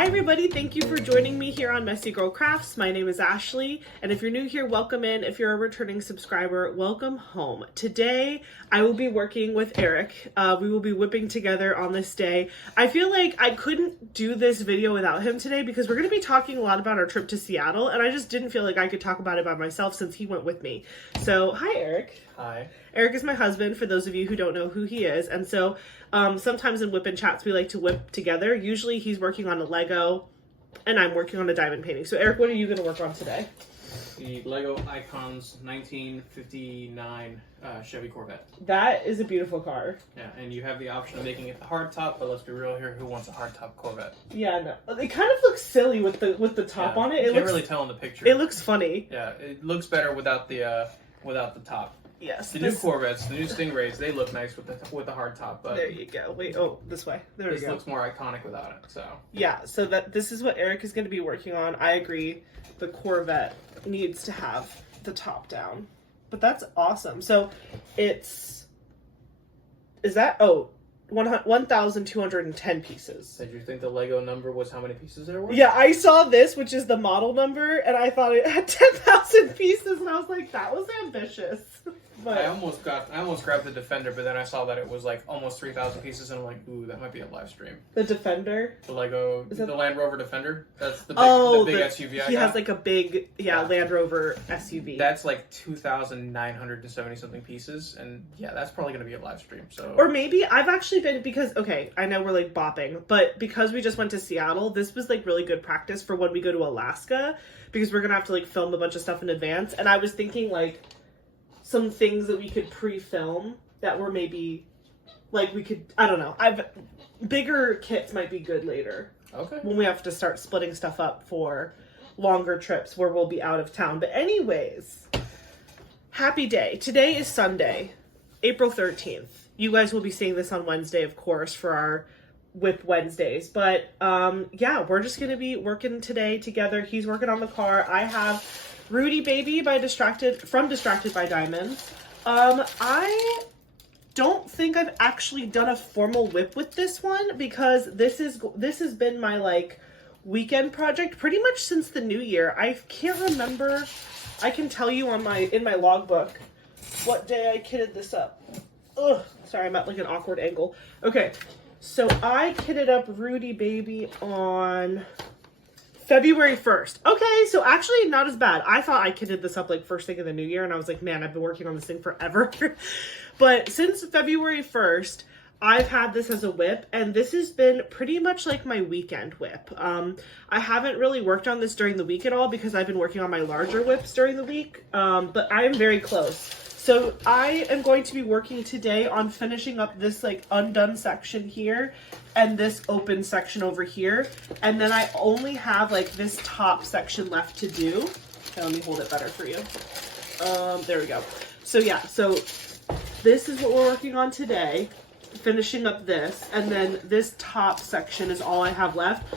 Hi everybody, thank you for joining me here on Messy Girl Crafts. My name is Ashley, and if you're new here, welcome in. If you're a returning subscriber, welcome home. Today, I will be working with Eric. We will be whipping together on this day. I feel like I couldn't do this video without him today because we're going to be talking a lot about our trip to Seattle, and I just didn't feel like I could talk about it by myself since he went with me. So, hi Eric. Hi. Eric is my husband, for those of you who don't know who he is, and so sometimes in whip-in chats we like to whip together. Usually he's working on a Lego and I'm working on a diamond painting. So Eric, what are you going to work on today? The Lego Icons 1959 Chevy Corvette. That is a beautiful car. Yeah, and you have the option of making it the hardtop, but let's be real here, who wants a hardtop Corvette? Yeah, no. It kind of looks silly with the top on it. You can't really tell in the picture. It looks funny. Yeah, it looks better without the top. Yes. The new Corvettes, the new Stingrays, they look nice with the hard top, but there you go. Wait, this way. There we go. This looks more iconic without it. So yeah, so this is what Eric is going to be working on. I agree. The Corvette needs to have the top down, but that's awesome. So is that 1,210 pieces. Did you think the Lego number was how many pieces there were? Yeah, I saw this, which is the model number, and I thought it had 10,000 pieces, and I was like, that was ambitious. But I almost grabbed the Defender, but then I saw that it was like almost 3,000 pieces, and I'm like, ooh, that might be a live stream. The Defender? The Lego, the Land Rover Defender. That's the big, SUV He has like a big, Land Rover SUV. That's like 2,970 something pieces, and yeah, that's probably going to be a live stream. So, or maybe I've actually been, because, okay, I know we're like bopping, but because we just went to Seattle, this was like really good practice for when we go to Alaska, because we're going to have to like film a bunch of stuff in advance, and I was thinking like some things that we could pre-film that were maybe like we could, I don't know, bigger kits might be good later. Okay. When we have to start splitting stuff up for longer trips where we'll be out of town. But anyways, happy day. Today is Sunday, April 13th. You guys will be seeing this on Wednesday, of course, for our Whip Wednesdays. But yeah, we're just going to be working today together. He's working on the car. I have Rudy Baby from Distracted by Diamonds. I don't think I've actually done a formal whip with this one because this has been my like weekend project pretty much since the new year. I can't remember. I can tell you in my logbook what day I kitted this up. Ugh, sorry, I'm at like an awkward angle. Okay, so I kitted up Rudy Baby on February 1st. Okay, so actually not as bad. I thought I kitted this up like first thing of the new year, and I was like, man, I've been working on this thing forever. But since February 1st, I've had this as a whip, and this has been pretty much like my weekend whip. I haven't really worked on this during the week at all because I've been working on my larger whips during the week, but I am very close. So I am going to be working today on finishing up this like undone section here and this open section over here. And then I only have like this top section left to do. Okay, let me hold it better for you. There we go. So yeah, so this is what we're working on today, finishing up this, and then this top section is all I have left.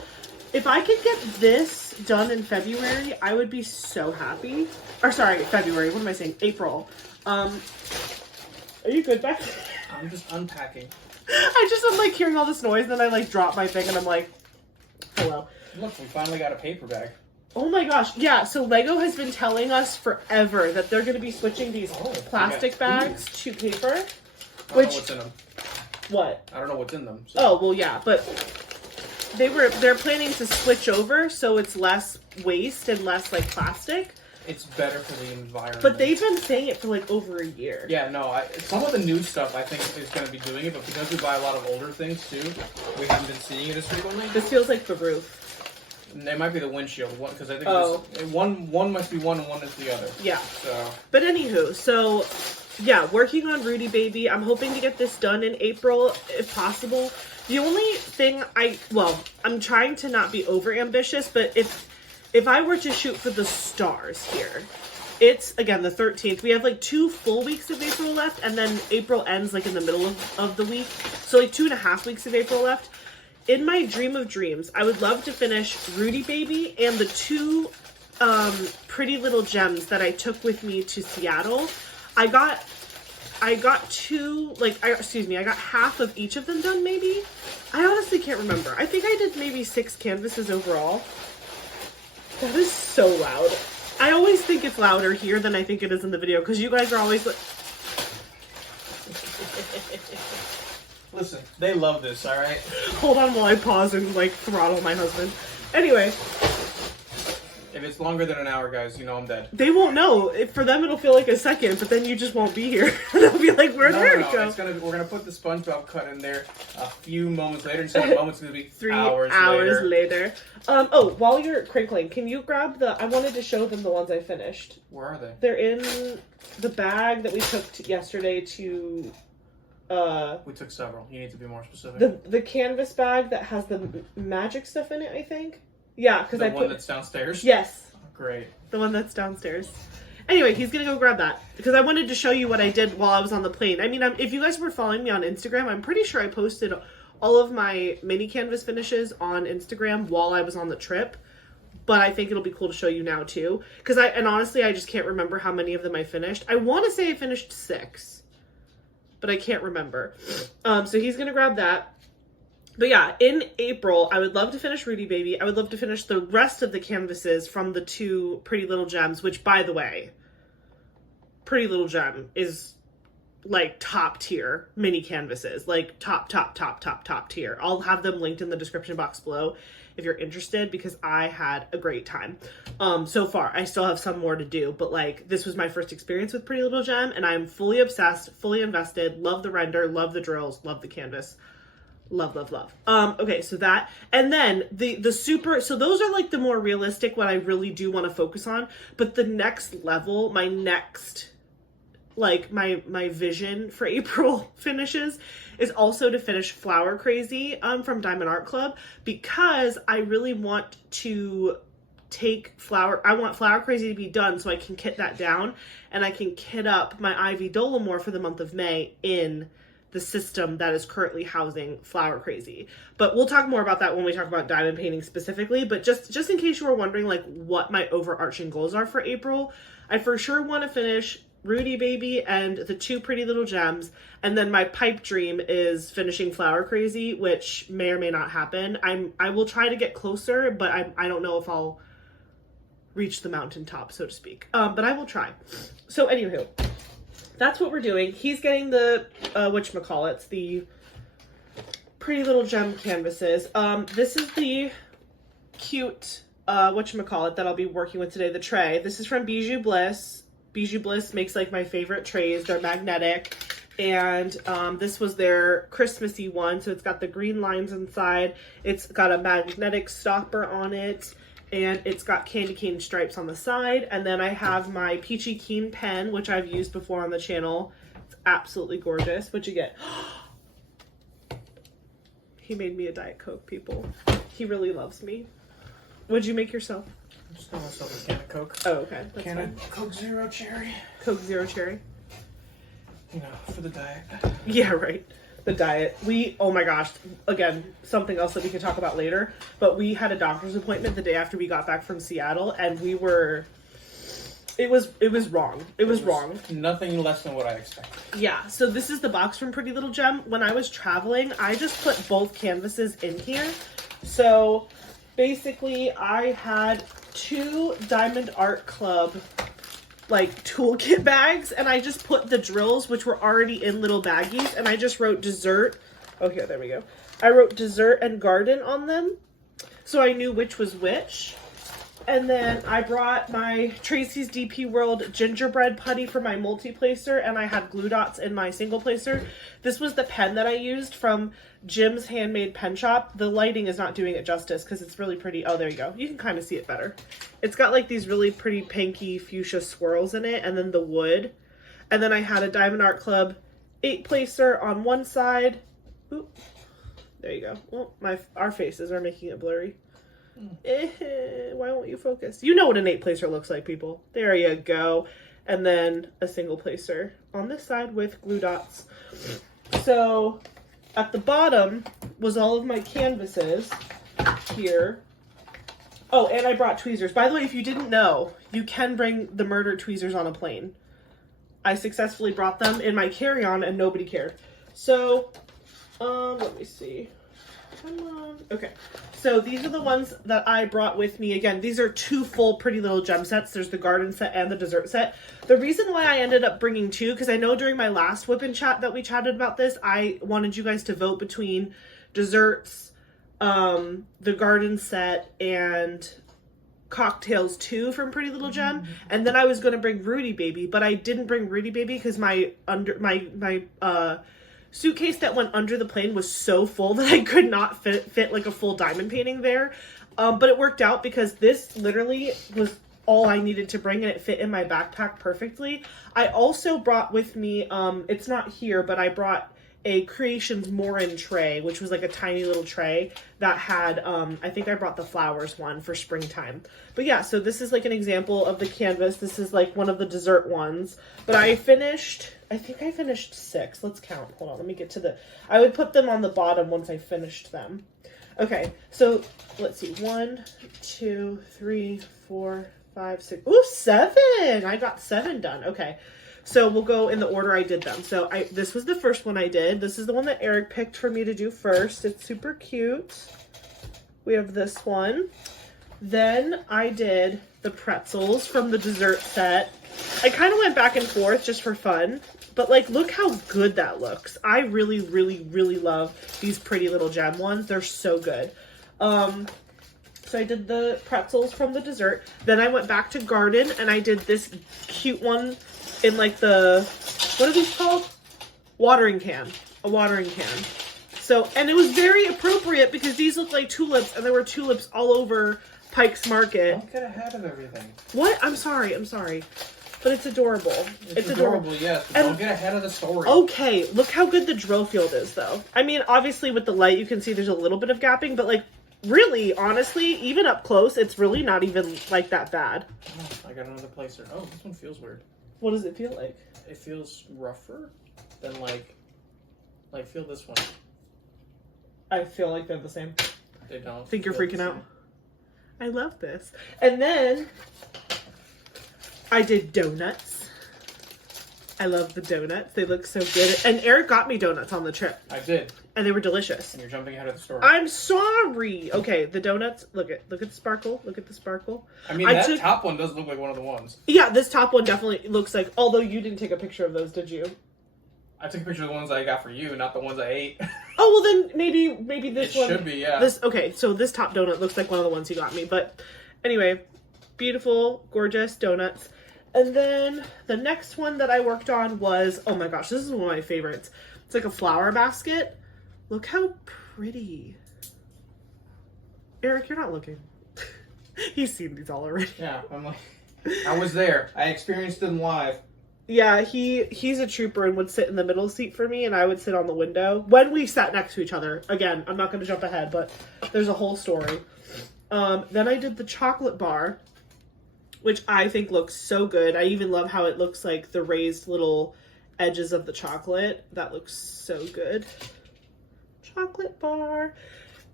If I could get this done in February, I would be so happy. Or sorry, February, what am I saying? April. Are you good back there? I'm just unpacking. I'm like hearing all this noise, and then I like drop my thing, and I'm like, hello. Look, we finally got a paper bag. Oh my gosh, yeah, so Lego has been telling us forever that they're going to be switching these plastic bags to paper. I don't know what's in them. What? I don't know what's in them. So. Oh, well, yeah, but they're planning to switch over so it's less waste and less like plastic. It's better for the environment. But they've been saying it for like over a year. Yeah, no, some of the new stuff I think is going to be doing it, but because we buy a lot of older things too, we haven't been seeing it as frequently. This feels like the roof. And it might be the windshield, because I think one must be one and one is the other. Yeah. So. But anywho, so yeah, working on Rudy Baby. I'm hoping to get this done in April if possible. The only thing I'm trying to not be over ambitious, but if I were to shoot for the stars here, it's, again, the 13th. We have, like, 2 full weeks of April left, and then April ends, like, in the middle of the week. So, like, 2.5 weeks of April left. In my dream of dreams, I would love to finish Rudy Baby and the 2 pretty little gems that I took with me to Seattle. I got I got I got half of each of them done, maybe? I honestly can't remember. I think I did maybe 6 canvases overall. That is so loud. I always think it's louder here than I think it is in the video, because you guys are always like... Listen, they love this, alright? Hold on while I pause and, like, throttle my husband. Anyway. If it's longer than an hour, guys, you know I'm dead. They won't know. For them, it'll feel like a second, but then you just won't be here. They'll be like, where'd Eric go? We're gonna put the SpongeBob cut in there a few moments later. Instead of moments, it's gonna be 3 hours later. Oh, while you're crinkling, can you grab I wanted to show them the ones I finished. Where are they? They're in the bag that we took yesterday to... we took several. You need to be more specific. The canvas bag that has the magic stuff in it, I think. Yeah, because the one that's downstairs? Yes. Oh, great. The one that's downstairs. Anyway, he's gonna go grab that because I wanted to show you what I did while I was on the plane. I mean, if you guys were following me on Instagram, I'm pretty sure I posted all of my mini canvas finishes on Instagram while I was on the trip. But I think it'll be cool to show you now too. And honestly, I just can't remember how many of them I finished. I want to say I finished 6, but I can't remember. So he's gonna grab that. But yeah, in April, I would love to finish Rudy Baby. I would love to finish the rest of the canvases from the 2 Pretty Little Gems, which, by the way, Pretty Little Gem is, like, top tier mini canvases. Like, top tier. I'll have them linked in the description box below if you're interested, because I had a great time. So far, I still have some more to do, but, like, this was my first experience with Pretty Little Gem, and I'm fully obsessed, fully invested, love the render, love the drills, love the canvas. Love. Okay, so that, and then the super, so those are like the more realistic, what I really do want to focus on, but the next level, my next, like, my vision for April finishes is also to finish Flower Crazy, from Diamond Art Club, because I really want to I want Flower Crazy to be done so I can kit that down, and I can kit up my Ivy Dolomore for the month of May in the system that is currently housing Flower Crazy. But we'll talk more about that when we talk about diamond painting specifically. But just in case you were wondering, like, what my overarching goals are for April, I for sure want to finish Rudy Baby and the 2 Pretty Little Gems. And then my pipe dream is finishing Flower Crazy, which may or may not happen. I will try to get closer, but I don't know if I'll reach the mountaintop, so to speak. But I will try. So anywho, that's what we're doing. He's getting the, whatchamacallits, the Pretty Little Gem canvases. This is the cute, that I'll be working with today, the tray. This is from Bijou Bliss. Bijou Bliss makes, like, my favorite trays. They're magnetic. And this was their Christmassy one. So it's got the green lines inside. It's got a magnetic stopper on it. And it's got candy cane stripes on the side. And then I have my Peachy Keen pen, which I've used before on the channel. It's absolutely gorgeous. What'd you get? He made me a Diet Coke, people. He really loves me. What'd you make yourself? I just got myself a can of Coke. Oh, okay. That's can fine. of Coke Zero Cherry. Coke Zero Cherry. You know, for the diet. Yeah, right. The diet. Oh my gosh, again, something else that we could talk about later, but we had a doctor's appointment the day after we got back from Seattle, and it was wrong. It was wrong. Nothing less than what I expected. Yeah, so this is the box from Pretty Little Gem. When I was traveling, I just put both canvases in here. So basically, I had 2 Diamond Art Club, like, toolkit bags, and I just put the drills, which were already in little baggies, and I just wrote dessert. Oh, here, there we go. I wrote dessert and garden on them, so I knew which was which. And then I brought my Tracy's DP World gingerbread putty for my multi-placer, and I had glue dots in my single placer. This was the pen that I used from Jim's Handmade Pen Shop. The lighting is not doing it justice because it's really pretty. Oh, there you go. You can kind of see it better. It's got, like, these really pretty pinky fuchsia swirls in it, and then the wood. And then I had a Diamond Art Club 8-placer on one side. Oop. There you go. Well, our faces are making it blurry. Why won't you focus? You know what an 8-placer looks like, people. There you go. And then a single placer on this side with glue dots. So at the bottom was all of my canvases here. Oh, and I brought tweezers. By the way, if you didn't know, you can bring the murder tweezers on a plane. I successfully brought them in my carry-on and nobody cared. So, let me see. Come on. Okay. So these are the ones that I brought with me. Again, these are 2 full Pretty Little Gem sets. There's the garden set and the dessert set. The reason why I ended up bringing 2, because I know during my last Whip and Chat that we chatted about this, I wanted you guys to vote between desserts, the garden set, and cocktails 2 from Pretty Little Gem. And then I was going to bring Rudy Baby, but I didn't bring Rudy Baby because my suitcase that went under the plane was so full that I could not fit like a full diamond painting there. But it worked out because this literally was all I needed to bring and it fit in my backpack perfectly. I also brought with me, it's not here, but I brought a Creations Morin tray, which was like a tiny little tray that had, I think I brought the flowers one for springtime. But yeah, so this is like an example of the canvas. This is like one of the dessert ones. But I think I finished 6. Let's count. Hold on, let me get to I would put them on the bottom once I finished them. Okay, so let's see. 1, 2, 3, 4, 5, 6. Ooh, 7! I got 7 done. Okay. So we'll go in the order I did them. So this was the first one I did. This is the one that Eric picked for me to do first. It's super cute. We have this one. Then I did the pretzels from the dessert set. I kind of went back and forth just for fun. But like, look how good that looks. I really, really, really love these Pretty Little Gem ones. They're so good. So I did the pretzels from the dessert. Then I went back to garden and I did this cute one in like what are these called? Watering can. A watering can. So, and it was very appropriate because these look like tulips and there were tulips all over Pike's Market. Don't get ahead of everything. What? I'm sorry. But it's adorable. It's adorable, yes. But don't get ahead of the story. Okay, look how good the drill field is though. I mean, obviously with the light you can see there's a little bit of gapping, but like really, honestly, even up close, it's really not even like that bad. Oh, I got another placer. Oh, this one feels weird. What does it feel like? It feels rougher than like feel this one. I feel like they're the same. They don't. Think you're freaking out? I love this. And then I did donuts. I love the donuts. They look so good. And Eric got me donuts on the trip. I did. And they were delicious. And you're jumping ahead of the story. I'm sorry. Okay, the donuts. Look at the sparkle. Look at the sparkle. I mean, that top one does look like one of the ones. Yeah, this top one definitely looks like. Although you didn't take a picture of those, did you? I took a picture of the ones I got for you, not the ones I ate. Oh well, then maybe this one. It should be, yeah. Okay, so this top donut looks like one of the ones you got me. But anyway, beautiful, gorgeous donuts. And then the next one that I worked on was, oh my gosh, this is one of my favorites. It's like a flower basket. Look how pretty. Eric, you're not looking. He's seen these all already. Yeah, I'm like, I was there. I experienced them live. Yeah, he's a trooper and would sit in the middle seat for me and I would sit on the window when we sat next to each other. Again, I'm not going to jump ahead, but there's a whole story. Then I did the chocolate bar, which I think looks so good. I even love how it looks like the raised little edges of the chocolate. That looks so good. Chocolate bar.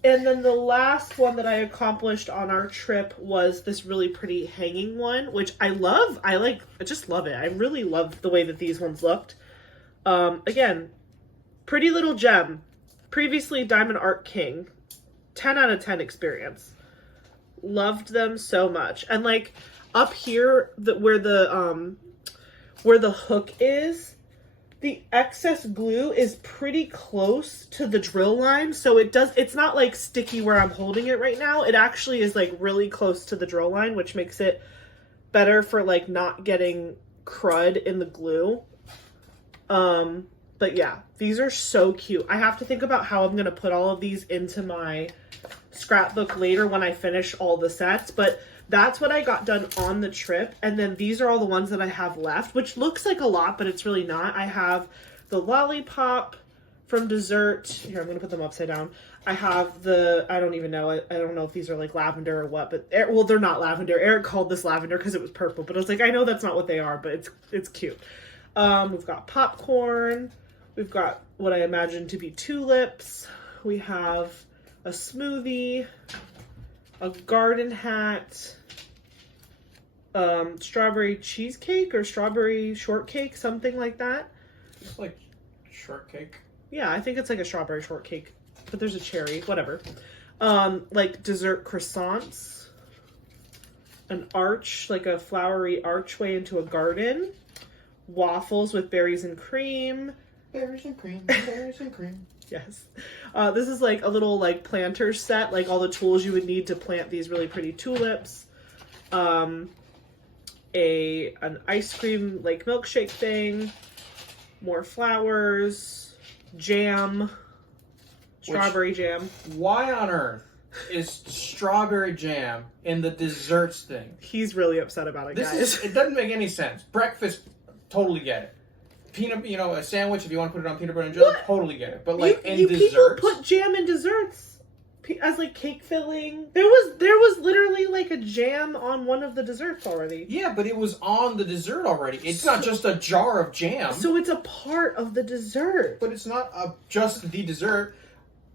And then the last one that I accomplished on our trip was this really pretty hanging one, which I love. I just love it. I really love the way that these ones looked. Again, Pretty Little Gem, previously Diamond Art King, 10 out of 10 experience. Loved them so much. And like up here, where the hook is, the excess glue is pretty close to the drill line, so it's not like sticky where I'm holding it right now. It actually is like really close to the drill line, which makes it better for like not getting crud in the glue. But yeah, these are so cute. I have to think about how I'm gonna put all of these into my scrapbook later when I finish all the sets, but that's what I got done on the trip. And then these are all the ones that I have left, which looks like a lot, but it's really not. I have the lollipop from dessert. Here, I'm going to put them upside down. I have I don't even know. I don't know if these are like lavender or what, but well, they're not lavender. Eric called this lavender because it was purple, but I was like, I know that's not what they are, but it's cute. We've got popcorn. We've got what I imagine to be tulips. We have a smoothie, a garden hat, strawberry cheesecake or strawberry shortcake, something like that. It's like shortcake. Yeah, I think it's like a strawberry shortcake, but there's a cherry, whatever. Like dessert croissants, an arch, like a flowery archway into a garden, waffles with berries and cream. Berries and cream, berries and cream. Yes. This is like a little like planter set, like all the tools you would need to plant these really pretty tulips. An ice cream like milkshake thing, more flowers, jam, strawberry jam. Why on earth is strawberry jam in the desserts thing? He's really upset about it, guys. It doesn't make any sense. Breakfast, totally get it. Peanut, a sandwich, if you want to put it on peanut butter and jelly, What? totally get it. But like in people desserts, put jam in desserts as like cake filling. There was literally like a jam on one of the desserts already. yeah, but it was on the dessert already. It's not just a jar of jam. So it's a part of the dessert. But it's not just the dessert.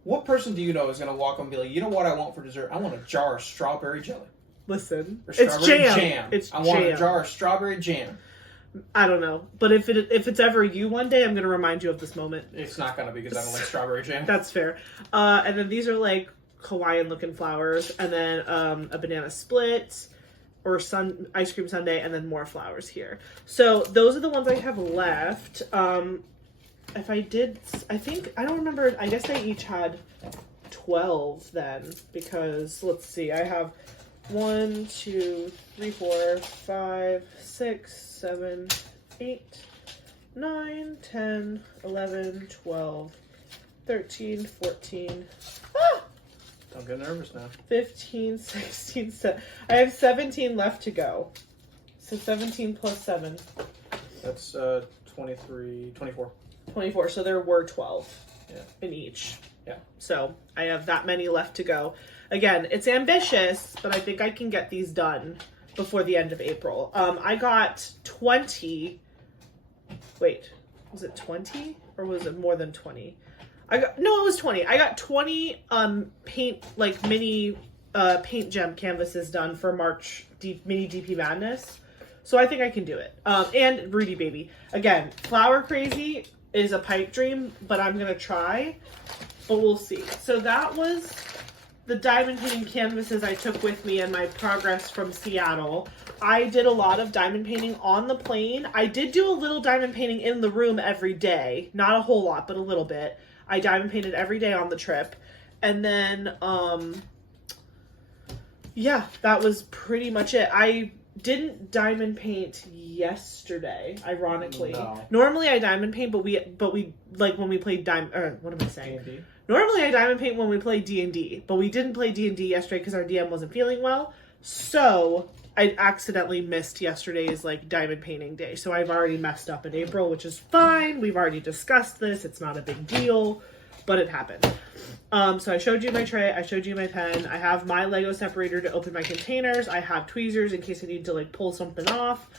What person do you know is going to walk up and be like, you know what I want for dessert? I want a jar of strawberry jelly. Listen, Or it's strawberry jam. It's I want a jam. jar of strawberry jam. I don't know, but if it's ever you one day, I'm gonna remind you of this moment. It's not going to be because I don't like strawberry jam. That's fair. And then these are like Hawaiian looking flowers, and then a banana split or ice cream sundae, and then more flowers here. So those are the ones I have left. If I don't remember. I guess I each had 12 then, because let's see, I have 1, 2, 3, 4, 5, 6, 7, 8, 9, 10, 11, 12, 13, 14, Don't get nervous now. 15, 16, 17. I have 17 left to go. So 17 plus 7. That's 23, 24. 24. So there were 12 Yeah. in each. Yeah. So I have that many left to go. Again, it's ambitious, but I think I can get these done before the end of April. I got 20. Wait, was it 20 or was it more than 20? It was 20. I got 20 mini paint gem canvases done for March mini DP Madness. So I think I can do it. And Rudy baby. Again, flower crazy is a pipe dream, but I'm gonna try. But we'll see. So that was the diamond painting canvases I took with me and my progress from Seattle. I did a lot of diamond painting on the plane. I did do a little diamond painting in the room every day. Not a whole lot, but a little bit. I diamond painted every day on the trip. And then, yeah, that was pretty much it. I didn't diamond paint yesterday, ironically. No. Normally I diamond paint, but we like when we played what am I saying? D&D. Normally I diamond paint when we play D&D, but we didn't play D&D yesterday because our DM wasn't feeling well. So I accidentally missed yesterday's like diamond painting day. So I've already messed up in April, which is fine. We've already discussed this. It's not a big deal, but it happened. So I showed you my tray. I showed you my pen. I have my Lego separator to open my containers. I have tweezers in case I need to like pull something off.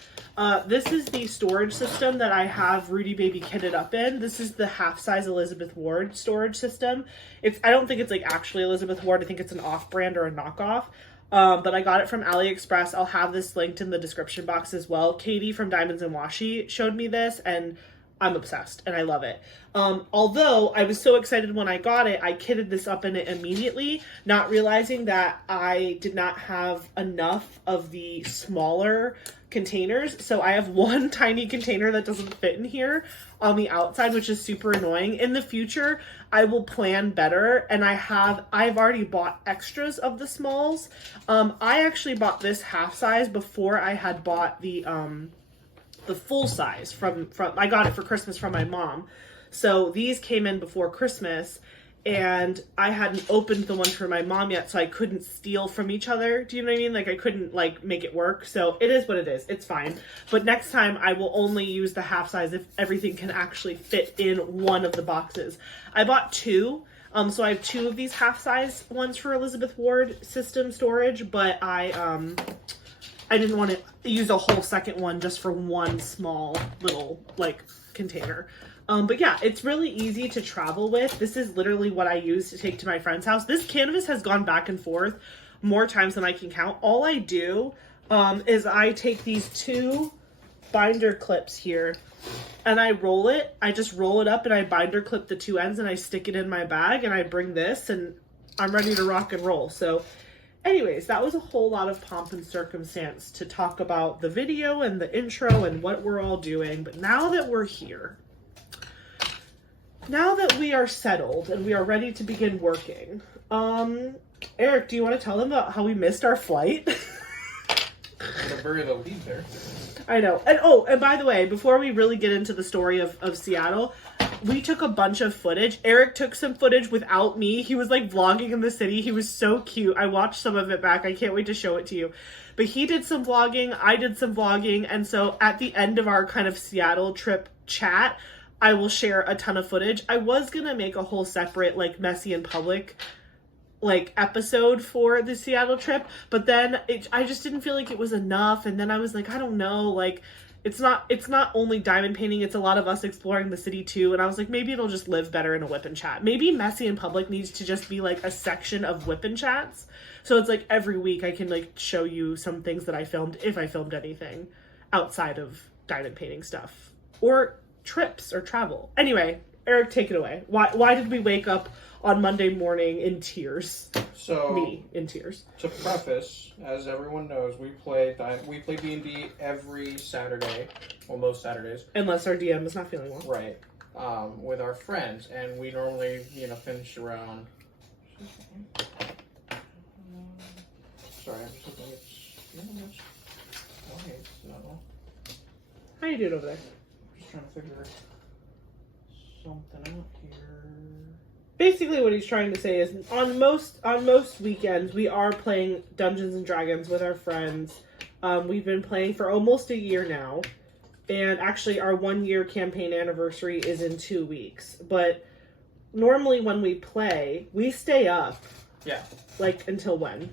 This is the storage system that I have Rudy baby kitted up in. This is the half-size Elizabeth Ward storage system. I don't think it's like actually Elizabeth Ward. I think it's an off-brand or a knockoff. But I got it from AliExpress. I'll have this linked in the description box as well. Katie from Diamonds and Washi showed me this, and I'm obsessed and I love it. Although I was so excited when I got it, I kitted this up in it immediately, not realizing that I did not have enough of the smaller containers. So I have one tiny container that doesn't fit in here on the outside, which is super annoying. In the future, I will plan better, and I've already bought extras of the smalls. I actually bought this half size before I had bought the full size from I got it for Christmas from my mom. So these came in before Christmas, and I hadn't opened the one for my mom yet, so I couldn't steal from each other. Do you know what I mean? Like I couldn't like make it work. So it is what it is. It's fine. But next time I will only use the half size if everything can actually fit in one of the boxes. I bought two. So I have two of these half size ones for Elizabeth Ward system storage, but I didn't want to use a whole second one just for one small little like container. But yeah, it's really easy to travel with. This is literally what I use to take to my friend's house. This canvas has gone back and forth more times than I can count. All I do is I take these 2 binder clips here and I roll it. I just roll it up and I binder clip the 2 ends and I stick it in my bag and I bring this and I'm ready to rock and roll. So anyways, that was a whole lot of pomp and circumstance to talk about the video and the intro and what we're all doing. But now that we're here, now that we are settled and we are ready to begin working, Eric, do you want to tell them about how we missed our flight? Gonna bury the lead there. I know. And by the way, before we really get into the story of Seattle, we took a bunch of footage. Eric took some footage without me. He was like vlogging in the city. He was so cute. I watched some of it back. I can't wait to show it to you. But he did some vlogging. I did some vlogging. And so at the end of our kind of Seattle trip chat, I will share a ton of footage. I was going to make a whole separate like messy in public like episode for the Seattle trip, but then I just didn't feel like it was enough. And then I was like, I don't know, like it's not only diamond painting, it's a lot of us exploring the city too. And I was like, maybe it'll just live better in a whip and chat. Maybe messy in public needs to just be like a section of whip and chats. So it's like every week I can like show you some things that I filmed, if I filmed anything outside of diamond painting stuff or trips or travel. Anyway, Eric, take it away. Why did we wake up on Monday morning in tears? So me in tears. To preface, as everyone knows, we play D&D every Saturday, well, most Saturdays, unless our DM is not feeling well. Right, with our friends, and we normally finish around. Sorry, I'm just looking at. No. How you doing over there? I'm just trying to figure something out here. Basically what he's trying to say is on most weekends we are playing Dungeons and Dragons with our friends. We've been playing for almost a year now, and actually our 1-year campaign anniversary is in 2 weeks. But normally when we play, we stay up. Yeah. Like until when?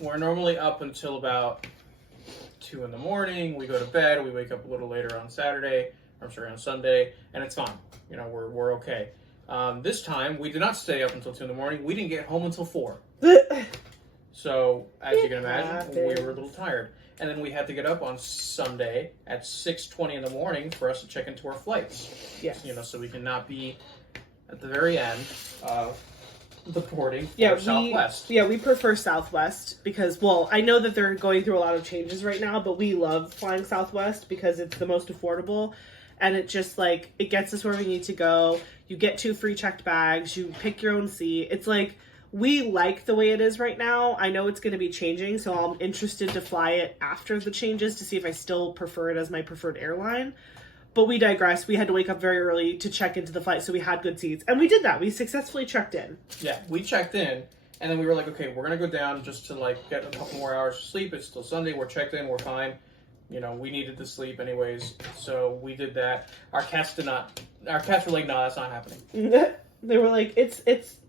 We're normally up until about 2 in the morning. We go to bed. We wake up a little later on on Sunday, and it's fine. We're okay. This time, we did not stay up until 2 in the morning. We didn't get home until 4. So, as you can imagine, we were a little tired. And then we had to get up on Sunday at 6:20 in the morning for us to check into our flights. Yes. So we can not be at the very end of the boarding for Southwest. We prefer Southwest because, well, I know that they're going through a lot of changes right now, but we love flying Southwest because it's the most affordable. And it just, like, it gets us where we need to go. You get 2 free checked bags. You pick your own seat. It's like, we like the way it is right now. I know it's going to be changing, so I'm interested to fly it after the changes to see if I still prefer it as my preferred airline. But we digress. We had to wake up very early to check into the flight, so we had good seats. And we did that. We successfully checked in. Yeah, we checked in, and then we were like, okay, we're going to go down just to, like, get a couple more hours of sleep. It's still Sunday. We're checked in. We're fine. We needed to sleep anyways, so we did that. Our cats were like, no, that's not happening. They were like, it's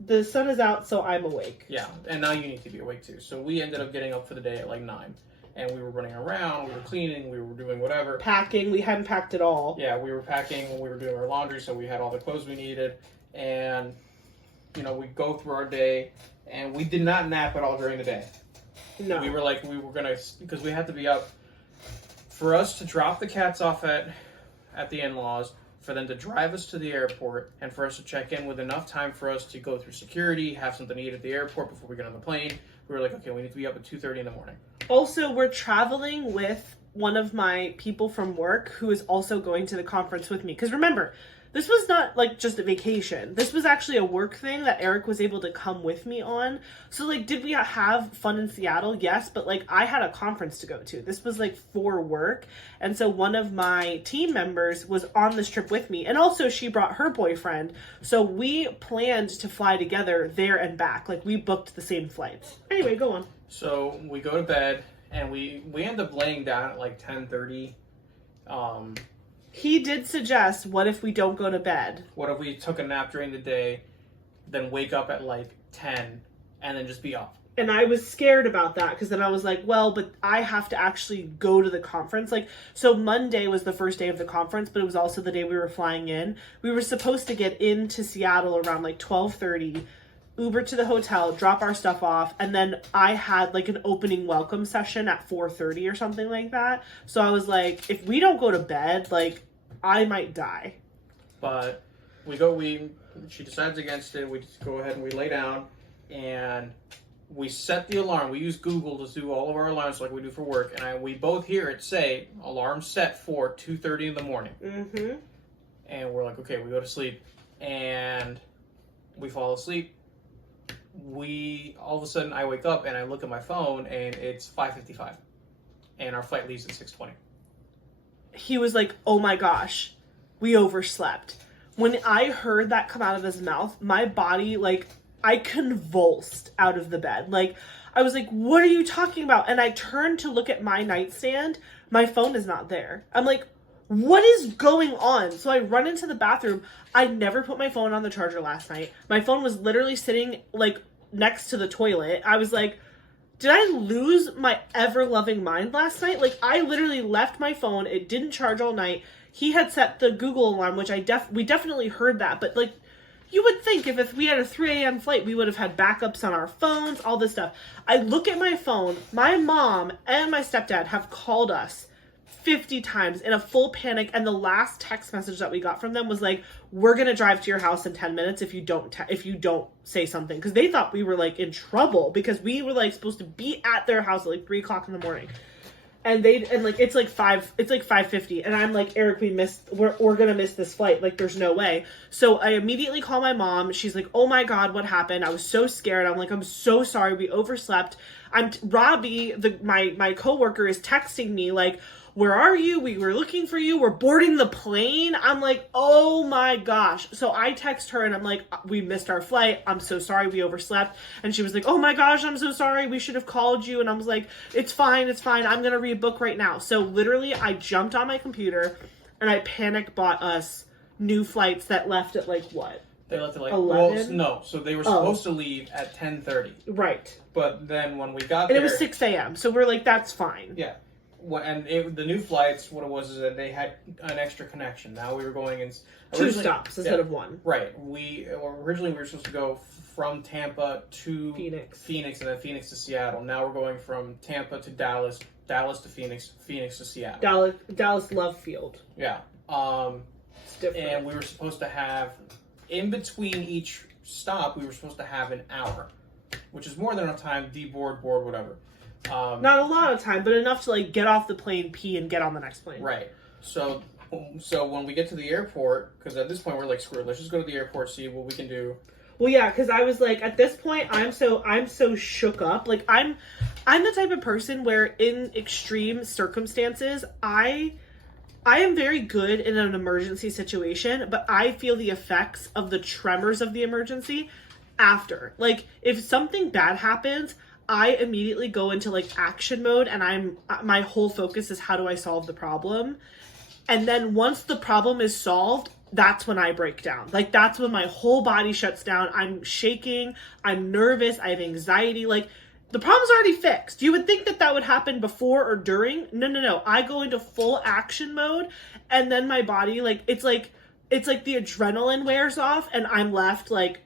the sun is out, so I'm awake. Yeah, and now you need to be awake too. So we ended up getting up for the day at like 9. And we were running around, we were cleaning, we were doing whatever. Packing, we hadn't packed at all. Yeah, we were packing, we were doing our laundry, so we had all the clothes we needed. And, we go through our day, and we did not nap at all during the day. No. We were like, because we had to be up. For us to drop the cats off at the in-laws, for them to drive us to the airport, and for us to check in with enough time for us to go through security, have something to eat at the airport before we get on the plane, we were like, okay, we need to be up at 2:30 in the morning. Also, we're traveling with one of my people from work who is also going to the conference with me. Because remember, this was not like just a vacation. This was actually a work thing that Eric was able to come with me on. So like, did we have fun in Seattle? Yes, but like I had a conference to go to. This was like for work. And so one of my team members was on this trip with me. And also she brought her boyfriend. So we planned to fly together there and back. Like we booked the same flights. Anyway, go on. So we go to bed and we end up laying down at like 10:30. He did suggest, what if we don't go to bed? What if we took a nap during the day, then wake up at like 10 and then just be up? And I was scared about that because then I was like, well, but I have to actually go to the conference. Like, so Monday was the first day of the conference, but it was also the day we were flying in. We were supposed to get into Seattle around like 12:30, Uber to the hotel, drop our stuff off, and then I had like an opening welcome session at 4:30 or something like that. So I was like, if we don't go to bed, like, I might die. But she decides against it. We just go ahead and we lay down, and we set the alarm. We use Google to do all of our alarms like we do for work, and we both hear it say, alarm set for 2:30 in the morning. Mm-hmm. And we're like, okay, we go to sleep, and we fall asleep. All of a sudden, I wake up, and I look at my phone, and it's 5:55, and our flight leaves at 6:20. He was like, oh my gosh, we overslept. When I heard that come out of his mouth, my body, like, I convulsed out of the bed. Like, I was like, what are you talking about? And I turned to look at my nightstand. My phone is not there. I'm like, what is going on? So I run into the bathroom. I never put my phone on the charger last night. My phone was literally sitting, like, next to the toilet. I was like, did I lose my ever-loving mind last night? Like, I literally left my phone. It didn't charge all night. He had set the Google alarm, which we definitely heard that. But, like, you would think if we had a 3 a.m. flight, we would have had backups on our phones, all this stuff. I look at my phone. My mom and my stepdad have called us 50 times in a full panic, and the last text message that we got from them was like, we're gonna drive to your house in 10 minutes if you don't say something, because they thought we were like in trouble because we were like supposed to be at their house at like 3 o'clock in the morning, and like it's like 5:50, and I'm like, Eric, we're gonna miss this flight, like there's no way. So I immediately call my mom. She's like, oh my god, what happened? I was so scared. I'm like, I'm so sorry, we overslept. Robbie, my coworker, is texting me like, where are you? We were looking for you. We're boarding the plane. I'm like, oh my gosh. So I text her and I'm like, we missed our flight. I'm so sorry. We overslept. And she was like, oh my gosh, I'm so sorry. We should have called you. And I was like, it's fine. It's fine. I'm going to rebook right now. So literally I jumped on my computer and I panic bought us new flights that left at like what? They left at like 11? Well, no. So they were supposed to leave at 10:30. Right. But then when we got there, and it was 6 a.m. So we're like, that's fine. Yeah. And the new flights, what it was is that they had an extra connection. Now we were going in 2 stops instead of 1. Right. Originally we were supposed to go from Tampa to Phoenix, and then Phoenix to Seattle. Now we're going from Tampa to Dallas, Dallas to Phoenix, Phoenix to Seattle. Dallas Love Field. Yeah. It's different. And we were supposed to have, in between each stop, we were supposed to have an hour, which is more than enough time, deboard, board, whatever. Not a lot of time, but enough to like get off the plane, pee, and get on the next plane. Right. So when we get to the airport, because at this point we're like, screw it, let's just go to the airport, see what we can do. Well, yeah, because I was like, at this point, I'm so shook up. Like I'm the type of person where in extreme circumstances, I am very good in an emergency situation, but I feel the effects of the tremors of the emergency after. Like if something bad happens, I immediately go into like action mode, and my whole focus is how do I solve the problem. And then once the problem is solved, that's when I break down. Like that's when my whole body shuts down. I'm shaking, I'm nervous, I have anxiety. Like the problem's already fixed. You would think that would happen before or during. No. I go into full action mode, and then my body, like it's like the adrenaline wears off, and I'm left like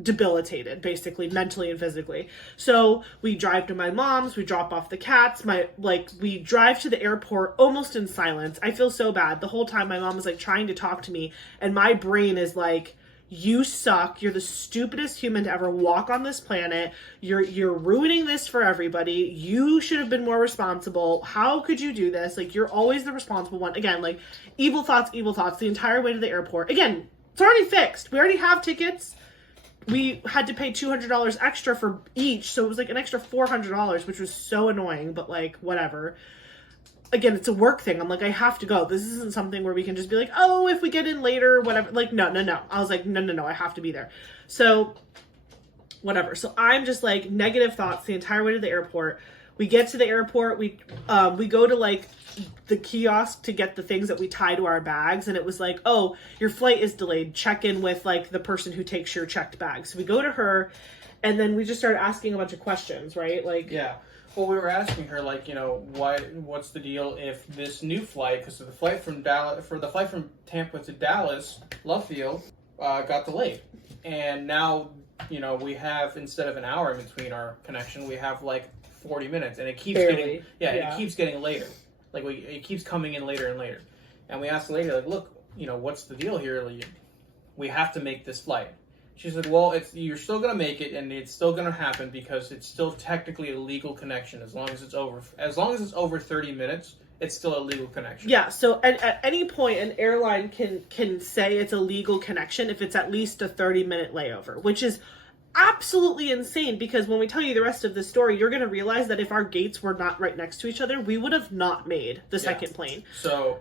debilitated, basically, mentally and physically. So we drive to my mom's, we drop off the cats, we drive to the airport almost in silence. I feel so bad. The whole time my mom is like trying to talk to me, and my brain is like, you suck, you're the stupidest human to ever walk on this planet, you're ruining this for everybody, you should have been more responsible, how could you do this, like you're always the responsible one. Again, like evil thoughts the entire way to the airport. Again, it's already fixed, we already have tickets. We had to pay $200 extra for each, so it was like an extra $400, which was so annoying, but like, whatever. Again, it's a work thing. I'm like, I have to go. This isn't something where we can just be like, oh, if we get in later, whatever. Like, no. I was like, no, I have to be there. So, whatever. So I'm just like negative thoughts the entire way to the airport. We get to the airport, we go to like the kiosk to get the things that we tie to our bags, and it was like, oh, your flight is delayed, check in with like the person who takes your checked bags. So we go to her, and then we just started asking a bunch of questions, right? Like, yeah. Well, we were asking her, like, you know, what's the deal if this new flight, because the flight from Tampa to Dallas, Love Field, got delayed, and now you know, we have, instead of an hour in between our connection, we have like 40 minutes, and it keeps Barely. it keeps getting later. Like, it keeps coming in later and later. And we asked the lady, like, look, you know, what's the deal here? Like, we have to make this flight. She said, well, you're still going to make it, and it's still going to happen because it's still technically a legal connection as long as it's over 30 minutes. It's still a legal connection. Yeah, so at any point, an airline can say it's a legal connection if it's at least a 30-minute layover, which is absolutely insane, because when we tell you the rest of the story, you're going to realize that if our gates were not right next to each other, we would have not made the second plane.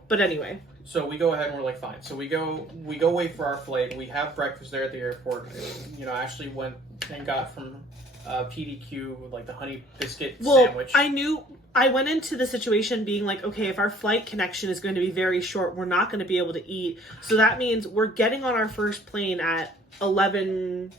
But anyway. So we go ahead and we're like, fine. So we go wait for our flight. We have breakfast there at the airport. You know, Ashley went and got from PDQ, like the honey biscuit sandwich. I went into the situation being like, okay, if our flight connection is going to be very short, we're not going to be able to eat. So that means we're getting on our first plane at 11...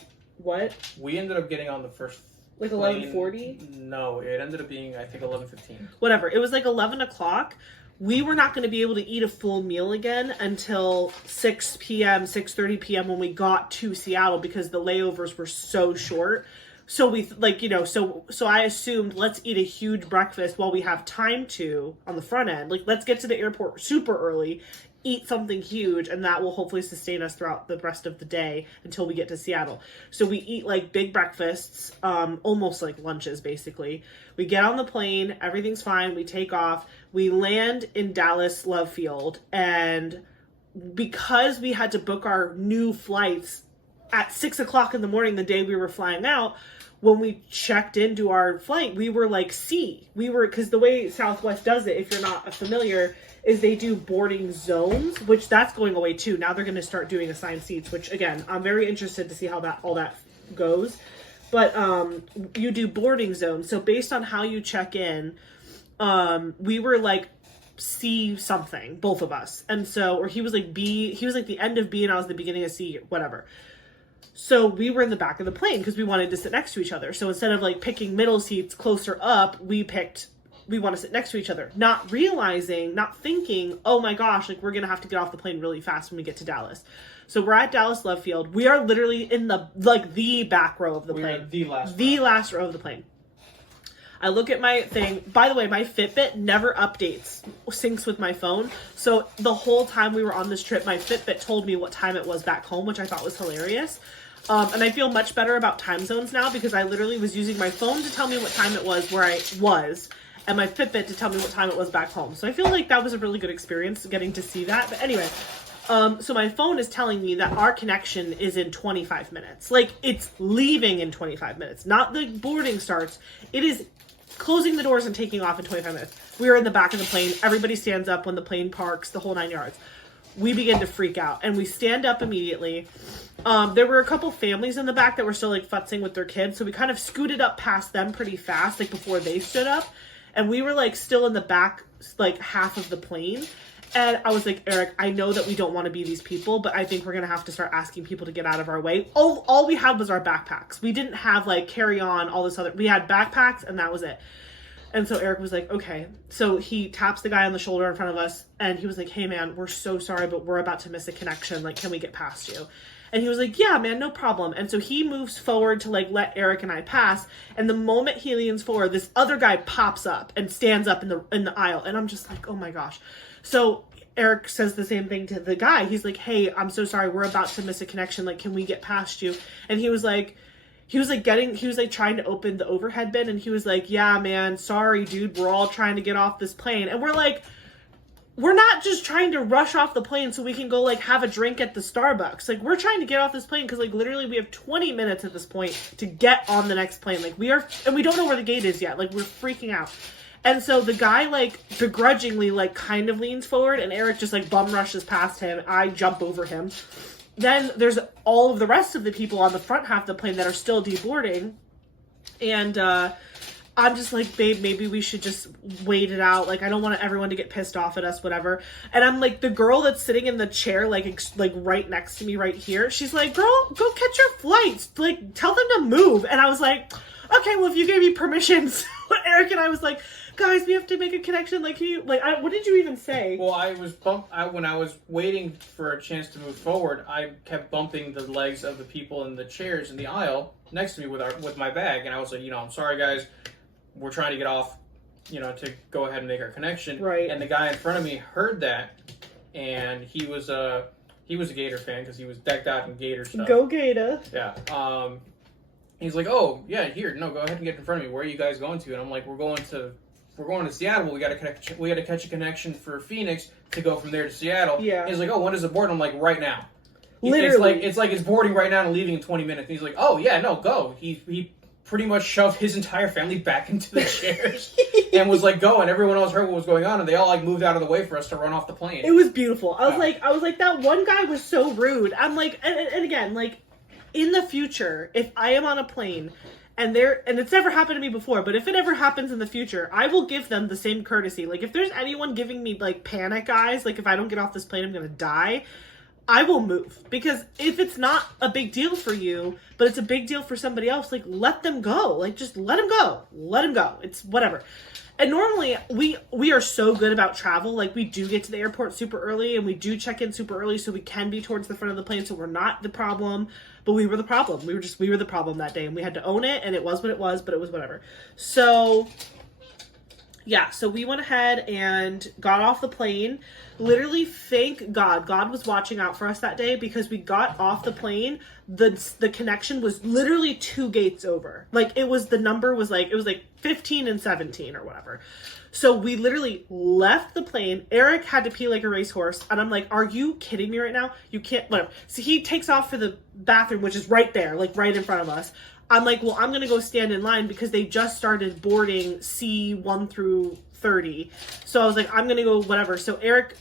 What? We ended up getting on the first like 11:40? No, it ended up being, I think, 11:15. Whatever. It was like 11 o'clock. We were not going to be able to eat a full meal again until 6 p.m., 6:30 p.m. when we got to Seattle, because the layovers were so short. So we, like, you know, so I assumed, let's eat a huge breakfast while we have time to on the front end. Like, let's get to the airport super early, eat something huge, and that will hopefully sustain us throughout the rest of the day until we get to Seattle. So we eat like big breakfasts, almost like lunches basically. We get on the plane, everything's fine, we take off, we land in Dallas Love Field, and because we had to book our new flights at 6 o'clock in the morning the day we were flying out, when we checked into our flight, we were like because the way Southwest does it, if you're not familiar, is they do boarding zones, which that's going away too. Now they're going to start doing assigned seats, which again, I'm very interested to see how all that goes. But you do boarding zones. So based on how you check in, we were like C something, both of us. And so, or he was like B, he was like the end of B and I was the beginning of C, whatever. So we were in the back of the plane because we wanted to sit next to each other. So instead of like picking middle seats closer up, we want to sit next to each other, not thinking, oh my gosh, like we're going to have to get off the plane really fast when we get to Dallas. So we're at Dallas Love Field. We are literally in the back row of the plane. The last row of the plane. I look at my thing. By the way, my Fitbit never syncs with my phone. So the whole time we were on this trip, my Fitbit told me what time it was back home, which I thought was hilarious. And I feel much better about time zones now because I literally was using my phone to tell me what time it was where I was, and my Fitbit to tell me what time it was back home. So I feel like that was a really good experience getting to see that. But anyway, so my phone is telling me that our connection is in 25 minutes. Like, it's leaving in 25 minutes. Not the boarding starts. It is closing the doors and taking off in 25 minutes. We are in the back of the plane. Everybody stands up when the plane parks, the whole 9 yards. We begin to freak out, and we stand up immediately. There were a couple families in the back that were still like futzing with their kids, so we kind of scooted up past them pretty fast, like before they stood up, and we were like still in the back, like half of the plane. And I was like, Eric, I know that we don't want to be these people, but I think we're gonna have to start asking people to get out of our way. All we had was our backpacks. We didn't have like carry on, all this other. We had backpacks, and that was it. And so Eric was like, okay. So he taps the guy on the shoulder in front of us, and he was like, hey man, we're so sorry, but we're about to miss a connection. Like, can we get past you? And he was like, yeah, man, no problem. And so he moves forward to like let Eric and I pass. And the moment he leans forward, this other guy pops up and stands up in the aisle. And I'm just like, oh my gosh. So Eric says the same thing to the guy. He's like, hey, I'm so sorry. We're about to miss a connection. Like, can we get past you? And he was like trying to open the overhead bin, and he was like, yeah, man, sorry, dude, we're all trying to get off this plane. And we're like, we're not just trying to rush off the plane so we can go like have a drink at the Starbucks. Like, we're trying to get off this plane because like literally we have 20 minutes at this point to get on the next plane. Like, and we don't know where the gate is yet. Like, we're freaking out. And so the guy like begrudgingly like kind of leans forward, and Eric just like bum rushes past him. I jump over him. Then there's all of the rest of the people on the front half of the plane that are still deboarding. And I'm just like, babe, maybe we should just wait it out. Like, I don't want everyone to get pissed off at us, whatever. And I'm like, the girl that's sitting in the chair, like right next to me right here, she's like, girl, go catch your flights. Like, tell them to move. And I was like, okay, well, if you gave me permissions, Eric and I was like, guys, we have to make a connection. Like, can you, like, what did you even say? Well, when I was waiting for a chance to move forward, I kept bumping the legs of the people in the chairs in the aisle next to me with my bag, and I was like, I'm sorry, guys, we're trying to get off, to go ahead and make our connection. Right. And the guy in front of me heard that, and he was a Gator fan because he was decked out in Gator stuff. Go Gator. Yeah. He's like, oh yeah, here, no, go ahead and get in front of me. Where are you guys going to? And I'm like, we're going to Seattle. We got to catch a connection for Phoenix to go from there to Seattle. Yeah. He's like, oh, when is it board? I'm like, right now. Literally. It's like it's boarding right now and leaving in 20 minutes. And he's like, oh yeah, no, go. He pretty much shoved his entire family back into the chairs and was like, go. And everyone else heard what was going on, and they all like moved out of the way for us to run off the plane. It was beautiful. I was like, that one guy was so rude. I'm like, and again, like, in the future, if I am on a plane and it's never happened to me before, but if it ever happens in the future, I will give them the same courtesy. Like, if there's anyone giving me, like, panic eyes, like, if I don't get off this plane, I'm gonna die, I will move. Because if it's not a big deal for you, but it's a big deal for somebody else, like, let them go. Like, just let them go. Let them go. It's whatever. And normally, we are so good about travel. Like, we do get to the airport super early, and we do check in super early, so we can be towards the front of the plane, so we're not the problem. But we were the problem. We were the problem that day, and we had to own it, and it was what it was, but it was whatever. So, yeah, so we went ahead and got off the plane. Literally, thank God. God was watching out for us that day, because we got off the plane. The connection was literally 2 gates over. Like, the number was like, it was like 15 and 17 or whatever. So we literally left the plane. Eric had to pee like a racehorse. And I'm like, are you kidding me right now? You can't, whatever. So he takes off for the bathroom, which is right there, like right in front of us. I'm like, well, I'm going to go stand in line because they just started boarding C1 through 30. So I was like, I'm going to go whatever. So Eric,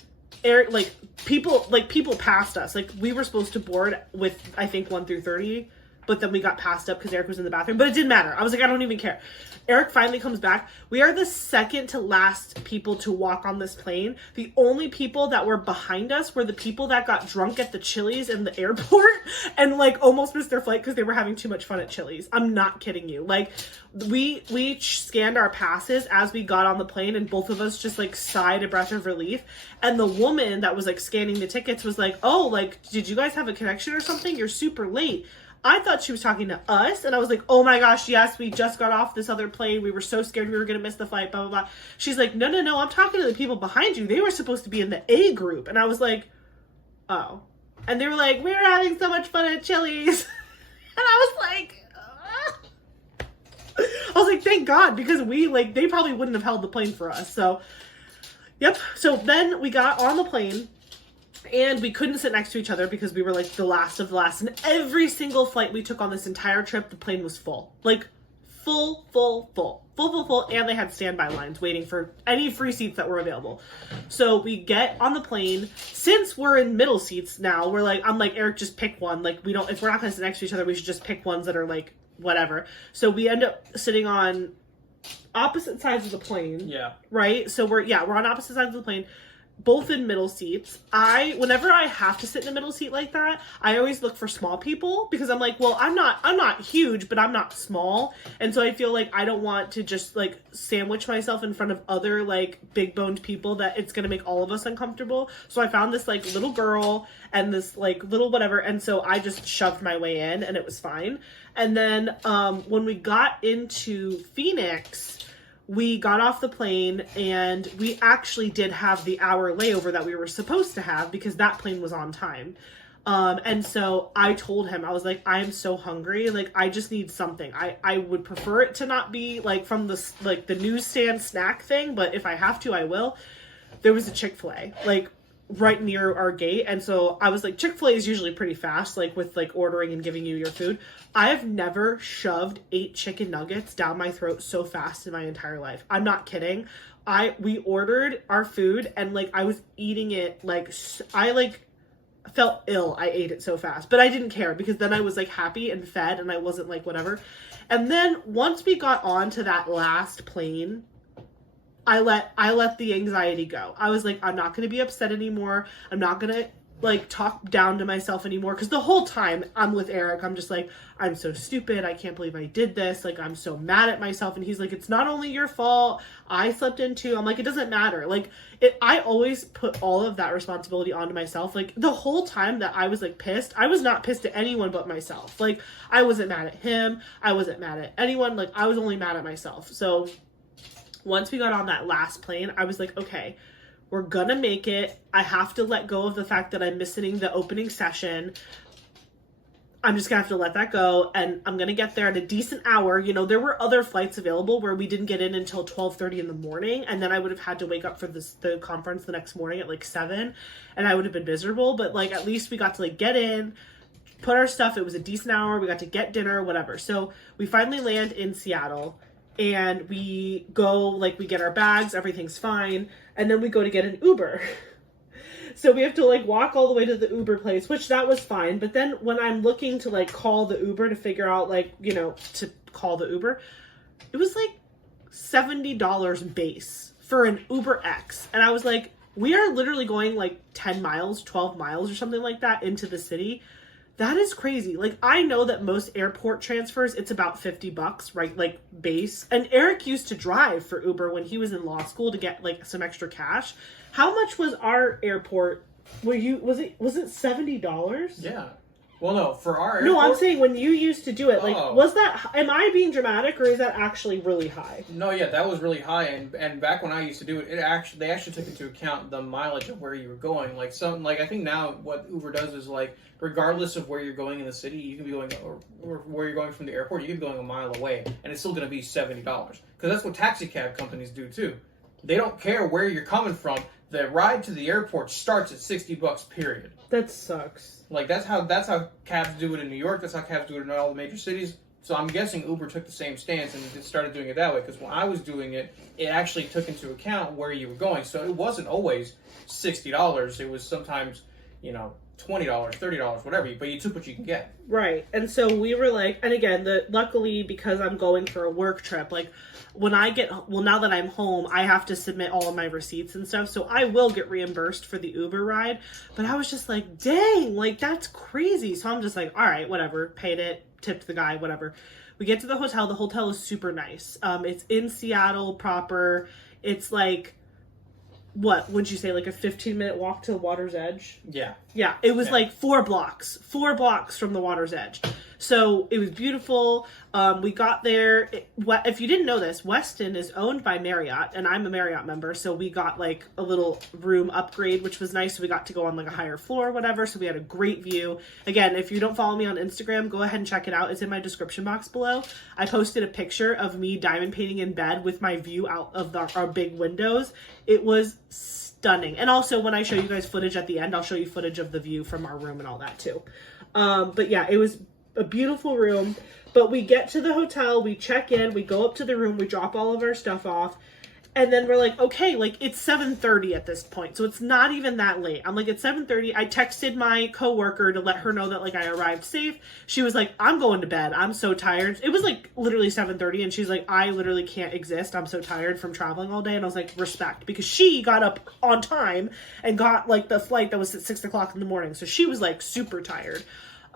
people passed us. Like, we were supposed to board with, I think, 1 through 30. But then we got passed up because Eric was in the bathroom. But it didn't matter. I was like, I don't even care. Eric finally comes back. We are the second to last people to walk on this plane. The only people that were behind us were the people that got drunk at the Chili's in the airport and, like, almost missed their flight because they were having too much fun at Chili's. I'm not kidding you. Like, we scanned our passes as we got on the plane, and both of us just, like, sighed a breath of relief. And the woman that was, like, scanning the tickets was like, oh, like, did you guys have a connection or something? You're super late. I thought she was talking to us, and I was like, oh my gosh, yes, we just got off this other plane. We were so scared we were going to miss the flight, blah, blah, blah. She's like, no, I'm talking to the people behind you. They were supposed to be in the A group. And I was like, oh. And they were like, we were having so much fun at Chili's. And I was like, I was like, thank God, because they probably wouldn't have held the plane for us. So, yep. So then we got on the plane. And we couldn't sit next to each other because we were, like, the last of the last. And every single flight we took on this entire trip, the plane was full. Like, full. And they had standby lines waiting for any free seats that were available. So we get on the plane. Since we're in middle seats now, I'm like, Eric, just pick one. Like, if we're not going to sit next to each other, we should just pick ones that are, like, whatever. So we end up sitting on opposite sides of the plane. Yeah. Right? So we're on opposite sides of the plane. Both in middle seats. Whenever I have to sit in a middle seat like that, I always look for small people because I'm like, well, I'm not huge, but I'm not small. And so I feel like I don't want to just, like, sandwich myself in front of other, like, big boned people that it's going to make all of us uncomfortable. So I found this, like, little girl and this, like, little whatever. And so I just shoved my way in and it was fine. And then, when we got into Phoenix, we got off the plane and we actually did have the hour layover that we were supposed to have because that plane was on time. And so I told him, I was like, I am so hungry. Like, I just need something. I would prefer it to not be like from the, like, the newsstand snack thing, but if I have to, I will. There was a Chick-fil-A, like, right near our gate. And so I was like, Chick-fil-A is usually pretty fast, like, with, like, ordering and giving you your food. I have never shoved 8 chicken nuggets down my throat so fast in my entire life. I'm not kidding. We ordered our food and, like, I was eating it, like, I, like, felt ill. I ate it so fast, but I didn't care because then I was, like, happy and fed and I wasn't, like, whatever. And then once we got on to that last plane, I let the anxiety go. I was like, I'm not going to be upset anymore. I'm not going to like talk down to myself anymore, because the whole time I'm with Eric, I'm just like, I'm so stupid, I can't believe I did this, like I'm so mad at myself. And he's like, it's not only your fault, I slept in too. I'm like, it doesn't matter. Like I always put all of that responsibility onto myself. Like the whole time that I was like pissed, I was not pissed at anyone but myself. Like I wasn't mad at him, I wasn't mad at anyone, like I was only mad at myself. So once we got on that last plane, I was like, okay, we're gonna make it. I have to let go of the fact that I'm missing the opening session. I'm just gonna have to let that go, and I'm gonna get there at a decent hour. You know, there were other flights available where we didn't get in until 12:30 in the morning, and then I would have had to wake up for the conference the next morning at like 7, and I would have been miserable. But like at least we got to like get in, put our stuff. It was a decent hour. We got to get dinner, whatever. So we finally land in Seattle. And we go, like, we get our bags, everything's fine, and then we go to get an Uber. So we have to, like, walk all the way to the Uber place, which that was fine. But then when I'm looking to, like, call the Uber to figure out, like, you know, to call the Uber, it was, like, $70 base for an Uber X. And I was like, we are literally going, like, 10 miles, 12 miles or something like that into the city. That is crazy. Like, I know that most airport transfers, it's about $50, right? Like, base. And Eric used to drive for Uber when he was in law school to get, like, some extra cash. How much was our airport? Was it $70? Yeah. Well, no, for our airport... No, I'm saying when you used to do it, like, was that... Am I being dramatic, or is that actually really high? No, yeah, that was really high, and back when I used to do it, they actually took into account the mileage of where you were going. Like, I think now what Uber does is, like, regardless of where you're going in the city, you can be going, or where you're going from the airport, you can be going a mile away, and it's still going to be $70. Because that's what taxi cab companies do, too. They don't care where you're coming from. The ride to the airport starts at $60, period. That sucks. Like, that's how cabs do it in New York. That's how cabs do it in all the major cities. So I'm guessing Uber took the same stance and started doing it that way. Because when I was doing it, it actually took into account where you were going. So it wasn't always $60. It was sometimes, you know, $20, $30, whatever. But you took what you can get. Right. And so we were like, and again, luckily, because I'm going for a work trip, like, when I now that I'm home, I have to submit all of my receipts and stuff, so I will get reimbursed for the Uber ride. But I was just like, dang, like, that's crazy. So I'm just like, all right, whatever, paid it, tipped the guy, whatever. We get to the hotel. The hotel is super nice. It's in Seattle proper. It's like, what would you say, like a 15-minute walk to the water's edge? Yeah. Yeah, it was like 4 blocks from the water's edge. So it was beautiful. We got there. If you didn't know this, Weston is owned by Marriott, and I'm a Marriott member. So we got like a little room upgrade, which was nice. So we got to go on like a higher floor or whatever. So we had a great view. Again, if you don't follow me on Instagram, go ahead and check it out. It's in my description box below. I posted a picture of me diamond painting in bed with my view out of our big windows. It was stunning. And also when I show you guys footage at the end, I'll show you footage of the view from our room and all that too. But yeah, it was a beautiful room. But we get to the hotel, we check in, we go up to the room, we drop all of our stuff off, and then we're like, okay, like, it's 7:30 at this point, so it's not even that late. I'm like, it's 7:30. I texted my coworker to let her know that, like, I arrived safe. She was like, I'm going to bed, I'm so tired. It was like literally 7:30, and she's like, I literally can't exist, I'm so tired from traveling all day. And I was like, respect, because she got up on time and got like the flight that was at 6 o'clock in the morning, so she was like super tired.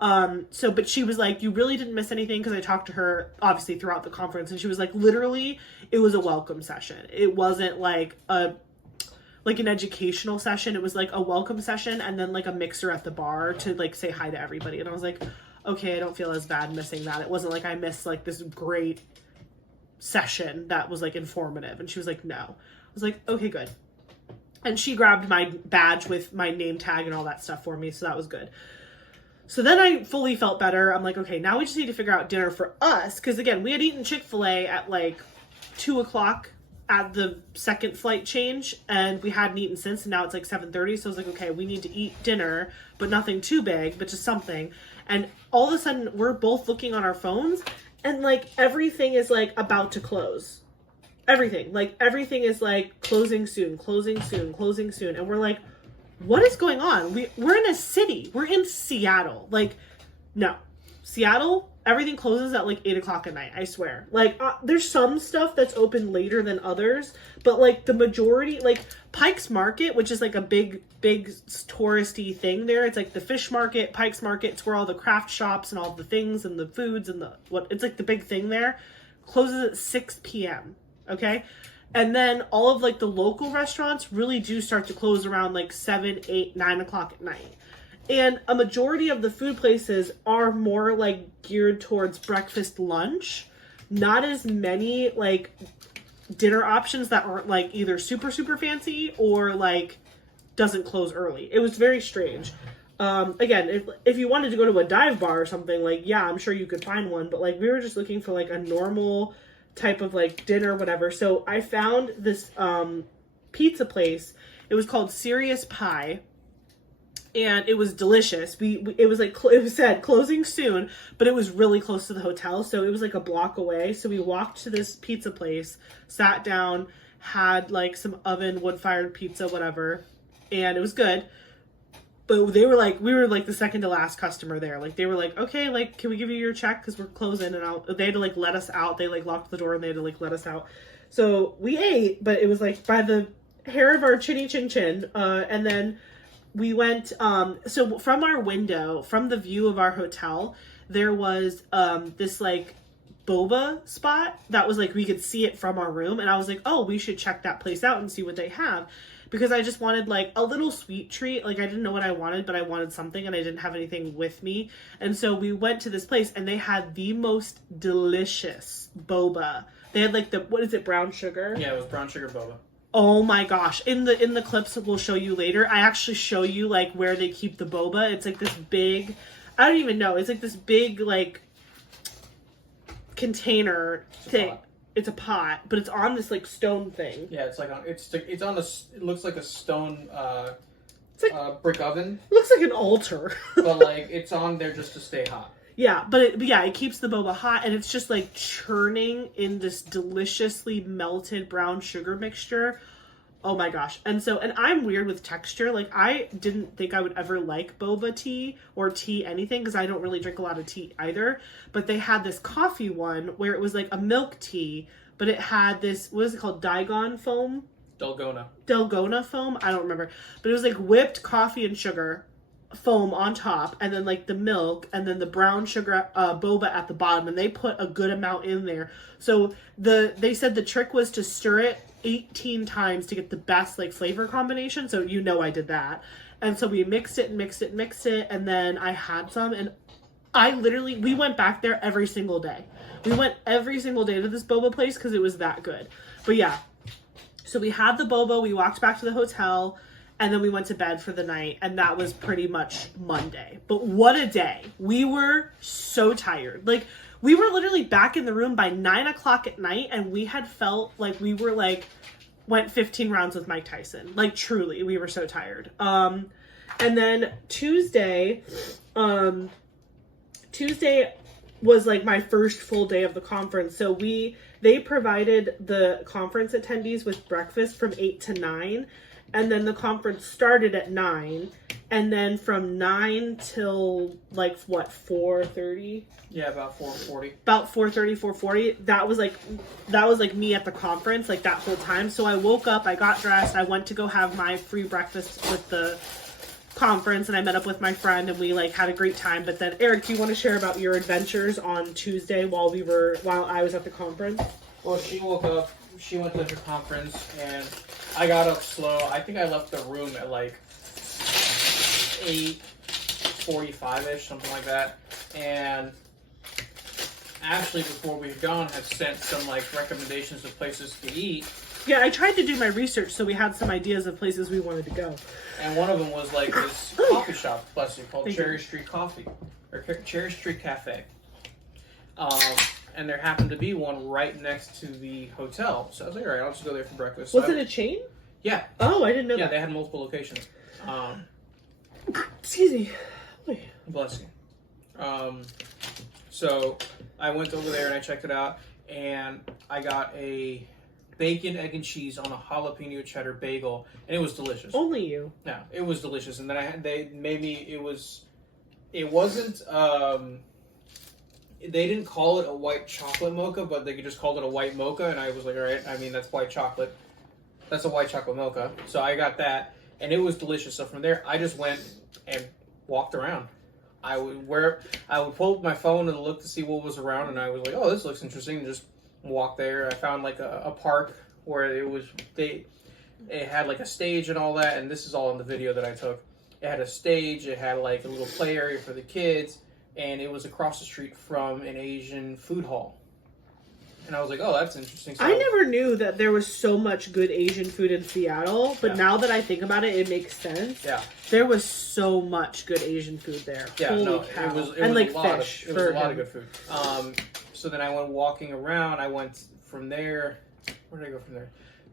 But she was like, you really didn't miss anything, because I talked to her obviously throughout the conference, and she was like, literally, it was a welcome session. It wasn't like an educational session. It was like a welcome session and then like a mixer at the bar to like say hi to everybody. And I was like, okay, I don't feel as bad missing that. It wasn't like I missed like this great session that was like informative. And she was like, no. I was like, okay, good. And she grabbed my badge with my name tag and all that stuff for me, so that was good. So then I fully felt better. I'm like, okay, now we just need to figure out dinner for us. Because again, we had eaten Chick-fil-A at like 2 o'clock at the second flight change. And we hadn't eaten since. And now it's like 7:30. So I was like, okay, we need to eat dinner. But nothing too big, but just something. And all of a sudden, we're both looking on our phones. And like everything is like about to close. Everything. Like everything is like closing soon, closing soon, closing soon. And we're like, what is going on? We're in a city. We're in Seattle. Like, no. Seattle, everything closes at like 8 o'clock at night, I swear. Like, there's some stuff that's open later than others, but like the majority, like Pike's Market, which is like a big touristy thing there. It's like the fish market, Pike's Market. It's where all the craft shops and all the things and the foods and it's like the big thing there. Closes at 6 p.m. Okay? And then all of like the local restaurants really do start to close around like 7, 8, 9 o'clock at night. And a majority of the food places are more like geared towards breakfast, lunch. Not as many like dinner options that aren't like either super fancy or like doesn't close early. It was very strange. Again, if you wanted to go to a dive bar or something, like, yeah, I'm sure you could find one, but like we were just looking for like a normal type of like dinner, whatever. So I found this pizza place. It was called Serious Pie. And it was delicious. It was like, it said closing soon, but it was really close to the hotel. So it was like a block away. So we walked to this pizza place, sat down, had like some oven, wood-fired pizza, whatever. And it was good. But they were like, we were like the second to last customer there. Like they were like, okay, like, can we give you your check? Because we're closing. And they had to like let us out. They like locked the door and they had to like let us out. So we ate, but it was like by the hair of our chinny chin chin. And then we went, so from our window, from the view of our hotel, there was this like boba spot that was like, we could see it from our room. And I was like, oh, we should check that place out and see what they have. Because I just wanted like a little sweet treat. Like I didn't know what I wanted, but I wanted something and I didn't have anything with me. And so we went to this place and they had the most delicious boba. They had like what is it, brown sugar? Yeah, it was brown sugar boba. Oh my gosh. In the clips we'll show you later, I actually show you like where they keep the boba. It's like this big, I don't even know. It's like this big like container thing. It's a pot, but it's on this like stone thing. Yeah, it's like it's on it looks like a stone it's like brick oven. It looks like an altar. But like it's on there just to stay hot. Yeah, but it keeps the boba hot, and it's just like churning in this deliciously melted brown sugar mixture. Oh my gosh. And I'm weird with texture. Like I didn't think I would ever like boba tea or tea anything because I don't really drink a lot of tea either. But they had this coffee one where it was like a milk tea, but it had this, what is it called? Dalgona foam? Dalgona foam? I don't remember. But it was like whipped coffee and sugar foam on top, and then like the milk, and then the brown sugar boba at the bottom, and they put a good amount in there. So they said the trick was to stir it 18 times to get the best like flavor combination. So I did that. And so we mixed it, and then I had some, and we went back there every single day. We went every single day to this boba place because it was that good. But yeah, so we had the boba, we walked back to the hotel, and then we went to bed for the night, and that was pretty much Monday. But what a day. We were so tired. Like, we were literally back in the room by 9 o'clock at night, and we had felt like we were like, went 15 rounds with Mike Tyson. Like, truly, we were so tired. And then Tuesday was like my first full day of the conference. So they provided the conference attendees with breakfast from 8 to 9. And then the conference started at 9, and then from 9 till like what, 4:30? Yeah, about 4:40. About 4:30, 4:40. That was like me at the conference, like that whole time. So I woke up, I got dressed, I went to go have my free breakfast with the conference, and I met up with my friend, and we like had a great time. But then, Eric, do you want to share about your adventures on Tuesday while I was at the conference? Well, she woke up, she went to the conference, and I got up slow. I think I left the room at like 8:45-ish, something like that. And Ashley, before we had gone, had sent some like recommendations of places to eat. Yeah, I tried to do my research so we had some ideas of places we wanted to go. And one of them was like this coffee shop, bless you, called Cherry Street Coffee, or Cherry Street Cafe. And there happened to be one right next to the hotel. So I was like, all right, I'll just go there for breakfast. Was it a chain? Yeah. Oh, I didn't know that. Yeah, they had multiple locations. Excuse me. Bless you. So I went over there and I checked it out, and I got a bacon, egg, and cheese on a jalapeno cheddar bagel, and it was delicious. Only you. No, it was delicious. And then they made me, it wasn't, they didn't call it a white chocolate mocha, but they just called it a white mocha, and I was like, all right, I mean, that's white chocolate. That's a white chocolate mocha. So I got that, and it was delicious. So from there, I just went and walked around. I would pull up my phone and look to see what was around, and I was like, oh, this looks interesting, and just walk there. I found like a park where it had like a stage and all that, and this is all in the video that I took. It had a stage, it had like a little play area for the kids, and it was across the street from an Asian food hall. And I was like, oh, that's interesting. So, I never knew that there was so much good Asian food in Seattle, but now that I think about it, it makes sense. Yeah. There was so much good Asian food there. Yeah, Holy cow. It was and a like lot fish. It was a lot of good food. So then I went walking around. I went from there. Where did I go from there?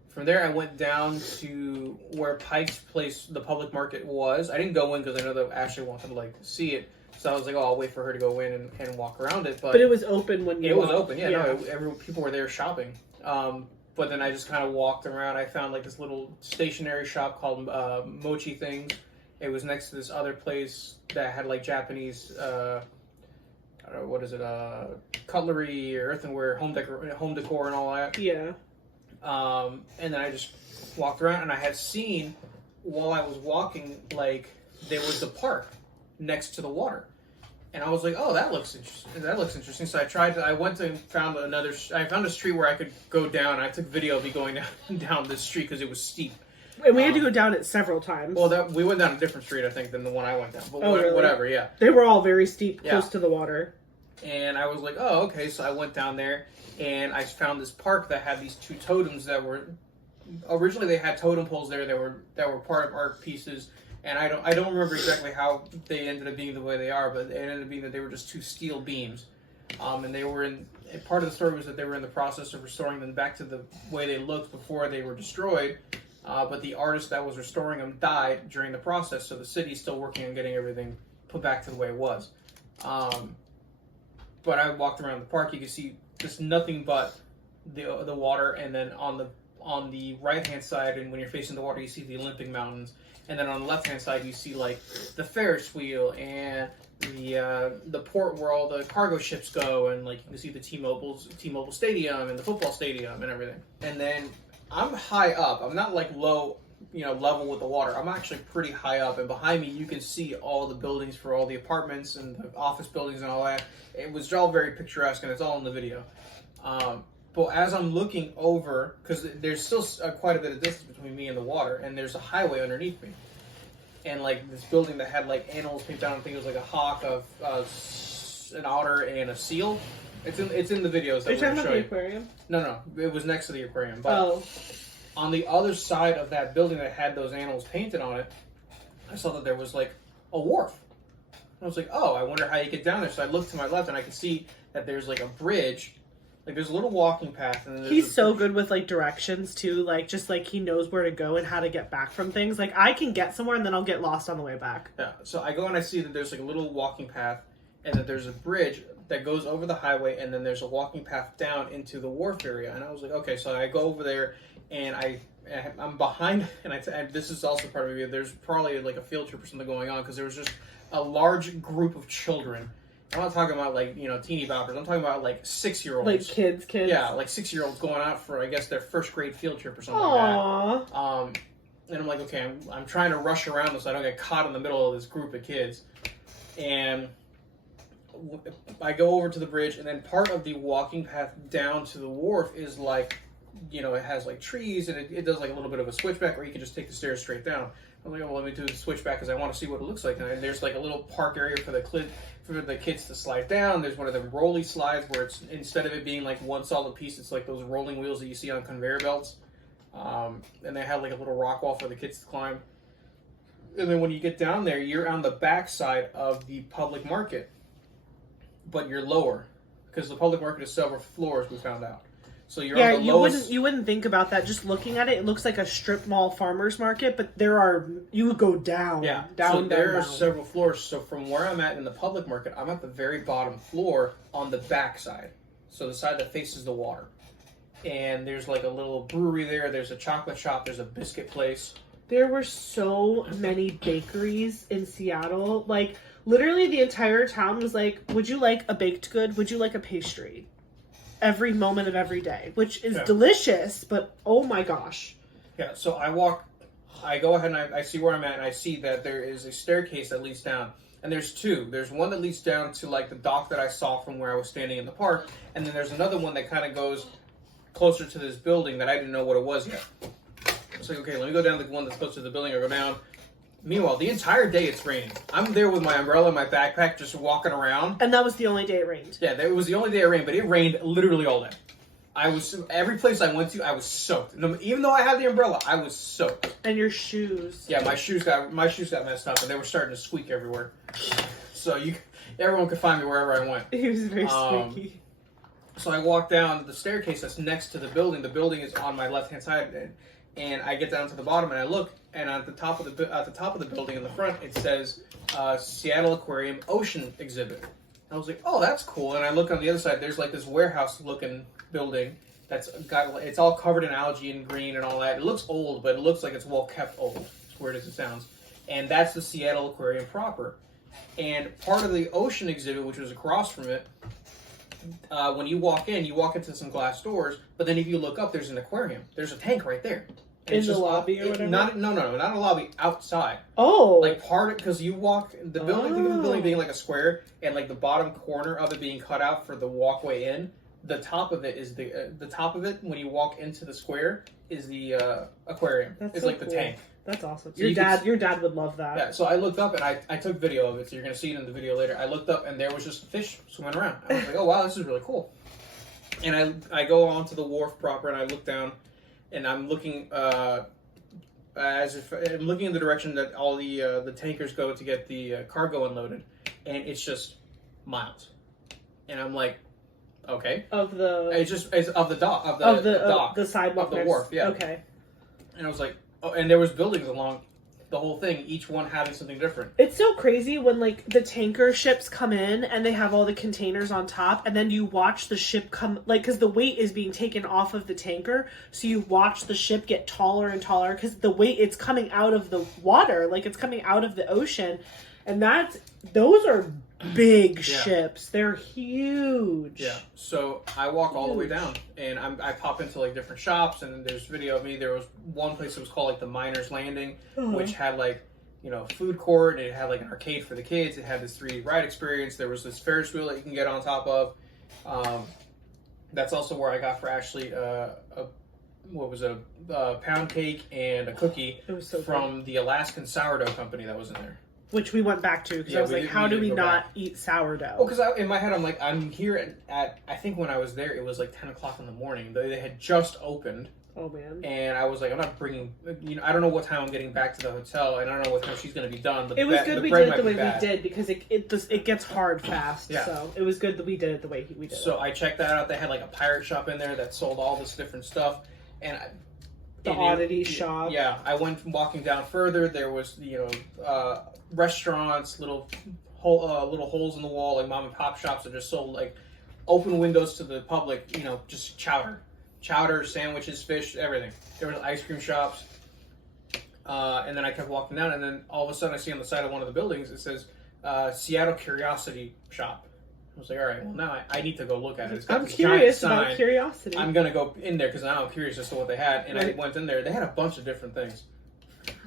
From there, I went down to where Pike's Place, the public market, was. I didn't go in because I know that Ashley wanted to like see it. So I was like, oh, I'll wait for her to go in and walk around it. But it was open when you It was open, yeah. No, people were there shopping. But then I just kind of walked around. I found like this little stationery shop called Mochi Things. It was next to this other place that had like Japanese, I don't know, what is it, cutlery, earthenware, home decor and all that. Yeah. And then I just walked around, and I had seen, while I was walking, like, there was the park next to the water. And I was like, oh, that looks interesting. So I went and found I found a street where I could go down. I took video of me going down this street because it was steep. And we had to go down it several times. Well, we went down a different street, I think, than the one I went down. But really? Whatever, yeah. They were all very steep, close to the water. And I was like, oh, okay. So I went down there, and I found this park that had these two totems that were... Originally, they had totem poles there that were part of art pieces. And I don't remember exactly how they ended up being the way they are, but it ended up being that they were just two steel beams. And they were part of the story was that they were in the process of restoring them back to the way they looked before they were destroyed. But the artist that was restoring them died during the process, so the city's still working on getting everything put back to the way it was. But I walked around the park, you could see just nothing but the water, and then on the right-hand side, and when you're facing the water, you see the Olympic Mountains. And then on the left-hand side, you see like the Ferris wheel and the port where all the cargo ships go, and like you can see the T-Mobile Stadium and the football stadium and everything. And then I'm high up. I'm not like low, level with the water. I'm actually pretty high up, and behind me you can see all the buildings for all the apartments and the office buildings and all that. It was all very picturesque, and it's all in the video. But as I'm looking over, because there's still quite a bit of distance between me and the water, and there's a highway underneath me. And like this building that had like animals painted down, I think it was like a hawk, an otter, and a seal. It's in the videos that Are you talking about the you. aquarium? No, it was next to the aquarium. But on the other side of that building that had those animals painted on it, I saw that there was like a wharf. I was like, oh, I wonder how you get down there. So I looked to my left, and I could see that there's like a bridge. Like, there's a little walking path. And he's so good with, like, directions, too. Like, just, like, he knows where to go and how to get back from things. Like, I can get somewhere, and then I'll get lost on the way back. Yeah, so I go and I see that there's, like, a little walking path, and that there's a bridge that goes over the highway, and then there's a walking path down into the wharf area. And I was like, okay, so I go over there, and I'm behind, and this is also part of it. There's probably, like, a field trip or something going on, because there was just a large group of children. I'm not talking about, like, teeny boppers. I'm talking about, like, 6-year-olds. Like kids. Yeah, like 6-year-olds going out for, I guess, their first grade field trip or something Aww. like that. And I'm like, okay, I'm trying to rush around this so I don't get caught in the middle of this group of kids. And I go over to the bridge, and then part of the walking path down to the wharf is, like, it has, like, trees, and it does, like, a little bit of a switchback, or you can just take the stairs straight down. I'm like, well, let me do the switchback because I want to see what it looks like. And there's, like, a little park area for the kids to slide down. There's one of the rolly slides where it's, instead of it being like one solid piece, it's like those rolling wheels that you see on conveyor belts. And they had like a little rock wall for the kids to climb. And then when you get down there, you're on the back side of the public market, but you're lower because the public market is several floors, we found out. So you're on the lowest. You wouldn't think about that just looking at it. It looks like a strip mall farmer's market, but you would go down. Yeah, down. There are several floors. So from where I'm at in the public market, I'm at the very bottom floor on the back side. So the side that faces the water. And there's like a little brewery there. There's a chocolate shop. There's a biscuit place. There were so many bakeries in Seattle. Like, Literally the entire town was like, would you like a baked good? Would you like a pastry? Every moment of every day, which is delicious, but oh my gosh. Yeah, so I go ahead and I see where I'm at, and I see that there is a staircase that leads down. And there's two. There's one that leads down to like the dock that I saw from where I was standing in the park, and then there's another one that kind of goes closer to this building that I didn't know what it was yet. It's like, okay, let me go down the one that's close to the building. I go down. Meanwhile, the entire day it's raining. I'm there with my umbrella and my backpack just walking around. And that was the only day it rained. Yeah, it was the only day it rained, but it rained literally all day. Every place I went to, I was soaked. Even though I had the umbrella, I was soaked. And your shoes. Yeah, my shoes got messed up, and they were starting to squeak everywhere. So everyone could find me wherever I went. He was very squeaky. So I walk down the staircase that's next to the building. The building is on my left-hand side, and I get down to the bottom and I look, and at the top of the building in the front it says Seattle Aquarium Ocean Exhibit. I was like, oh, that's cool. And I look on the other side. There's like this warehouse-looking building it's all covered in algae and green and all that. It looks old, but it looks like it's well kept old, as weird as it sounds. And that's the Seattle Aquarium proper. And part of the ocean exhibit, which was across from it, when you walk into some glass doors, but then if you look up, there's an aquarium. There's a tank right there. And in the lobby or whatever? No, not a lobby, outside. Oh. Like because you walk, the building, think of the building being like a square, and like the bottom corner of it being cut out for the walkway in. The top of it is the top of it, when you walk into the square, is the aquarium. That's it's so like cool. the tank. That's awesome. So your dad would love that. Yeah, so I looked up and I took video of it, so you're going to see it in the video later. I looked up and there was just fish swimming around. I was like, oh wow, this is really cool. And I go onto the wharf proper and I look down and I'm looking I'm looking in the direction that all the tankers go to get the cargo unloaded, and it's just miles. And I'm like, okay. It's of the dock the sidewalk of the wharf, yeah. Okay. And I was like, oh, and there was buildings along the whole thing, each one having something different. It's so crazy when like the tanker ships come in and they have all the containers on top, and then you watch the ship come, like, because the weight is being taken off of the tanker, so you watch the ship get taller and taller because the weight, it's coming out of the water, like it's coming out of the ocean, and those are big ships. They're huge. Yeah. So I walk all the way down, and I pop into like different shops, and there's video of me. There was one place that was called like the Miners Landing, which had like, food court, and it had like an arcade for the kids. It had this 3D ride experience. There was this Ferris wheel that you can get on top of. That's also where I got for Ashley a pound cake and a cookie from the Alaskan sourdough company that was in there. Which we went back to because I was like, how do we not eat sourdough? Well, because in my head, I'm like, I'm here at, I think when I was there, it was like 10 o'clock in the morning. They had just opened. Oh, man. And I was like, I'm not bringing, I don't know what time I'm getting back to the hotel, and I don't know what time she's going to be done. But it was good we did it the way we did, because it gets hard fast. Yeah. So it was good that we did it the way we did it. So I checked that out. They had like a pirate shop in there that sold all this different stuff. And the oddity shop. Yeah. I went walking down further. There was, restaurants, little holes in the wall, like mom and pop shops that just sold like open windows to the public, just chowder, sandwiches, fish, everything. There was ice cream shops, and then I kept walking down, and then all of a sudden I see on the side of one of the buildings it says Seattle Curiosity Shop. I was like, all right, well now I need to go look at it. It's got I'm this curious giant about sign. curiosity. I'm gonna go in there because now I'm curious as to what they had, and right. I went in there. They had a bunch of different things.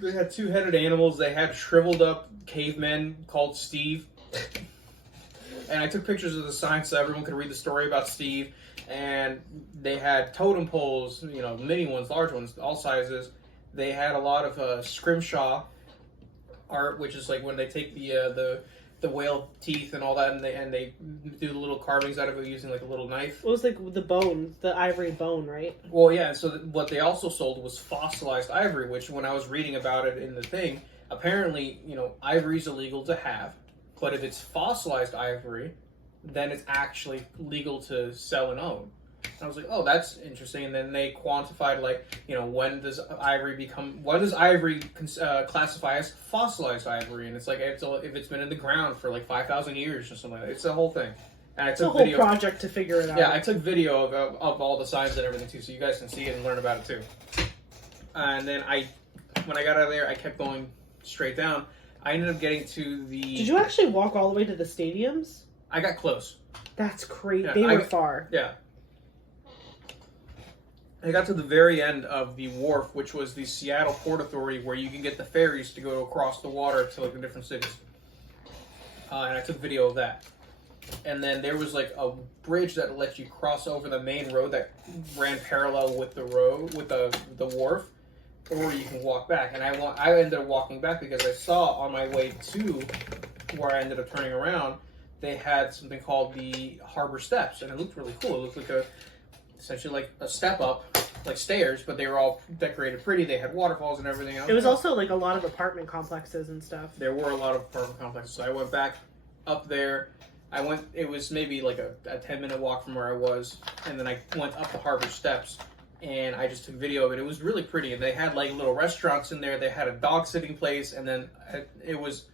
They had two-headed animals. They had shriveled up cavemen called Steve. And I took pictures of the sign so everyone could read the story about Steve. And they had totem poles, mini ones, large ones, all sizes. They had a lot of scrimshaw art, which is like when they take the whale teeth and all that, and they do the little carvings out of it using like a little knife. It was like the bone, the ivory bone, right? Well, yeah. So what they also sold was fossilized ivory, which when I was reading about it in the thing, apparently, ivory is illegal to have, but if it's fossilized ivory, then it's actually legal to sell and own. And I was like, oh, that's interesting. And then they quantified, like, when does ivory classify as fossilized ivory? And it's like, if it's been in the ground for like 5,000 years or something like that. It's the whole thing. And I took it's a whole project to figure it out. Yeah, I took video of all the signs and everything too, so you guys can see it and learn about it too. And then when I got out of there, I kept going straight down. I ended up getting to the... Did you actually walk all the way to the stadiums? I got close. That's crazy. Yeah, they were far. Yeah. I got to the very end of the wharf, which was the Seattle Port Authority, where you can get the ferries to go across the water to like the different cities. And I took video of that. And then there was like a bridge that let you cross over the main road that ran parallel with the road, with the wharf, or you can walk back. And I ended up walking back because I saw on my way to where I ended up turning around, they had something called the Harbor Steps, and it looked really cool. It looked like essentially like a step up, like stairs, but they were all decorated pretty. They had waterfalls and everything else. It was also like a lot of apartment complexes and stuff. There were a lot of apartment complexes. So I went back up there. It was maybe like a 10-minute walk from where I was, and then I went up the Harbor Steps, and I just took video of it. It was really pretty, and they had like little restaurants in there. They had a dog sitting place, and then it was,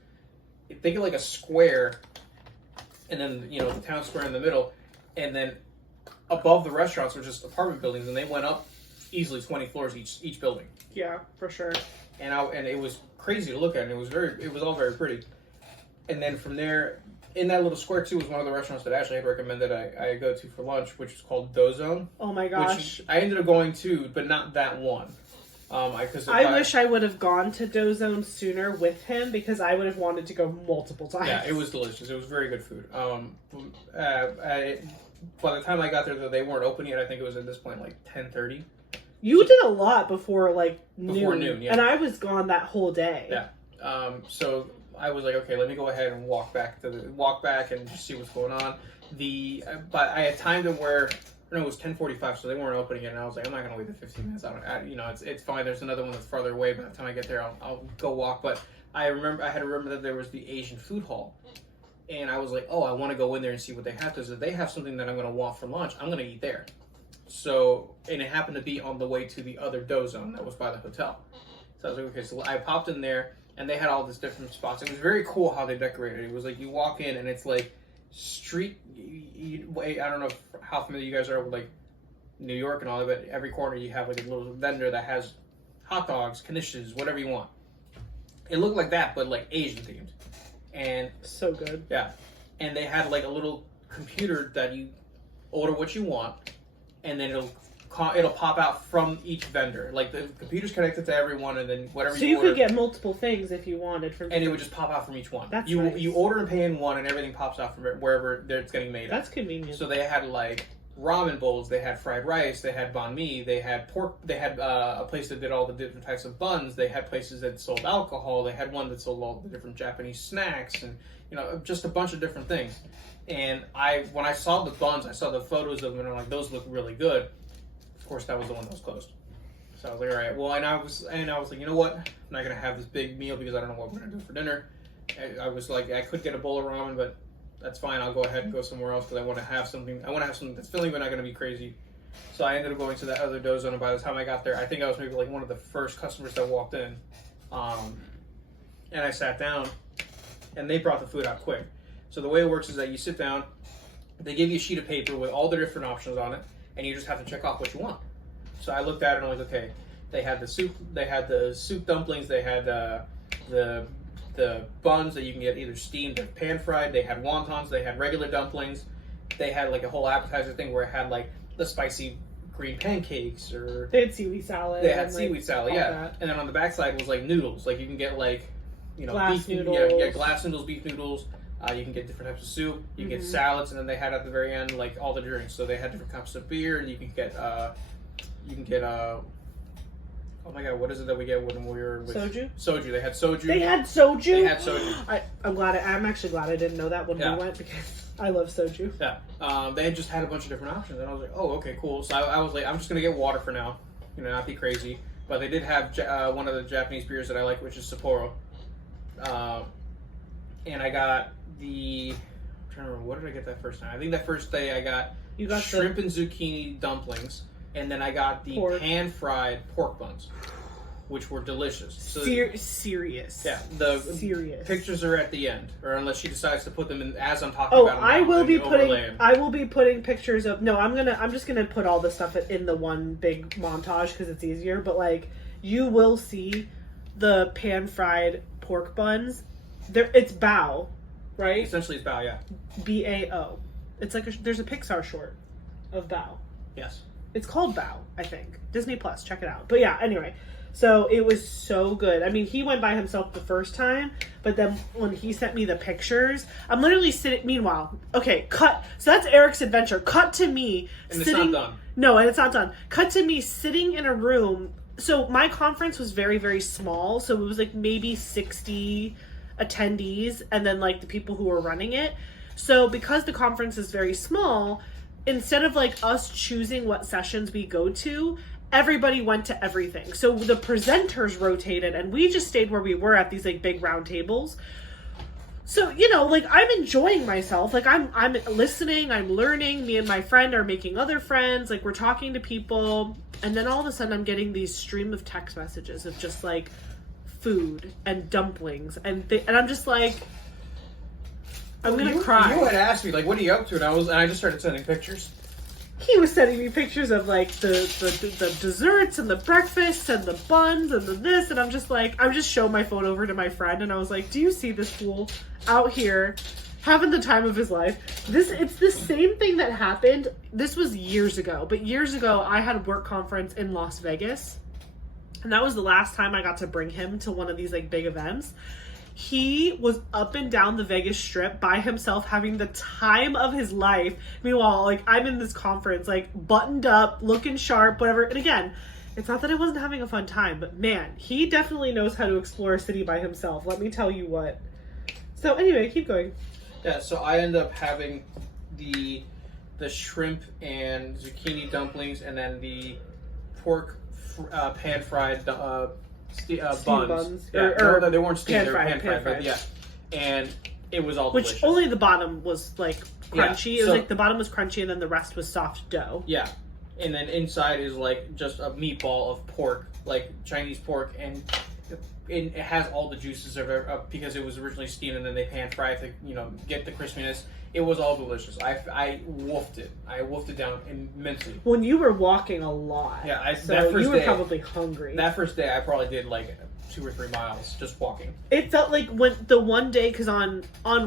think of like a square, and then, you know, the town square in the middle, and then above the restaurants were just apartment buildings, and they went up easily 20 floors each building. Yeah, for sure. And it was crazy to look at, and it was all very pretty. And then from there, in that little square too, was one of the restaurants that Ashley had recommended I go to for lunch, which is called Dozone. Oh my gosh! Which I ended up going to, but not that one. I wish I would have gone to Dozone sooner with him because I would have wanted to go multiple times. Yeah, it was delicious. It was very good food. By the time I got there, though, they weren't open yet. I think it was at this point like 10:30. You did a lot before like noon. Before noon, yeah. And I was gone that whole day. Yeah. So I was like, okay, let me go ahead and walk back and just see what's going on. But I had timed it where it was 10:45, so they weren't opening yet. And I was like, I'm not gonna wait the 15 minutes. It's fine. There's another one that's farther away. By the time I get there, I'll go walk. But I had to remember that there was the Asian food hall. And I was like, oh, I want to go in there and see what they have. Because if they have something that I'm going to want for lunch, I'm going to eat there. So, and it happened to be on the way to the other Dozone that was by the hotel. So I was like, okay, so I popped in there, and they had all these different spots. It was very cool how they decorated it. It was like you walk in, and it's like street. I don't know how familiar you guys are with like New York and all of it. Every corner you have like a little vendor that has hot dogs, knishes, whatever you want. It looked like that, but like Asian themed. And so good. Yeah. And they had like a little computer that you order what you want, and then it'll pop out from each vendor. Like the computer's connected to everyone, and then whatever so you order. So you could get multiple things if you wanted from. And it would just pop out from each one. That's nice. You order and pay in one, and everything pops out from wherever it's getting made. That's convenient. So they had like ramen bowls, they had fried rice, they had banh mi, they had pork, they had a place that did all the different types of buns, they had places that sold alcohol, they had one that sold all the different Japanese snacks, and just a bunch of different things. And when I saw the buns, I saw the photos of them, and I'm like, those look really good. Of course, that was the one that was closed. So I was like, all right, well, and I was like, you know what? I'm not gonna have this big meal because I don't know what we're gonna do for dinner. I was like, I could get a bowl of ramen, but that's fine. I'll go ahead and go somewhere else because I want to have something. I want to have something that's filling, but not going to be crazy. So I ended up going to that other Dozone, and by the time I got there, I think I was maybe like one of the first customers that walked in. And I sat down, and they brought the food out quick. So the way it works is that you sit down, they give you a sheet of paper with all the different options on it, and you just have to check off what you want. So I looked at it and I was like, okay, they had the soup dumplings, they had the buns that you can get either steamed or pan fried. They had wontons. They had regular dumplings. They had like a whole appetizer thing where it had like the spicy green pancakes, or they had seaweed salad. They had seaweed salad, yeah. That. And then on the backside was like noodles. Like you can get like glass beef noodles. Yeah, glass noodles, beef noodles. You can get different types of soup. You can get salads, and then they had at the very end like all the drinks. So they had different cups of beer. You can get oh my god, what is it that we get when we're with soju? Soju. They had soju. They had soju? They had soju. I'm actually glad I didn't know that when we went because I love soju. Yeah. They just had a bunch of different options, and I was like, oh, okay, cool. So I was like, I'm just going to get water for now. Not be crazy. But they did have one of the Japanese beers that I like, which is Sapporo. And I got I'm trying to remember, what did I get that first time? I think that first day I got shrimp and zucchini dumplings. And then I got the pan-fried pork buns, which were delicious. So, serious. Yeah, the serious pictures are at the end, or unless she decides to put them in as I'm talking about them. I will be putting pictures of. No, I'm just gonna put all the stuff in the one big montage because it's easier. But like, you will see the pan-fried pork buns It's Bao, right? Essentially, it's Bao, yeah. Bao. It's like there's a Pixar short of Bao. Yes. It's called Bao, I think. Disney Plus, check it out. But yeah, anyway. So it was so good. I mean, he went by himself the first time, but then when he sent me the pictures, I'm literally sitting. Meanwhile, okay, cut. So that's Eric's adventure. Cut to me and sitting. It's not done. No, and it's not done. Cut to me sitting in a room. So my conference was very, very small. So it was like maybe 60 attendees, and then like the people who were running it. So because the conference is very small, instead of like us choosing what sessions we go to, everybody went to everything. So the presenters rotated and we just stayed where we were at these like big round tables. So, you know, like I'm enjoying myself. Like I'm listening, I'm learning. Me and my friend are making other friends. Like we're talking to people. And then all of a sudden I'm getting these stream of text messages of just like food and dumplings. And I'm just like, I'm going to cry. You had asked me, like, what are you up to? And I just started sending pictures. He was sending me pictures of like the desserts and the breakfasts and the buns and the this, and I'm just showing my phone over to my friend, and I was like, "Do you see this fool out here having the time of his life?" It's the same thing that happened. This was years ago, but years ago I had a work conference in Las Vegas, and that was the last time I got to bring him to one of these like big events. He was up and down the Vegas Strip by himself having the time of his life. Meanwhile, like, I'm in this conference, like, buttoned up, looking sharp, whatever. And again, it's not that I wasn't having a fun time, but man, he definitely knows how to explore a city by himself. Let me tell you what. So anyway, keep going. Yeah, so I end up having the shrimp and zucchini dumplings and then the pork pan-fried buns. Yeah, no, they weren't steamed, they were pan-fried, but yeah. And it was all delicious. Which only the bottom was like crunchy. Yeah, it was like the bottom was crunchy and then the rest was soft dough. Yeah. And then inside is like just a meatball of pork, like Chinese pork, and it has all the juices of it because it was originally steamed and then they pan-fried to, you know, get the crispiness. It was all delicious. I wolfed it. I wolfed it down immensely. When you were walking a lot. Yeah, so you were probably hungry. That first day, I probably did like 2 or 3 miles just walking. It felt like when the one day, because on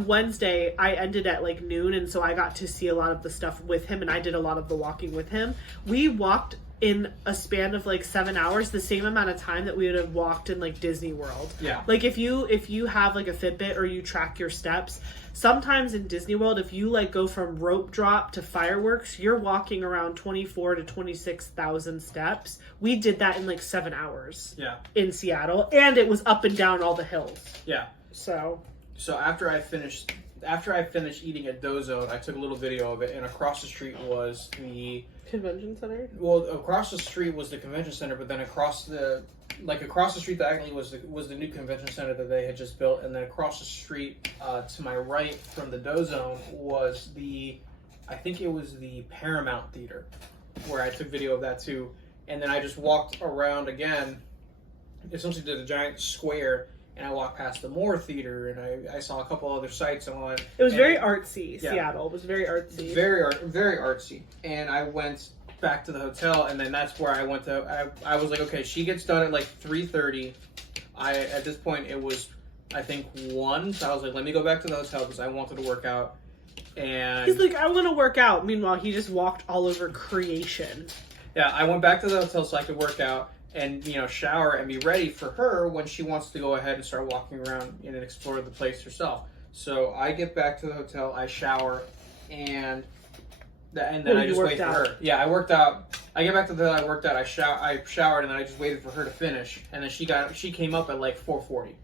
Wednesday, I ended at like noon, and so I got to see a lot of the stuff with him, and I did a lot of the walking with him. We walked in a span of like 7 hours, the same amount of time that we would have walked in like Disney World. Yeah. Like if you have like a Fitbit or you track your steps, sometimes in Disney World, if you like go from rope drop to fireworks, you're walking around 24 to 26,000 steps. We did that in like 7 hours. Yeah. In Seattle, and it was up and down all the hills. Yeah. So after I finished eating at Dozo, I took a little video of it, and across the street was the convention center. Well, across the street was the convention center, but then across the street that actually was the new convention center that they had just built, and then across the street to my right from the Dozone was I think it was the Paramount Theater, where I took video of that too, and then I just walked around again, essentially to the giant square. And I walked past the Moore Theater, and I saw a couple other sites on. It was very artsy. Yeah. Seattle was very artsy. Very artsy. And I went back to the hotel, and then that's where I went to. I was like, okay, she gets done at like 3:30. At this point it was, I think 1. So I was like, let me go back to the hotel because I wanted to work out. And he's like, I want to work out. Meanwhile, he just walked all over creation. Yeah, I went back to the hotel so I could work out. And, you know, shower and be ready for her when she wants to go ahead and start walking around and explore the place herself. So I get back to the hotel, I shower, and then I just wait for her. Yeah, I worked out. I get back to the hotel, I worked out, I showered, and then I just waited for her to finish. And then she came up at like 4:40.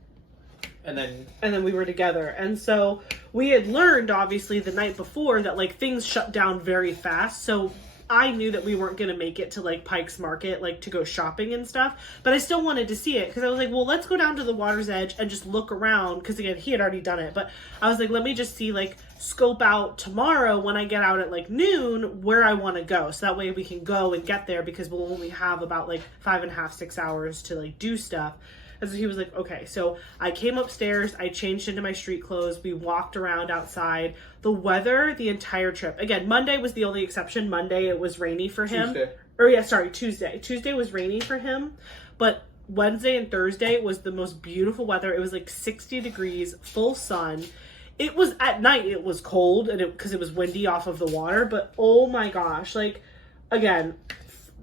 And then we were together. And so we had learned, obviously, the night before that, like, things shut down very fast. So I knew that we weren't going to make it to like Pike's Market, like to go shopping and stuff, but I still wanted to see it because I was like, well, let's go down to the water's edge and just look around. Because again, he had already done it, but I was like, let me just see, like, scope out tomorrow when I get out at like noon where I want to go. So that way we can go and get there because we'll only have about like 5.5, 6 hours to like do stuff. And so he was like, okay. So I came upstairs, I changed into my street clothes, we walked around outside. The weather, the entire trip. Again, Monday was the only exception. Monday, it was rainy for him. Tuesday. Tuesday. Tuesday was rainy for him. But Wednesday and Thursday was the most beautiful weather. It was like 60 degrees, full sun. It was at night, it was cold and because it was windy off of the water, but oh my gosh, like, again,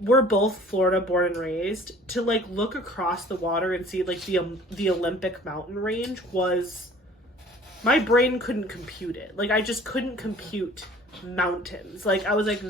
we're both Florida born and raised. To like look across the water and see like the Olympic mountain range was, my brain couldn't compute it. Like, I just couldn't compute mountains. Like, I was like,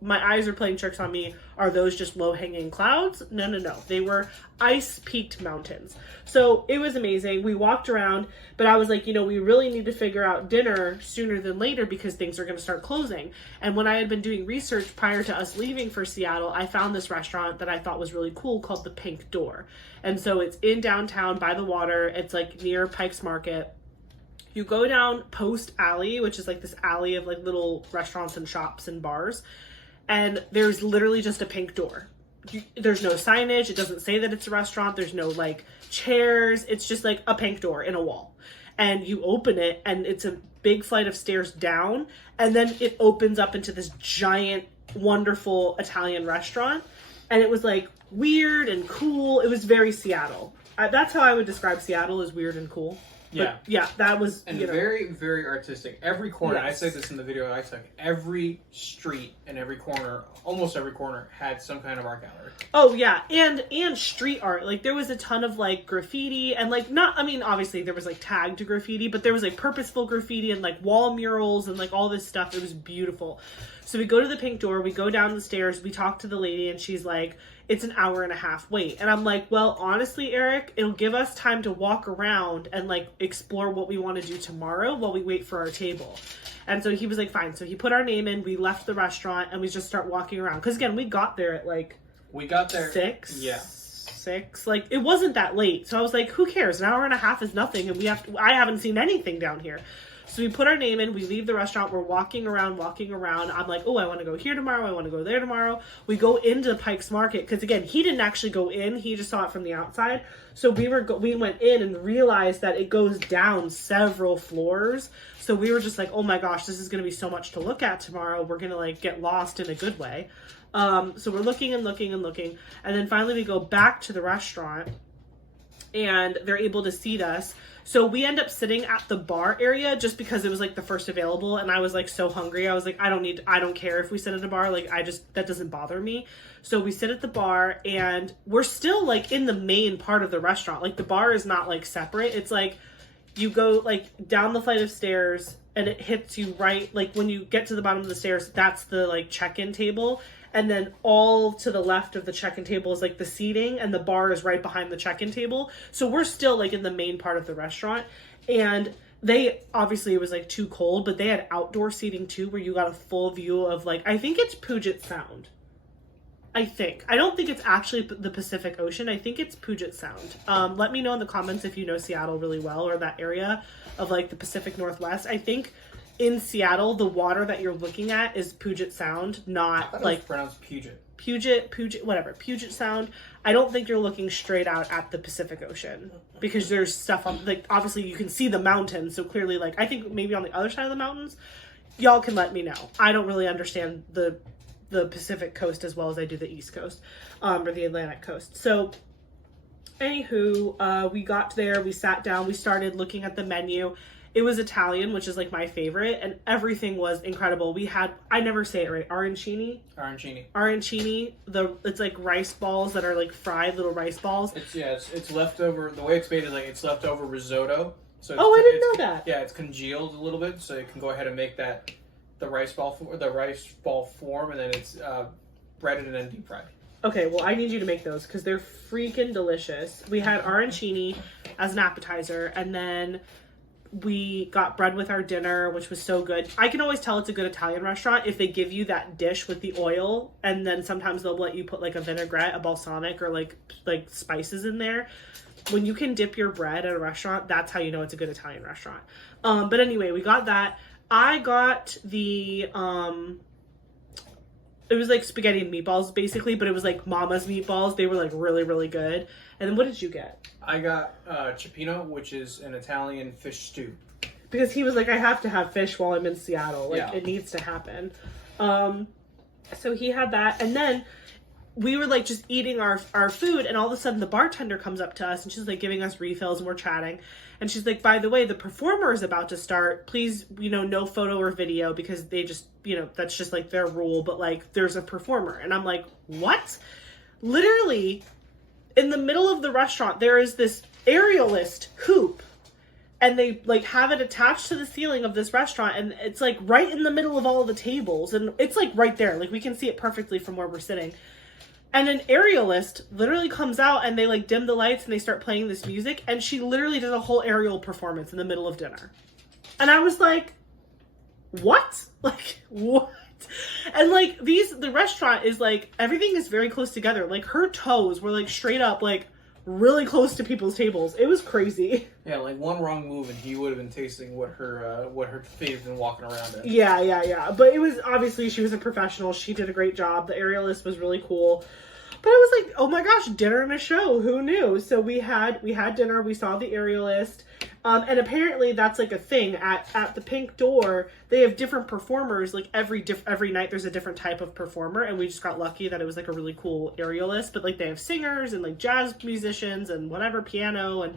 my eyes are playing tricks on me. Are those just low-hanging clouds? No. They were ice-peaked mountains. So it was amazing. We walked around, but I was like, we really need to figure out dinner sooner than later because things are going to start closing. And when I had been doing research prior to us leaving for Seattle, I found this restaurant that I thought was really cool called the Pink Door. And so it's in downtown by the water. It's like near Pike's Market. You go down Post Alley, which is like this alley of like little restaurants and shops and bars. And there's literally just a pink door. There's no signage. It doesn't say that it's a restaurant. There's no like chairs. It's just like a pink door in a wall. And you open it and it's a big flight of stairs down. And then it opens up into this giant, wonderful Italian restaurant. And it was like weird and cool. It was very Seattle. That's how I would describe Seattle, as weird and cool. Yeah. But yeah, that was, and very, very artistic. Every corner, yes. I said this in the video I took, every street and every corner, almost every corner, had some kind of art gallery. Oh yeah, and street art. Like, there was a ton of like graffiti and like, obviously there was like tagged graffiti, but there was like purposeful graffiti and like wall murals and like all this stuff. It was beautiful. So we go to the Pink Door, we go down the stairs, we talk to the lady, and she's like, it's an hour and a half wait. And I'm like, well, honestly, Eric, it'll give us time to walk around and like explore what we want to do tomorrow while we wait for our table. And so he was like, fine. So he put our name in, we left the restaurant, and we just start walking around. Because again, we got there at like... We got there... 6? Yeah. 6? Like, it wasn't that late. So I was like, who cares? An hour and a half is nothing, and I haven't seen anything down here. So we put our name in, we leave the restaurant, we're walking around. I'm like, oh, I want to go here tomorrow, I want to go there tomorrow. We go into Pike's Market, because again, he didn't actually go in, he just saw it from the outside. So we went in and realized that it goes down several floors. So we were just like, oh my gosh, this is going to be so much to look at tomorrow. We're going to like get lost in a good way. So we're looking and looking and looking. And then finally we go back to the restaurant and they're able to seat us. So we end up sitting at the bar area just because it was like the first available, and I was like so hungry. I was like, I don't care if we sit at a bar. Like, that doesn't bother me. So we sit at the bar and we're still like in the main part of the restaurant. Like, the bar is not like separate. It's like you go like down the flight of stairs and it hits you right. Like, when you get to the bottom of the stairs, that's the like check-in table. And then all to the left of the check-in table is like the seating, and the bar is right behind the check-in table. So we're still like in the main part of the restaurant. And they, obviously it was like too cold, but they had outdoor seating too, where you got a full view of like, I think it's Puget Sound. I don't think it's actually the Pacific Ocean. I think it's Puget Sound. Let me know in the comments if you know Seattle really well, or that area of like the Pacific Northwest. I think in Seattle, the water that you're looking at is Puget Sound, not like... pronounced Puget. Puget, whatever. Puget Sound. I don't think you're looking straight out at the Pacific Ocean, because there's stuff on, like, obviously you can see the mountains, so clearly, like, I think maybe on the other side of the mountains, y'all can let me know. I don't really understand the Pacific coast as well as I do the East Coast, or the Atlantic coast. So, anywho, we got there, we sat down, we started looking at the menu. It was Italian, which is like my favorite, and everything was incredible. We had, I never say it right, arancini. It's like rice balls that are like fried little rice balls. It's leftover. The way it's made is like it's leftover risotto. So I didn't know that. Yeah, it's congealed a little bit, so you can go ahead and make that the rice ball form, and then it's breaded and then deep fried. Okay, well, I need you to make those because they're freaking delicious. We had arancini as an appetizer, and then we got bread with our dinner, which was so good. I can always tell it's a good Italian restaurant if they give you that dish with the oil, and then sometimes they'll let you put like a vinaigrette, a balsamic, or like spices in there. When you can dip your bread at a restaurant, that's how you know it's a good Italian restaurant. But anyway, we got that. I got the it was like spaghetti and meatballs basically, but it was like Mama's meatballs. They were like really, really good. And then what did you get? I got cioppino, which is an Italian fish stew. Because he was like, I have to have fish while I'm in Seattle. Like, yeah. It needs to happen. So he had that. And then we were like just eating our food, and all of a sudden the bartender comes up to us and she's like giving us refills, and we're chatting, and she's like, by the way, the performer is about to start, please, no photo or video, because they just, that's just like their rule, but like there's a performer. And I'm like, what? Literally in the middle of the restaurant there is this aerialist hoop, and they like have it attached to the ceiling of this restaurant, and it's like right in the middle of all the tables, and it's like right there, like we can see it perfectly from where we're sitting. And an aerialist literally comes out, and they like dim the lights and they start playing this music, and she literally does a whole aerial performance in the middle of dinner. And I was like, what? Like, what? And like the restaurant is like, everything is very close together. Like her toes were like straight up, like really close to people's tables. It was crazy. Yeah, like one wrong move and he would have been tasting what her feet have been walking around in. Yeah. But it was, obviously she was a professional. She did a great job. The aerialist was really cool. But I was like, oh my gosh, dinner and a show. Who knew? So we had dinner. We saw the aerialist. And apparently that's like a thing at the Pink Door. They have different performers. Like every night there's a different type of performer. And we just got lucky that it was like a really cool aerialist. But like they have singers and like jazz musicians and whatever, piano. And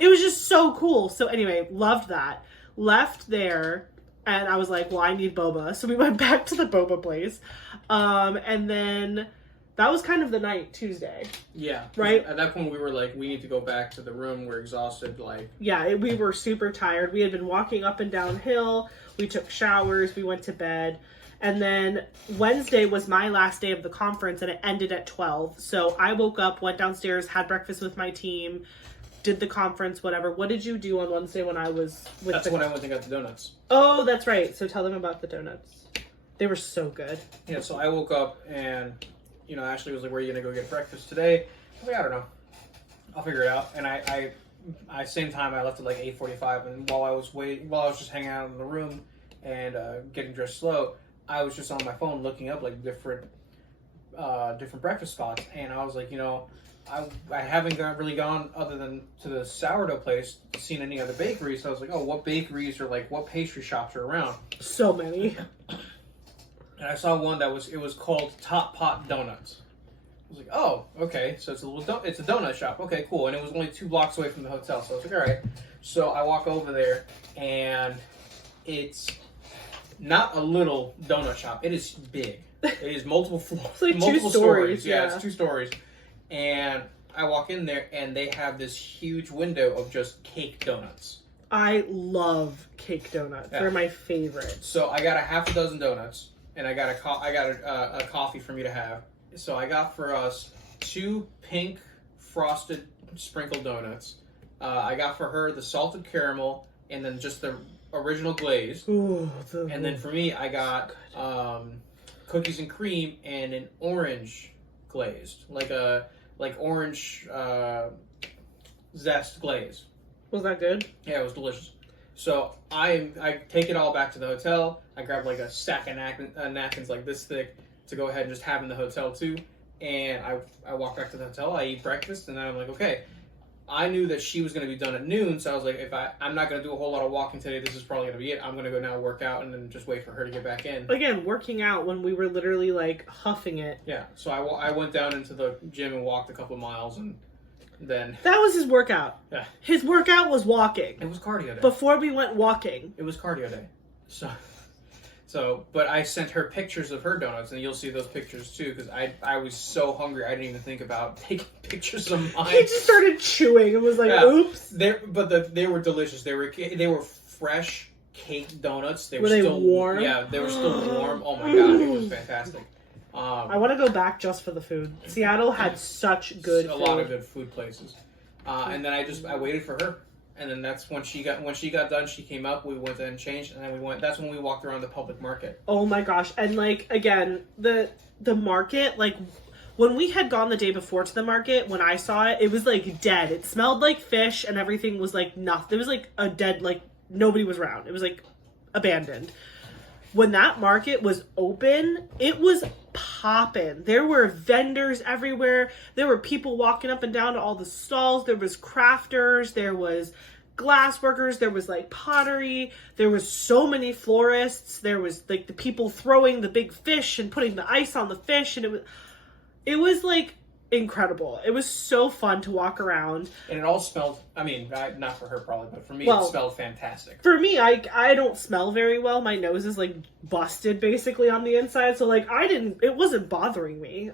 it was just so cool. So anyway, loved that. Left there. And I was like, well, I need boba. So we went back to the boba place. And then that was kind of the night, Tuesday. Yeah. Right? At that point, we were like, we need to go back to the room. We're exhausted. Like, yeah, we were super tired. We had been walking up and down hill. We took showers. We went to bed. And then Wednesday was my last day of the conference, and it ended at 12. So I woke up, went downstairs, had breakfast with my team, did the conference, whatever. What did you do on Wednesday when I was with That's when I went and got the donuts. Oh, that's right. So tell them about the donuts. They were so good. Yeah, so I woke up and, Ashley was like, where are you going to go get breakfast today? I was like, I don't know. I'll figure it out. And I same time, I left at like 8:45, and while I was just hanging out in the room and getting dressed slow, I was just on my phone looking up like different breakfast spots, and I was like, I haven't really gone other than to the sourdough place, seen any other bakeries. So I was like, oh, what bakeries or like what pastry shops are around? So many. And I saw one it was called Top Pot Donuts. I was like, oh, okay, so it's a donut shop. Okay, cool. And it was only 2 blocks away from the hotel, so I was like, all right. So I walk over there, and it's not a little donut shop. It is big. It is multiple floors. It's like multiple 2 stories. Yeah, it's 2 stories. And I walk in there, and they have this huge window of just cake donuts. I love cake donuts. Yeah. They're my favorite. So I got a half a dozen donuts, and I got a coffee for me to have. So I got for us 2 pink frosted sprinkled donuts. I got for her the salted caramel, and then just the original glaze. Ooh, and then for me, I got cookies and cream and an orange glazed, like orange zest glaze. Was that good? Yeah, it was delicious. So I take it all back to the hotel. I grab like a stack of napkins like this thick to go ahead and just have in the hotel too. And I walk back to the hotel. I eat breakfast, and then I'm like, okay. I knew that she was going to be done at noon, so I was like, I'm not going to do a whole lot of walking today. This is probably going to be it. I'm going to go now work out and then just wait for her to get back in. Again, working out when we were literally like huffing it. Yeah, so I went down into the gym and walked a couple of miles, and then... That was his workout. Yeah. His workout was walking. It was cardio day. Before we went walking. It was cardio day. So, but I sent her pictures of her donuts, and you'll see those pictures too, because I was so hungry I didn't even think about taking pictures of mine. He just started chewing and was like, oops. They were delicious. They were fresh cake donuts. Were they still warm? Yeah, they were still warm. Oh my god, it was fantastic. I want to go back just for the food. Seattle had such good food. A lot of good food places. And then I waited for her. And then that's when she got done, she came up, we went and changed, and then that's when we walked around the public market. Oh my gosh. And like, again, the market, like, when we had gone the day before to the market, when I saw it, it was like dead. It smelled like fish, and everything was like nothing. It was like a dead, like, nobody was around. It was like abandoned. When that market was open, it was poppin'. There were vendors everywhere. There were people walking up and down to all the stalls. There was crafters. There was glass workers. There was like pottery. There was so many florists. There was like the people throwing the big fish and putting the ice on the fish. And It was like incredible. It was so fun to walk around. And it all smelled, I mean, not for her probably, but for me, Well, it smelled fantastic. For me, I don't smell very well. My nose is like busted basically on the inside. So like it wasn't bothering me.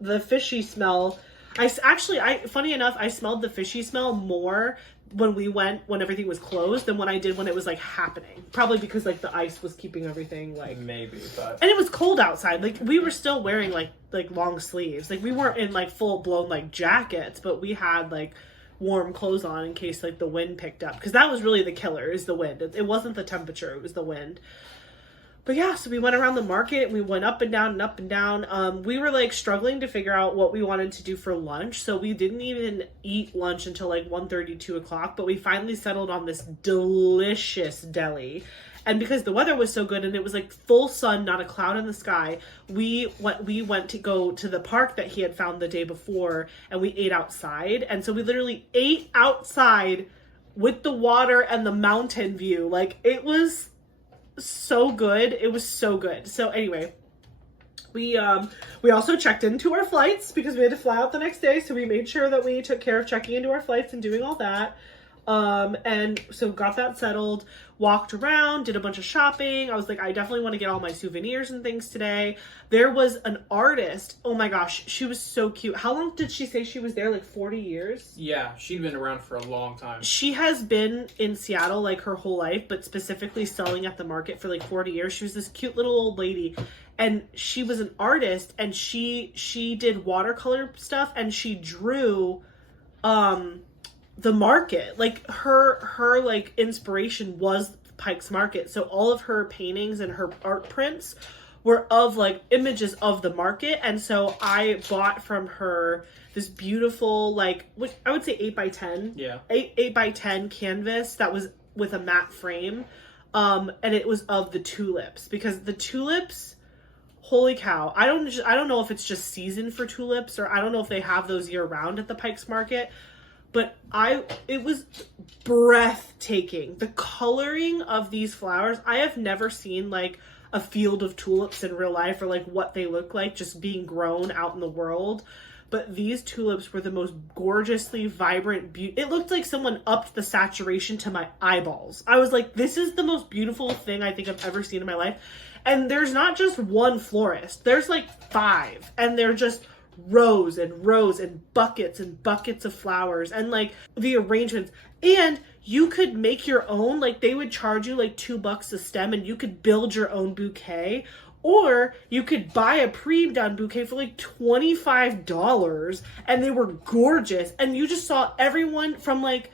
The fishy smell, funny enough, I smelled the fishy smell more when everything was closed than when I did when it was like happening. Probably because like the ice was keeping everything like. Maybe, but. And it was cold outside. Like we were still wearing like long sleeves. Like we weren't in like full blown like jackets, but we had like warm clothes on in case like the wind picked up. Because that was really the killer, is the wind. It wasn't the temperature, it was the wind. But yeah, so we went around the market. We went up and down and up and down. We were like struggling to figure out what we wanted to do for lunch. So we didn't even eat lunch until like 1:30, 2 o'clock. But we finally settled on this delicious deli. And because the weather was so good and it was like full sun, not a cloud in the sky, we went to go to the park that he had found the day before, and we ate outside. And so we literally ate outside with the water and the mountain view. Like it was so good. It was so good. So anyway, we also checked into our flights because we had to fly out the next day. So we made sure that we took care of checking into our flights and doing all that. And so got that settled, walked around, did a bunch of shopping. I was like, I definitely want to get all my souvenirs and things today. There was an artist. Oh my gosh, she was so cute. How long did she say she was there? Like 40 years? Yeah, she'd been around for a long time. She has been in Seattle like her whole life, but specifically selling at the market for like 40 years. She was this cute little old lady, and she was an artist, and she did watercolor stuff, and she drew the market. Like her like inspiration was Pike's Market. So all of her paintings and her art prints were of like images of the market. And so I bought from her this beautiful, like, which I would say 8x10. Yeah. 8x10 canvas that was with a matte frame. And it was of the tulips, because the tulips, holy cow. I don't know if it's just season for tulips, or I don't know if they have those year round at the Pike's Market. But it was breathtaking. The coloring of these flowers, I have never seen like a field of tulips in real life, or like what they look like just being grown out in the world. But these tulips were the most gorgeously vibrant, it looked like someone upped the saturation to my eyeballs. I was like, this is the most beautiful thing I think I've ever seen in my life. And there's not just one florist. There's like 5. And they're just rows and rows and buckets of flowers, and like the arrangements. And you could make your own. Like they would charge you like $2 a stem, and you could build your own bouquet, or you could buy a pre-done bouquet for like $25, and they were gorgeous. And you just saw everyone from like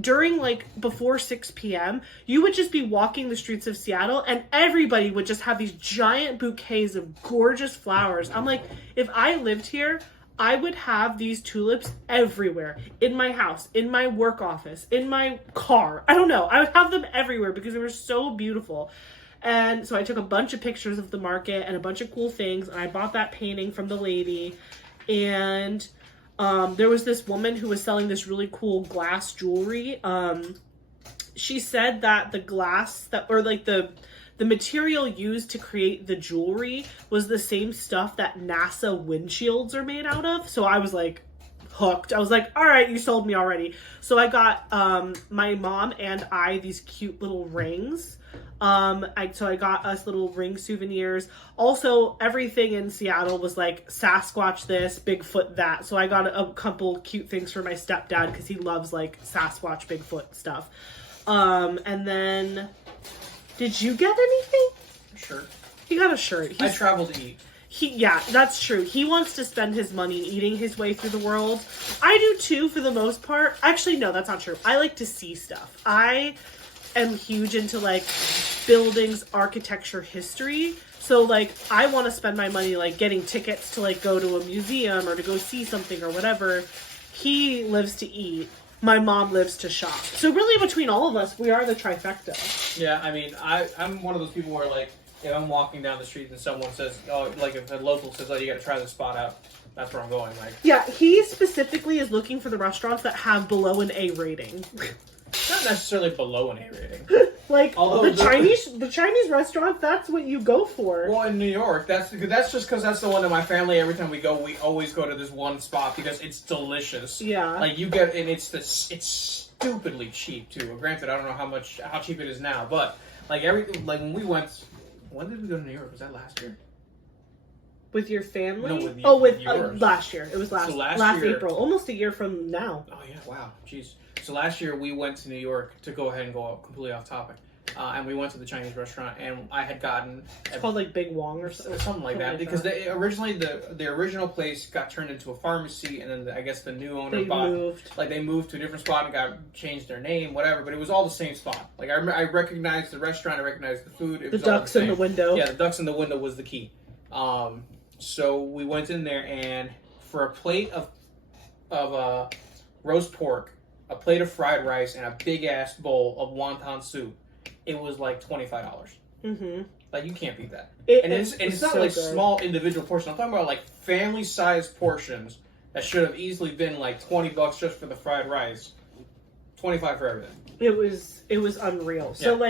during like before 6 p.m. you would just be walking the streets of Seattle, and everybody would just have these giant bouquets of gorgeous flowers. I'm like, if I lived here, I would have these tulips everywhere. In my house, in my work office, in my car. I don't know. I would have them everywhere because they were so beautiful. And so I took a bunch of pictures of the market and a bunch of cool things, and I bought that painting from the lady. And there was this woman who was selling this really cool glass jewelry. She said that the glass the material used to create the jewelry was the same stuff that NASA windshields are made out of. So I was like hooked. I was like, all right, you sold me already. So I got my mom and I these cute little rings. So I got us little ring souvenirs. Also, everything in Seattle was like Sasquatch this, Bigfoot that. So I got a couple cute things for my stepdad because he loves like Sasquatch, Bigfoot stuff. And then, did you get anything? Shirt. He got a shirt. I travel to eat. Yeah, that's true. He wants to spend his money eating his way through the world. I do too, for the most part. Actually, no, that's not true. I like to see stuff. I am huge into like buildings, architecture, history. So like I want to spend my money like getting tickets to like go to a museum or to go see something or whatever. He lives to eat. My mom lives to shop. So really between all of us, we are the trifecta. Yeah, I mean, I'm one of those people where like if I'm walking down the street and someone says, oh, like if a local says, oh, you got to try this spot out, that's where I'm going. Like, yeah, he specifically is looking for the restaurants that have below an A rating. No, not necessarily below an A rating. Like, Although the Chinese restaurant, that's what you go for. Well, in New York, that's just because that's the one that my family, every time we go, we always go to this one spot because it's delicious. Yeah. Like, you get, and it's stupidly cheap, too. Granted, I don't know how cheap it is now, but, like, when we went, when did we go to New York? Was that last year? With your family? No, with yours. Last year. It was last year, April. Almost a year from now. Oh, yeah, wow. Jeez. So last year we went to New York to go ahead and go completely off topic. And we went to the Chinese restaurant, and I had gotten... It's called, like, Big Wong or something like that. Because originally, the original place got turned into a pharmacy, and then I guess the new owner they moved to a different spot and changed their name, whatever, but it was all the same spot. Like, I recognized the restaurant, I recognized the food. It was ducks in the window. Yeah, the ducks in the window was the key. So we went in there, and for a plate of roast pork, a plate of fried rice, and a big-ass bowl of wonton soup, it was like $25. Mm-hmm. Like, you can't beat that. It's not so like good. Small individual portions. I'm talking about like family-sized portions that should have easily been like $20 just for the fried rice. $25 for everything. It was unreal. So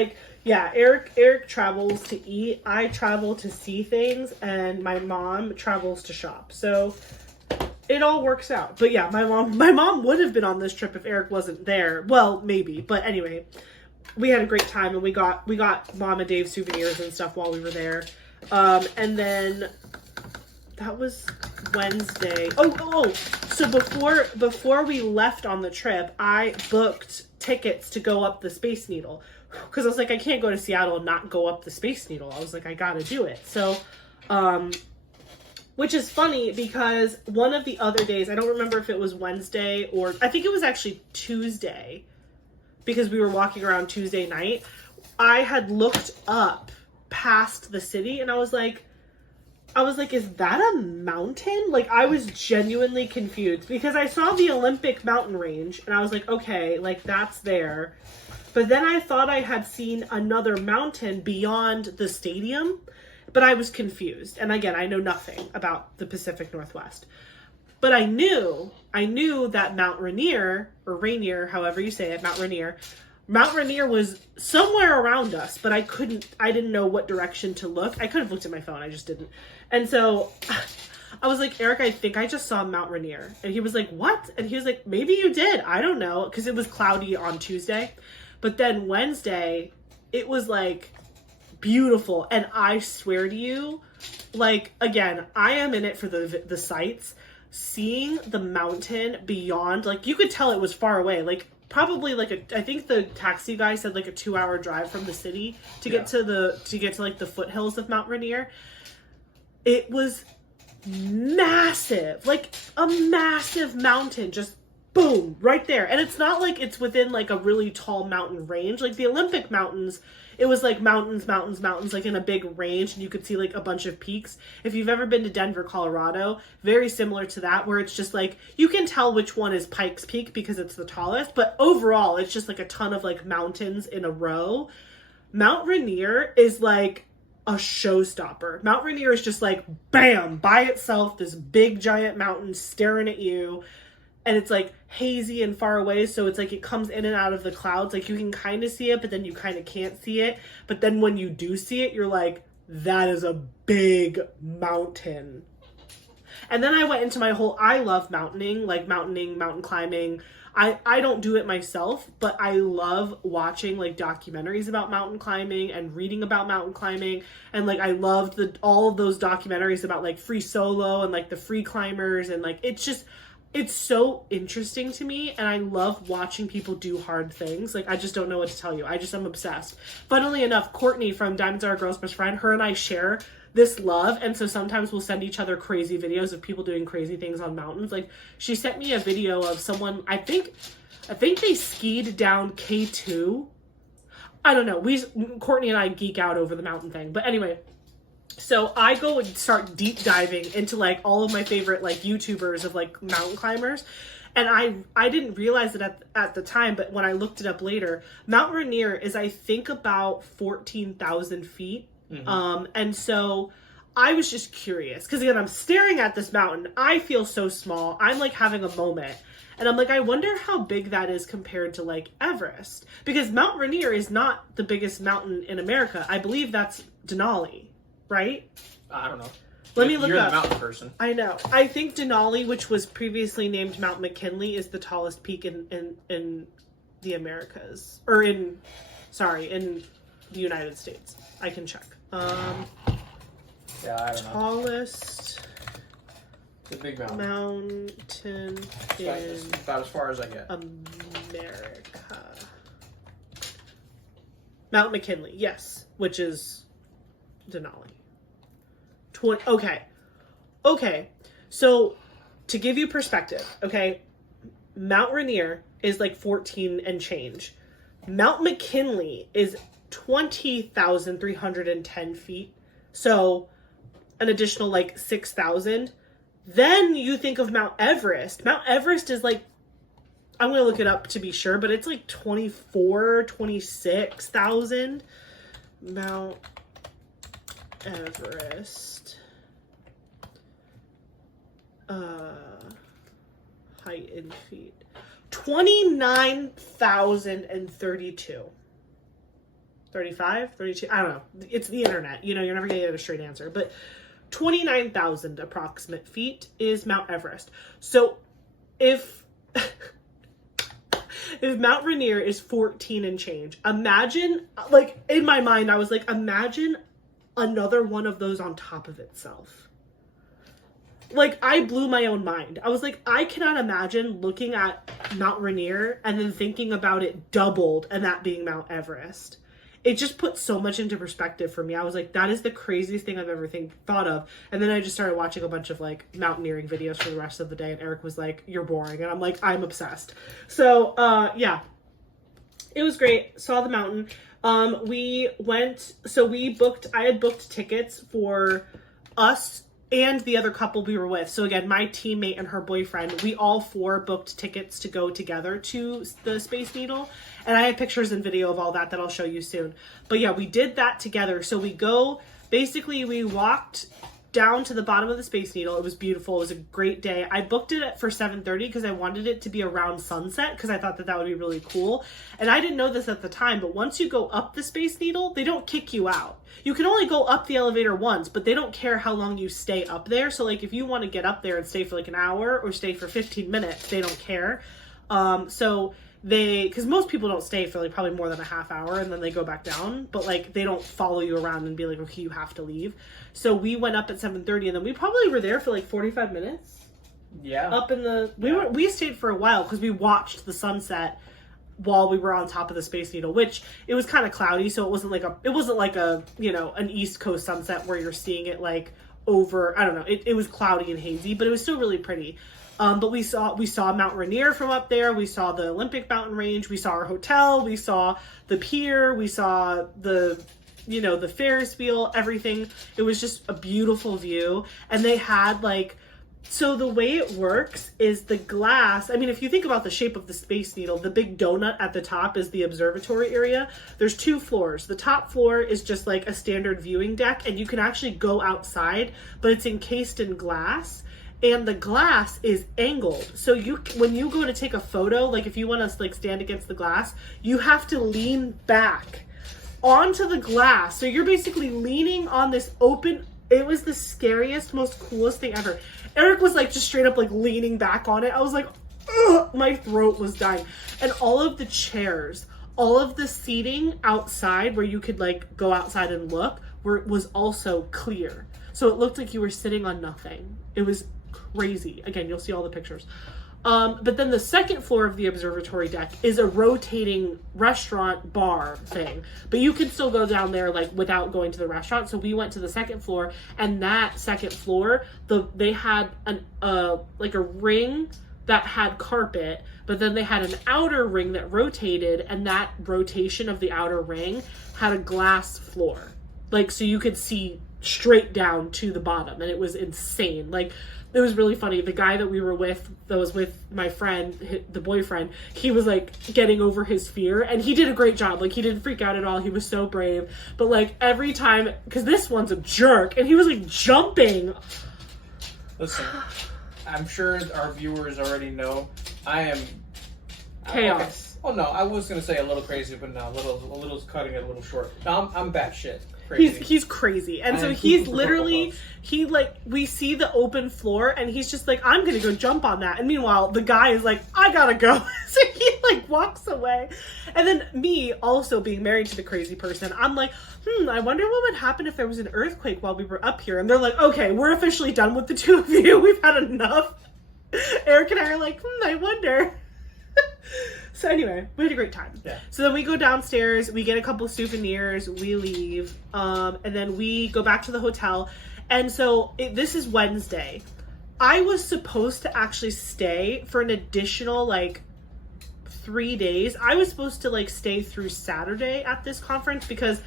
Eric travels to eat, I travel to see things, and my mom travels to shop. So it all works out. But yeah, my mom would have been on this trip if Eric wasn't there. Well, maybe, but anyway, we had a great time, and we got Mom and Dave souvenirs and stuff while we were there. And then that was Wednesday. So before we left on the trip, I booked tickets to go up the Space Needle because I was like, I can't go to Seattle and not go up the Space Needle. I was like, I gotta do it. So, which is funny because one of the other days, I don't remember if it was Wednesday or I think it was actually Tuesday, because we were walking around Tuesday night, I had looked up past the city and I was like, is that a mountain? Like, I was genuinely confused because I saw the Olympic mountain range and I was like, okay, like that's there. But then I thought I had seen another mountain beyond the stadium, but I was confused. And again, I know nothing about the Pacific Northwest. But I knew that Mount Rainier, or Rainier, however you say it, Mount Rainier was somewhere around us, but I didn't know what direction to look. I could have looked at my phone, I just didn't. And so I was like, Eric, I think I just saw Mount Rainier. And he was like, what? And he was like, maybe you did. I don't know. Because it was cloudy on Tuesday. But then Wednesday, it was like beautiful. And I swear to you, like, again, I am in it for the sights. Seeing the mountain beyond, like, you could tell it was far away. Like, probably like I think the taxi guy said like a 2-hour drive from the city to get to like the foothills of Mount Rainier. It was massive, like a massive mountain, just boom, right there. And it's not like it's within like a really tall mountain range. Like the Olympic mountains, it was like mountains, like in a big range, and you could see like a bunch of peaks. If you've ever been to Denver, Colorado, very similar to that, where it's just like, you can tell which one is Pikes Peak because it's the tallest, but overall, it's just like a ton of like mountains in a row. Mount Rainier is like a showstopper. Mount Rainier is just like, bam, by itself, this big giant mountain staring at you. And it's like hazy and far away, so it's like it comes in and out of the clouds. Like you can kind of see it, but then you kind of can't see it. But then when you do see it, you're like, that is a big mountain. And then I went into my whole, I love mountain climbing. I don't do it myself, but I love watching like documentaries about mountain climbing and reading about mountain climbing. And like I loved all of those documentaries about like free solo and like the free climbers, and like it's so interesting to me, and I love watching people do hard things. Like, I just don't know what to tell you. I'm obsessed. Funnily enough, Courtney from Diamonds Are a Girl's Best Friend, her and I share this love, and so sometimes we'll send each other crazy videos of people doing crazy things on mountains. Like, she sent me a video of someone, I think they skied down K2. I don't know. Courtney and I geek out over the mountain thing. But anyway, so I go and start deep diving into like all of my favorite like YouTubers of like mountain climbers. And I didn't realize it at the time, but when I looked it up later, Mount Rainier is, I think, about 14,000 feet. Mm-hmm. And so I was just curious because again, I'm staring at this mountain. I feel so small. I'm like having a moment. And I'm like, I wonder how big that is compared to like Everest. Because Mount Rainier is not the biggest mountain in America. I believe that's Denali, right? I don't know. Let me look You're up. the mountain person. I know. I think Denali, which was previously named Mount McKinley, is the tallest peak in the Americas. Or in the United States. I can check. Yeah, I don't know. Tallest It's a big mountain. mountain It's in about as far as I get. America. Mount McKinley, yes, which is Denali. Okay. So to give you perspective, okay, Mount Rainier is like 14 and change. Mount McKinley is 20,310 feet. So an additional like 6,000. Then you think of Mount Everest. Mount Everest is like, I'm going to look it up to be sure, but it's like 26,000. Mount Everest. Height in feet. 29,032. 35, 32, I don't know. It's the internet. You know, you're never going to get a straight answer. But 29,000 approximate feet is Mount Everest. So if if Mount Rainier is 14 and change, imagine, like, in my mind, I was like, imagine another one of those on top of itself. Like, I blew my own mind. I was like, I cannot imagine looking at Mount Rainier and then thinking about it doubled and that being Mount Everest. It just put so much into perspective for me. I was like, that is the craziest thing I've ever thought of. And then I just started watching a bunch of like mountaineering videos for the rest of the day. And Eric was like, you're boring. And I'm like, I'm obsessed. So, yeah, it was great. Saw the mountain. I had booked tickets for us and the other couple we were with. So again, my teammate and her boyfriend, we all four booked tickets to go together to the Space Needle. And I have pictures and video of all that I'll show you soon. But yeah, we did that together. So we walked down to the bottom of the Space Needle. It was beautiful. It was a great day. I booked it for 7:30 because I wanted it to be around sunset because I thought that would be really cool. And I didn't know this at the time, but once you go up the Space Needle, they don't kick you out. You can only go up the elevator once, but they don't care how long you stay up there. So like if you want to get up there and stay for like an hour or stay for 15 minutes, they don't care. Because most people don't stay for like probably more than a half hour and then they go back down, but like they don't follow you around and be like, okay, you have to leave. So we went up at 7:30 and then we probably were there for like 45 minutes. Yeah. Up in the, we stayed for a while because we watched the sunset while we were on top of the Space Needle, which it was kind of cloudy. So it wasn't like a, you know, an East Coast sunset where you're seeing it like over, I don't know. It was cloudy and hazy, but it was still really pretty. But we saw Mount Rainier from up there. We saw the Olympic mountain range. We saw our hotel. We saw the pier. We saw the Ferris wheel, everything. It was just a beautiful view. And they had like, so the way it works is the glass. I mean, if you think about the shape of the Space Needle, the big donut at the top is the observatory area. There's 2 floors. The top floor is just like a standard viewing deck and you can actually go outside, but it's encased in glass. And the glass is angled. So when you go to take a photo, like if you want to like stand against the glass, you have to lean back onto the glass. So you're basically leaning on this open. It was the scariest, most coolest thing ever. Eric was like just straight up like leaning back on it. I was like, ugh, my throat was dying. And all of the chairs, all of the seating outside where you could like go outside and look was also clear. So it looked like you were sitting on nothing. It was crazy. Again, you'll see all the pictures. But then the second floor of the observatory deck is a rotating restaurant bar thing. But you can still go down there like without going to the restaurant. So we went to the second floor, and that second floor, they had like a ring that had carpet, but then they had an outer ring that rotated, and that rotation of the outer ring had a glass floor. Like, so you could see straight down to the bottom, and it was insane. Like, it was really funny. The guy that we were with, that was with my friend, the boyfriend, he was like getting over his fear, and he did a great job. Like, he didn't freak out at all. He was so brave. But like every time, because this one's a jerk, and he was like jumping. Listen, I'm sure our viewers already know I am chaos. Okay. Oh no, I was gonna say a little crazy, but no, a little cutting it a little short. No, I'm batshit crazy. He's crazy, and so he's literally we see the open floor, and he's just like, I'm gonna go jump on that, and meanwhile the guy is like, I gotta go, so he like walks away, and then me also being married to the crazy person, I'm like, I wonder what would happen if there was an earthquake while we were up here, and they're like, okay, we're officially done with the two of you, we've had enough. Eric and I are like, I wonder. So anyway, we had a great time. Yeah. So then we go downstairs, we get a couple souvenirs, we leave, and then we go back to the hotel. And so this is Wednesday. I was supposed to actually stay for an additional 3 days. I was supposed to stay through Saturday at this conference because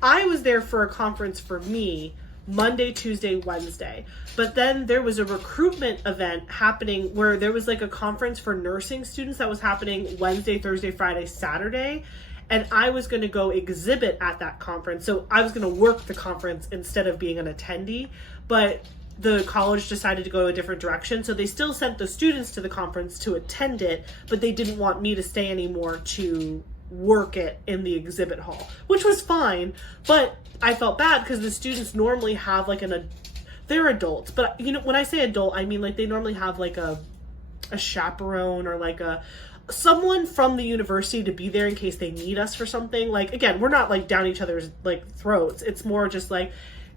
I was there for a conference for me Monday, Tuesday, Wednesday. But then there was a recruitment event happening where there was a conference for nursing students that was happening Wednesday, Thursday, Friday, Saturday. And I was going to go exhibit at that conference. So I was going to work the conference instead of being an attendee. But the college decided to go a different direction. So they still sent the students to the conference to attend it, but they didn't want me to stay anymore to work it in the exhibit hall, which was fine. But I felt bad because the students normally have they're adults, but when I say adult, I mean they normally have a chaperone or someone from the university to be there in case they need us for something. Again, we're not down each other's throats. It's more just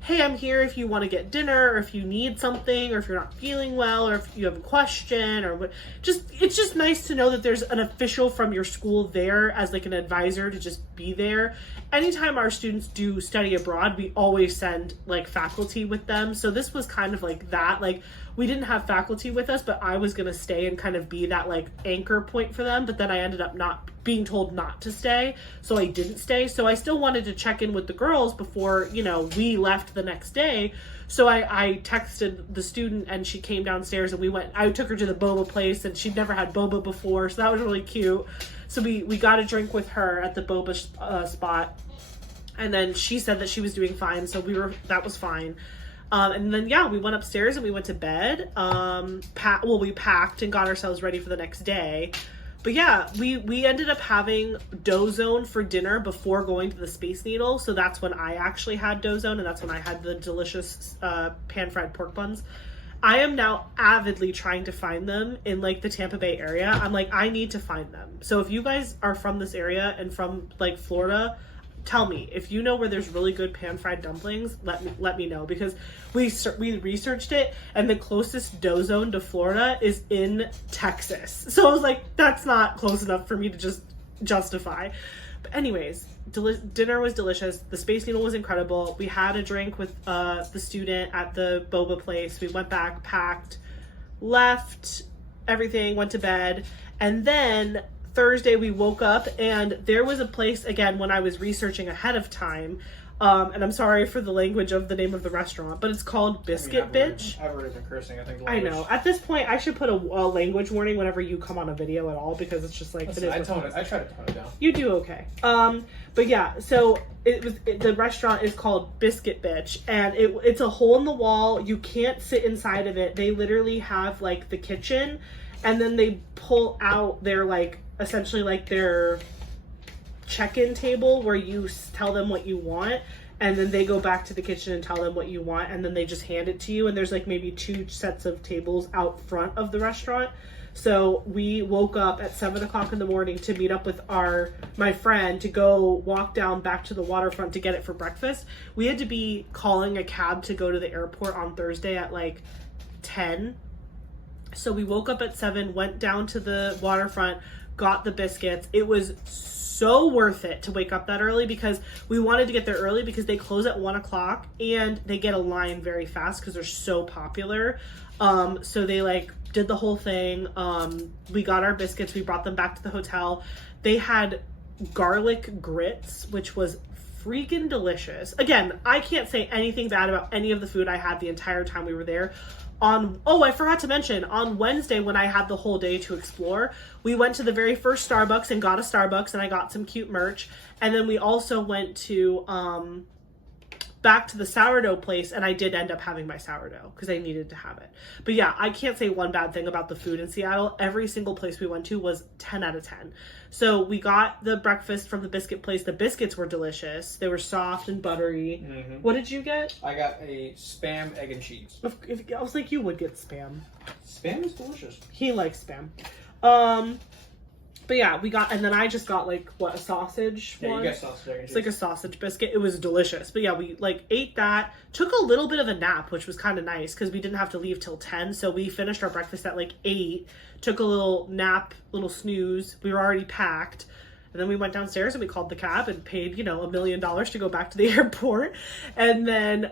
hey, I'm here if you want to get dinner, or if you need something, or if you're not feeling well, or if you have a question, or what. It's just nice to know that there's an official from your school there as an advisor to just be there. Anytime our students do study abroad, we always send faculty with them. So this was kind of that. We didn't have faculty with us, but I was going to stay and kind of be that anchor point for them. But then I ended up not being told not to stay. So I didn't stay. So I still wanted to check in with the girls before, we left the next day. So I texted the student and she came downstairs and I took her to the boba place and she'd never had boba before. So that was really cute. So we got a drink with her at the boba spot. And then she said that she was doing fine. So that was fine. And then, we went upstairs and we went to bed. We packed and got ourselves ready for the next day. But we ended up having Dozone for dinner before going to the Space Needle. So that's when I actually had Dozone, and that's when I had the delicious pan-fried pork buns. I am now avidly trying to find them in the Tampa Bay area. I'm I need to find them. So if you guys are from this area and from Florida, tell me if you know where there's really good pan-fried dumplings. Let me know, because we researched it and the closest Dozone to Florida is in Texas. So I was that's not close enough for me to just justify. But anyways, dinner was delicious. The Space Needle was incredible. We had a drink with the student at the boba place. We went back, packed, left everything, went to bed, and then Thursday we woke up and there was a place, again, when I was researching ahead of time, and I'm sorry for the language of the name of the restaurant, but it's called Biscuit Bitch. I've already been cursing, I think. I know. At this point, I should put a language warning whenever you come on a video at all, because it's just Listen, I try to tone it down. You do okay. But so the restaurant is called Biscuit Bitch, and it's a hole in the wall. You can't sit inside of it. They literally have the kitchen, and then they pull out their essentially their check-in table where you tell them what you want, and then they go back to the kitchen and tell them what you want, and then they just hand it to you, and there's maybe 2 sets of tables out front of the restaurant. So we woke up at 7 o'clock in the morning to meet up with my friend to go walk down back to the waterfront to get it for breakfast. We had to be calling a cab to go to the airport on Thursday at 10. So we woke up at 7, went down to the waterfront, got the biscuits. It was so worth it to wake up that early because we wanted to get there early because they close at 1 o'clock and they get a line very fast because they're so popular. So they did the whole thing. We got our biscuits. We brought them back to the hotel. They had garlic grits, which was freaking delicious. Again, I can't say anything bad about any of the food I had the entire time we were there. I forgot to mention, on Wednesday when I had the whole day to explore, we went to the very first Starbucks and got a Starbucks, and I got some cute merch. And then we also went to back to the sourdough place, and I did end up having my sourdough because I needed to have it. But yeah, I can't say one bad thing about the food in Seattle. Every single place we went to was 10 out of 10. So we got the breakfast from the biscuit place. The biscuits were delicious. They were soft and buttery. Mm-hmm. What did you get? I got a Spam egg and cheese. I was like, you would get Spam. Spam is delicious. He likes Spam. But yeah, and then I just got a sausage one? Yeah, you got sausage egg and cheese. It's like a sausage biscuit. It was delicious. But yeah, we ate that, took a little bit of a nap, which was kind of nice because we didn't have to leave till 10. So we finished our breakfast at 8, took a little nap, little snooze. We were already packed. And then we went downstairs and we called the cab and paid, $1 million to go back to the airport. And then,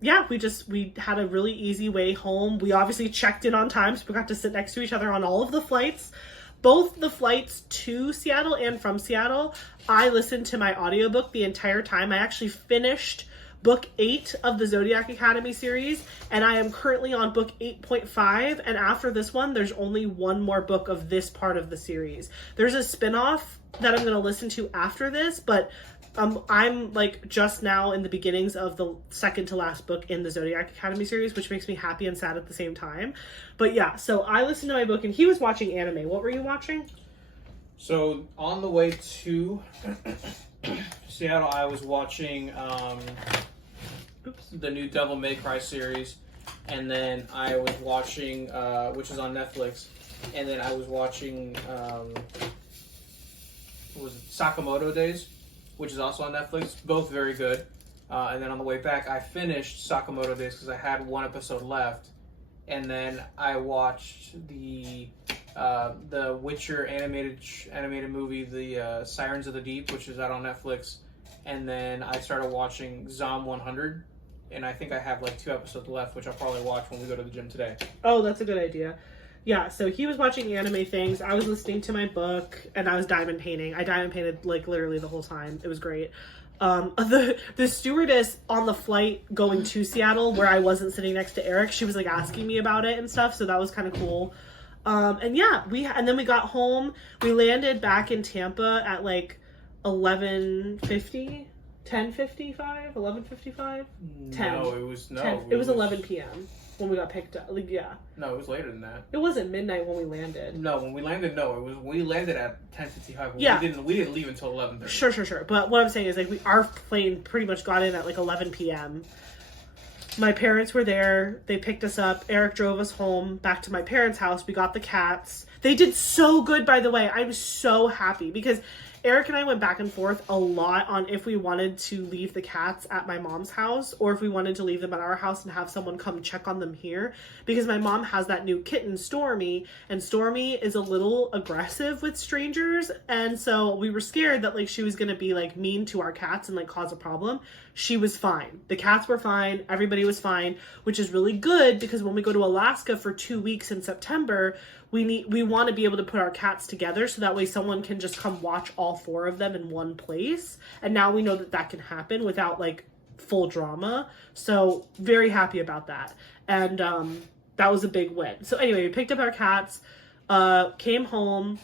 we had a really easy way home. We obviously checked in on time, so we got to sit next to each other on all of the flights. Both the flights to Seattle and from Seattle, I listened to my audiobook the entire time. I actually finished book 8 of the Zodiac Academy series, and I am currently on book 8.5, and after this one, there's only one more book of this part of the series. There's a spin-off that I'm going to listen to after this, but I'm just now in the beginnings of the second to last book in the Zodiac Academy series, which makes me happy and sad at the same time. But yeah, so I listened to my book and he was watching anime. What were you watching? So on the way to Seattle, I was watching the new Devil May Cry series, and then I was watching, which is on Netflix, and then I was watching, Sakamoto Days, which is also on Netflix. Both very good. And then on the way back, I finished Sakamoto Days because I had one episode left. And then I watched the Witcher animated movie, the Sirens of the Deep, which is out on Netflix. And then I started watching Zom 100. And I think I have 2 episodes left, which I'll probably watch when we go to the gym today. Oh, that's a good idea. Yeah, so he was watching anime things. I was listening to my book, and I was diamond painting. I diamond painted literally the whole time. It was great. The stewardess on the flight going to Seattle, where I wasn't sitting next to Eric, she was asking me about it and stuff. So that was kind of cool. And yeah, then we got home. We landed back in Tampa at 11:50. 10:55, 11:55, 10. No, it was 11 p.m. when we got picked up. No, it was later than that. It wasn't midnight when we landed. No, when we landed, we landed at 10:55. Yeah, we didn't leave until 11:30. Sure. But what I'm saying is our plane pretty much got in at 11 p.m. My parents were there. They picked us up. Eric drove us home back to my parents' house. We got the cats. They did so good, by the way. I'm so happy because Eric and I went back and forth a lot on if we wanted to leave the cats at my mom's house or if we wanted to leave them at our house and have someone come check on them here, because my mom has that new kitten, Stormy, and Stormy is a little aggressive with strangers, and so we were scared that she was gonna be mean to our cats and cause a problem. She was fine. The cats were fine. Everybody was fine, which is really good because when we go to Alaska for 2 weeks in September, we want to be able to put our cats together so that way someone can just come watch all 4 of them in one place. And now we know that can happen without full drama. So very happy about that. And that was a big win. So anyway, we picked up our cats, came home.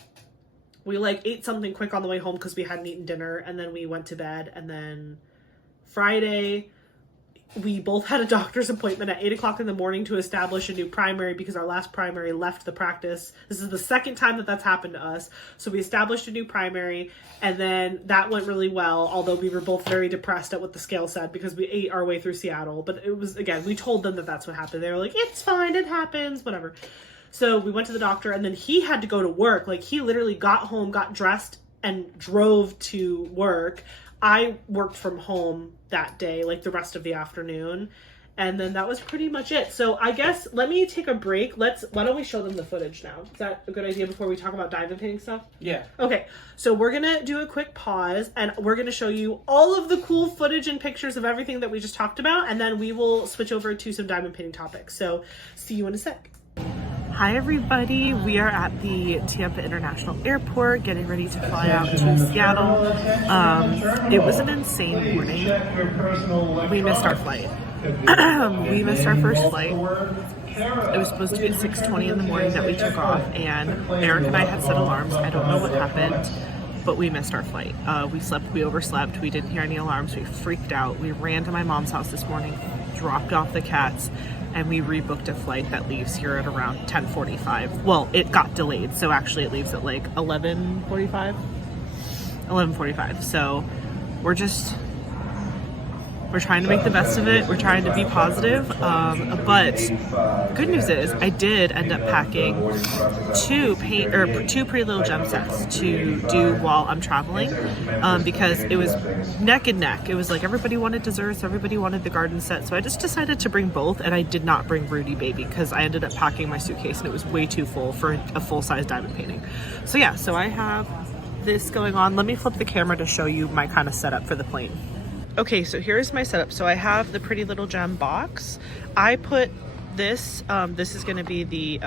We ate something quick on the way home because we hadn't eaten dinner, and then we went to bed. And then Friday, we both had a doctor's appointment at 8 o'clock in the morning to establish a new primary because our last primary left the practice. This is the second time that's happened to us. So we established a new primary, and then that went really well, although we were both very depressed at what the scale said because we ate our way through Seattle. But it was, again, we told them that that's what happened. They were like, it's fine, it happens, whatever. So we went to the doctor, and then he had to go to work. He literally got home, got dressed, and drove to work. I worked from home that day, the rest of the afternoon. And then that was pretty much it. So I guess, let me take a break. Why don't we show them the footage now? Is that a good idea before we talk about diamond painting stuff? Yeah. Okay, so we're going to do a quick pause, and we're going to show you all of the cool footage and pictures of everything that we just talked about, and then we will switch over to some diamond painting topics. So see you in a sec. Hi everybody, we are at the Tampa International Airport getting ready to fly out to Seattle. It was an insane morning. We missed our flight. We missed our first flight. It was supposed to be at 6:20 in the morning that we took off, and Eric and I had set alarms. I don't know what happened, but we missed our flight. We overslept, we didn't hear any alarms, we freaked out. We ran to my mom's house this morning, dropped off the cats, and we rebooked a flight that leaves here at around 10:45. Well, it got delayed, so actually it leaves at like 11:45. 11:45. So we're trying to make the best of it. We're trying to be positive. But good news is I did end up packing two Pretty Little Gem sets to do while I'm traveling, because it was neck and neck. It was like everybody wanted desserts, everybody wanted the garden set. So I just decided to bring both, and I did not bring Rudy Baby because I ended up packing my suitcase and it was way too full for a full-size diamond painting. So yeah, so I have this going on. Let me flip the camera to show you my kind of setup for the plane. Okay, so here's my setup. So I have the Pretty Little Gem box. I put this, this is gonna be the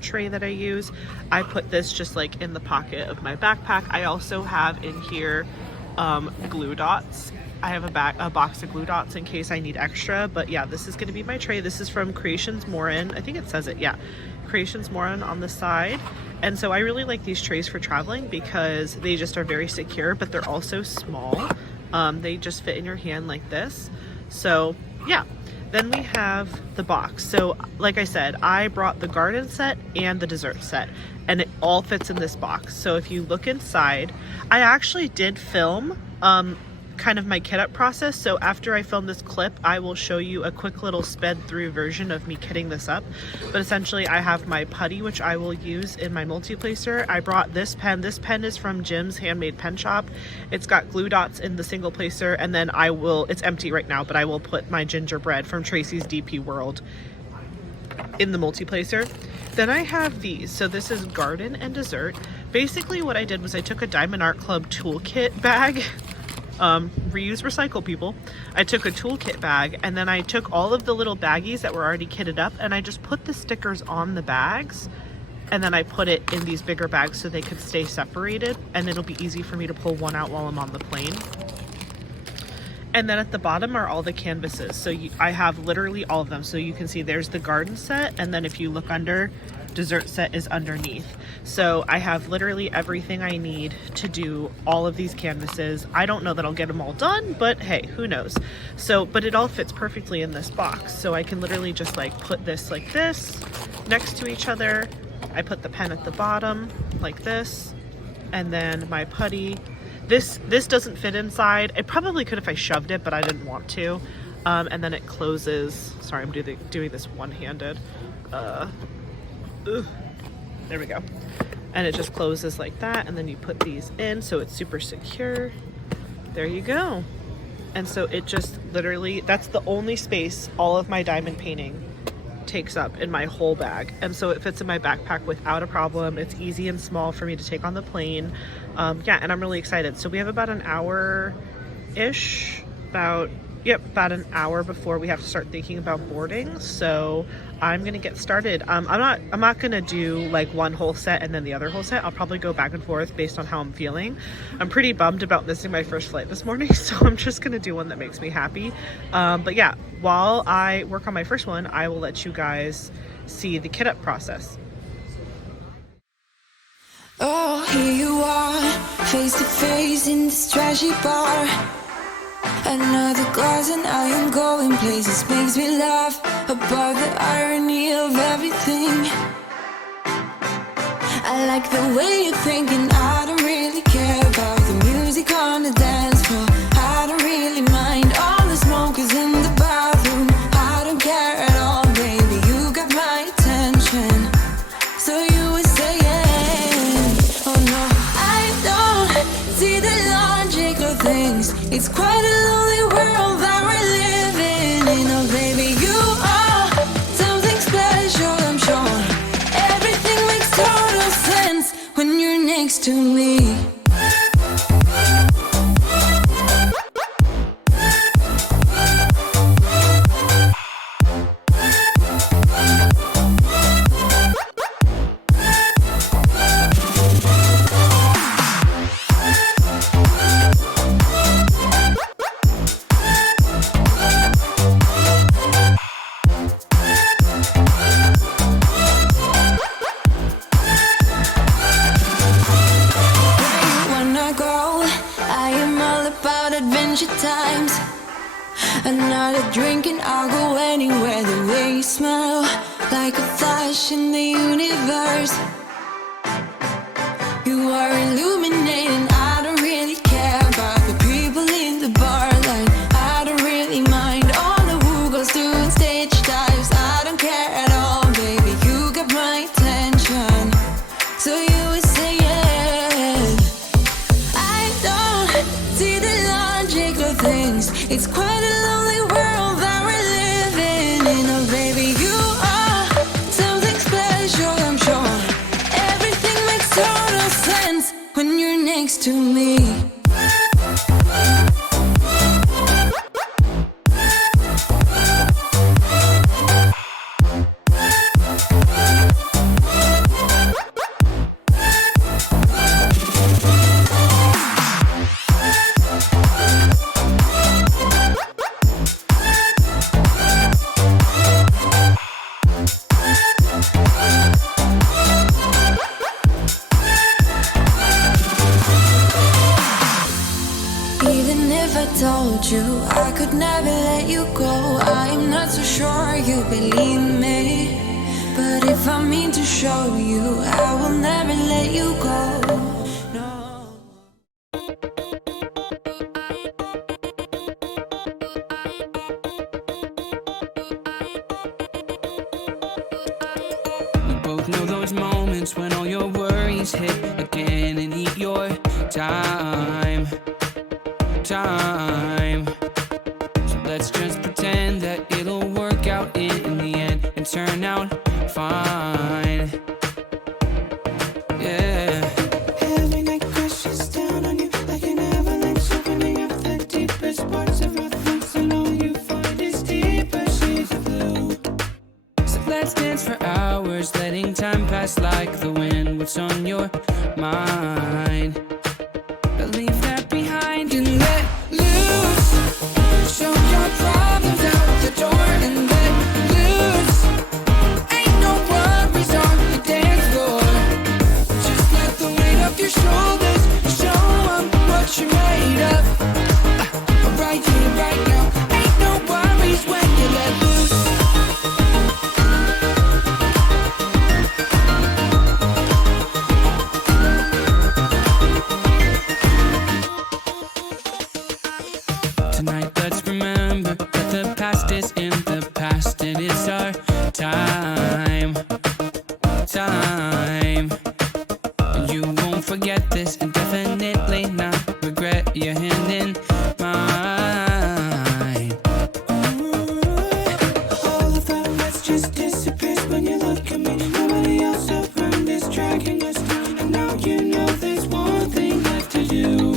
tray that I use. I put this just like in the pocket of my backpack. I also have in here glue dots. I have a box of glue dots in case I need extra, but yeah, this is gonna be my tray. This is from Creations Morin. I think it says it, yeah. Creations Morin on the side. And so I really like these trays for traveling because they just are very secure, but they're also small. They just fit in your hand like this. So yeah, then we have the box. So like I said, I brought the garden set and the dessert set, and it all fits in this box. So if you look inside, I actually did film kind of my kit up process. So after I film this clip, I will show you a quick little sped through version of me kitting this up. But essentially I have my putty, which I will use in my multi-placer. I brought this pen. This pen is from Jim's Handmade Pen Shop. It's got glue dots in the single placer, and then it's empty right now, but I will put my gingerbread from Tracy's DP World in the multi-placer. Then I have these. So this is garden and dessert. Basically what I did was I took a Diamond Art Club toolkit bag. Reuse, recycle, people. I took a toolkit bag, and then I took all of the little baggies that were already kitted up, and I just put the stickers on the bags, and then I put it in these bigger bags so they could stay separated, and it'll be easy for me to pull one out while I'm on the plane. And then at the bottom are all the canvases. So I have literally all of them. So you can see there's the garden set, and then if you look under, dessert set is underneath. So I have literally everything I need to do all of these canvases. I don't know that I'll get them all done, but hey, who knows? So, but it all fits perfectly in this box. So I can literally just like put this like this next to each other. I put the pen at the bottom like this, and then my putty. This doesn't fit inside. It probably could if I shoved it, but I didn't want to. And then it closes. Sorry, I'm doing this one-handed. There we go. And it just closes like that, and then you put these in so it's super secure. There you go. And so it just literally, that's the only space all of my diamond painting takes up in my whole bag. And so it fits in my backpack without a problem. It's easy and small for me to take on the plane. Yeah, and I'm really excited. So we have about an hour-ish, about an hour before we have to start thinking about boarding. So I'm gonna get started. I'm not gonna do like one whole set and then the other whole set. I'll probably go back and forth based on how I'm feeling. I'm pretty bummed about missing my first flight this morning, so I'm just gonna do one that makes me happy. But yeah, while I work on my first one, I will let you guys see the kit up process. Oh, here you are, face to face in this trashy bar. Another glass and I am going places. Makes me laugh about the irony of everything. I like the way you're thinking. I don't really care about the music on the dance floor. I don't really mind all the smokers in the bathroom. I don't care at all, baby. You got my attention. So you were saying, oh no, I don't see the logic of things. It's quite a lonely world that we're living in. Oh baby, you are something special, I'm sure. Everything makes total sense when you're next to me. bunch of times. Another drink and I'll go anywhere. The way you smell, like a flash in the universe. You are illuminating. I don't really care about the people in the bar line. I don't really mind all the who goes doing stage dives. I don't care at all, baby. You got my attention, so you were saying I don't see the logic of things. It's quite a lonely world that we're living in. Oh, baby, you are something special, I'm sure. Everything makes total sense when you're next to me. Even if I told you I could never let you go, I'm not so sure you believe me. But if I mean to show you, I will never let you go. No. We both know those moments when all your worries hit again and eat your time. So let's just pretend that it'll work out in the end and turn out fine. Yeah. Every night crashes down on you like an avalanche, opening up the deepest parts of our thoughts, and all you find is deeper shades of blue. So let's dance for hours, letting time pass like the wind. What's on your mind? But leave that behind and let loose. Show your problems out the door and let loose. Ain't no worries on the dance floor. Just let the weight of your shoulders show them what you're made of. Right here, right now. Ain't no worries when you let loose. Tonight, let's remember that the past is in the past, and it's our time. And you won't forget this, and definitely not regret your hand in mine. All of that mess just disappears when you look at me. Nobody else around is dragging us down, and now you know there's one thing left to do.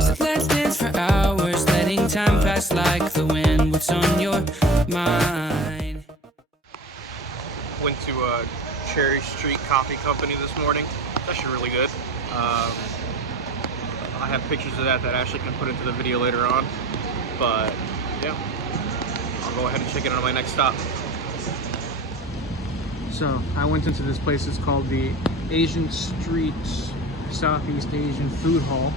So let's dance for hours, letting time pass like the wind. What's on your mind? Went to a Cherry Street Coffee Company this morning. It's actually really good. I have pictures of that Ashley can put into the video later on. But yeah, I'll go ahead and check it out on my next stop. So I went into this place. It's called the Asian Street Southeast Asian Food Hall.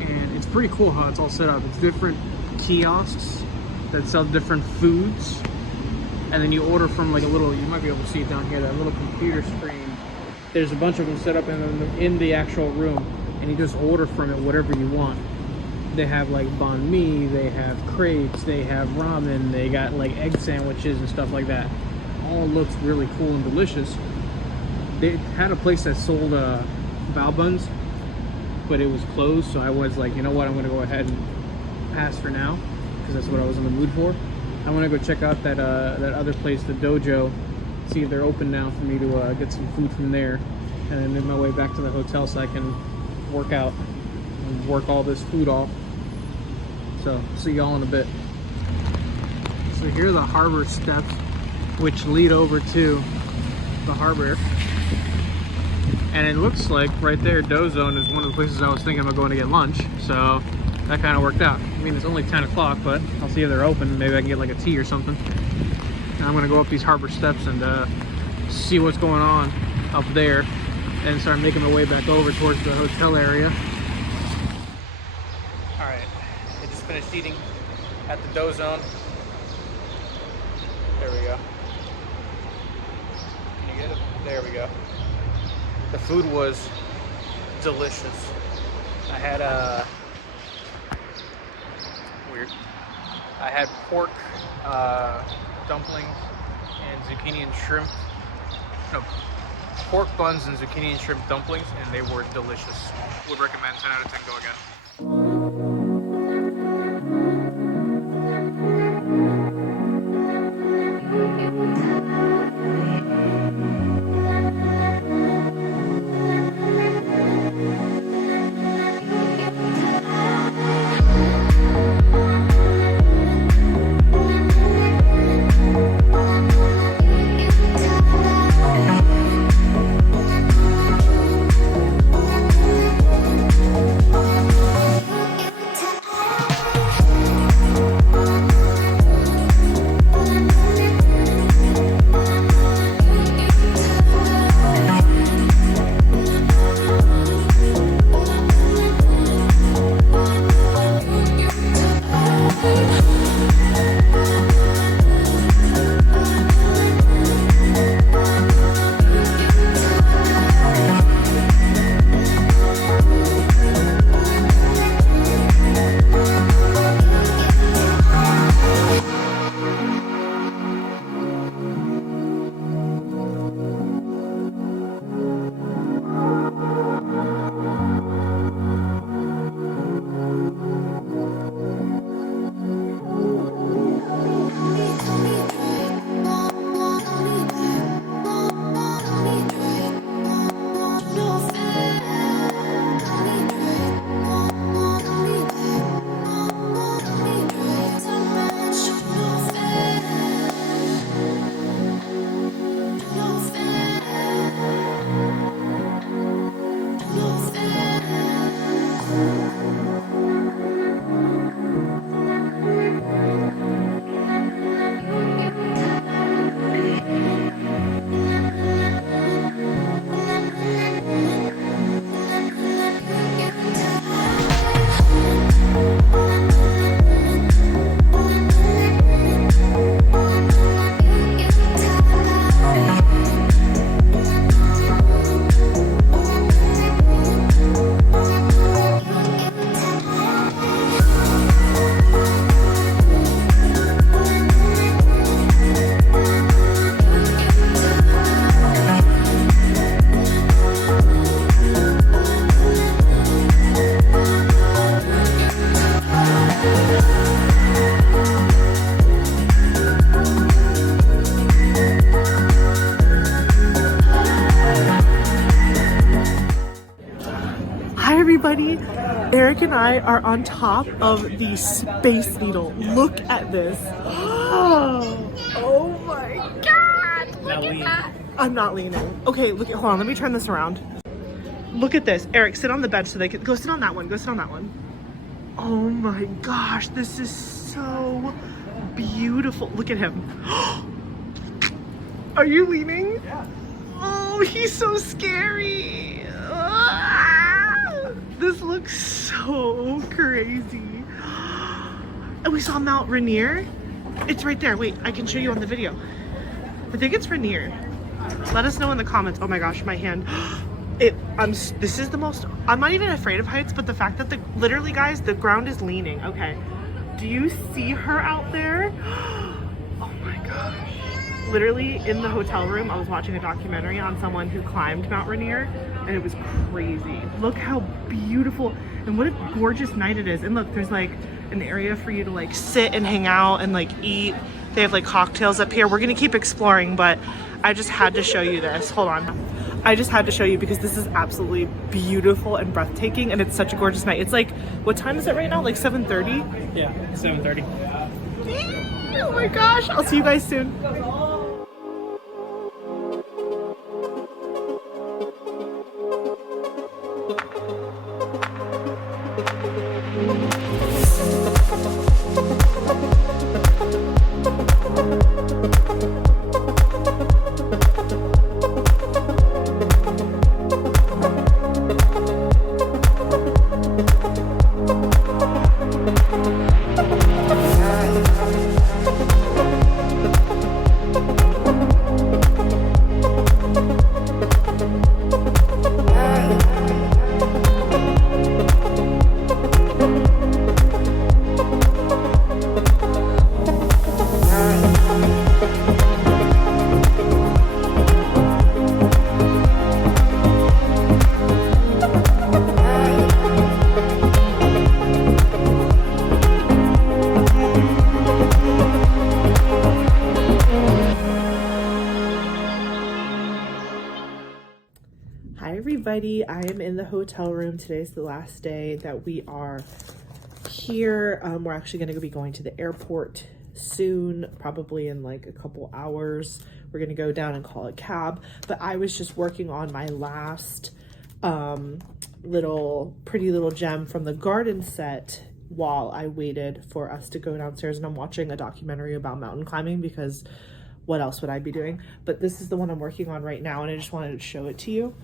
And it's pretty cool how it's all set up. It's different kiosks that sell different foods, and then you order from like a little, you might be able to see it down here, that little computer screen. There's a bunch of them set up in the actual room, and you just order from it whatever you want. They have like banh mi, they have crepes, they have ramen, they got like egg sandwiches and stuff like that. All looks really cool and delicious. They had a place that sold bao buns, but it was closed, so I was like, you know what, I'm gonna go ahead and pass for now, because that's what I was in the mood for. I want to go check out that other place, the Dojo, see if they're open now for me to get some food from there, and then make my way back to the hotel so I can work out and work all this food off. So see y'all in a bit. So here are the harbor steps, which lead over to the harbor. And it looks like right there, Dozone is one of the places I was thinking about going to get lunch. So that kind of worked out. I mean, it's only 10 o'clock, but I'll see if they're open. Maybe I can get like a tea or something. And I'm gonna go up these harbor steps and see what's going on up there and start making my way back over towards the hotel area. All right, finished eating at the dough zone. There we go. Can you get it? There we go. The food was delicious. I had I had pork dumplings and zucchini and shrimp. No, pork buns and zucchini and shrimp dumplings, and they were delicious. Would recommend. 10 out of 10. Go again. Everybody, Eric and I are on top of the Space Needle. Look at this. Oh my god! Look at that. I'm not leaning. Okay, look at, hold on, let me turn this around. Look at this. Eric, sit on the bed so they can go sit on that one. Go sit on that one. Oh my gosh, this is so beautiful. Look at him. Are you leaning? Yeah. Oh, he's so scary. This looks so crazy. And we saw Mount Rainier. It's right there. Wait, I can show you on the video. I think it's Rainier. Let us know in the comments. Oh my gosh, my hand. This is the most, I'm not even afraid of heights, but the fact that literally guys, the ground is leaning. Okay. Do you see her out there? Oh my gosh. Literally in the hotel room, I was watching a documentary on someone who climbed Mount Rainier, and it was crazy. Look how beautiful and what a gorgeous night it is. And look, there's like an area for you to like sit and hang out and like eat. They have like cocktails up here. We're gonna keep exploring, but I just had to show you this. Hold on. I just had to show you because this is absolutely beautiful and breathtaking, and it's such a gorgeous night. It's like, what time is it right now? Like 7:30? Yeah, 7:30. Oh my gosh, I'll see you guys soon. Hi everybody, I am in the hotel room. Today's the last day that we are here. We're actually going to be going to the airport soon, probably in like a couple hours. We're going to go down and call a cab, but I was just working on my last pretty little gem from the garden set while I waited for us to go downstairs, and I'm watching a documentary about mountain climbing because what else would I be doing? But this is the one I'm working on right now, and I just wanted to show it to you.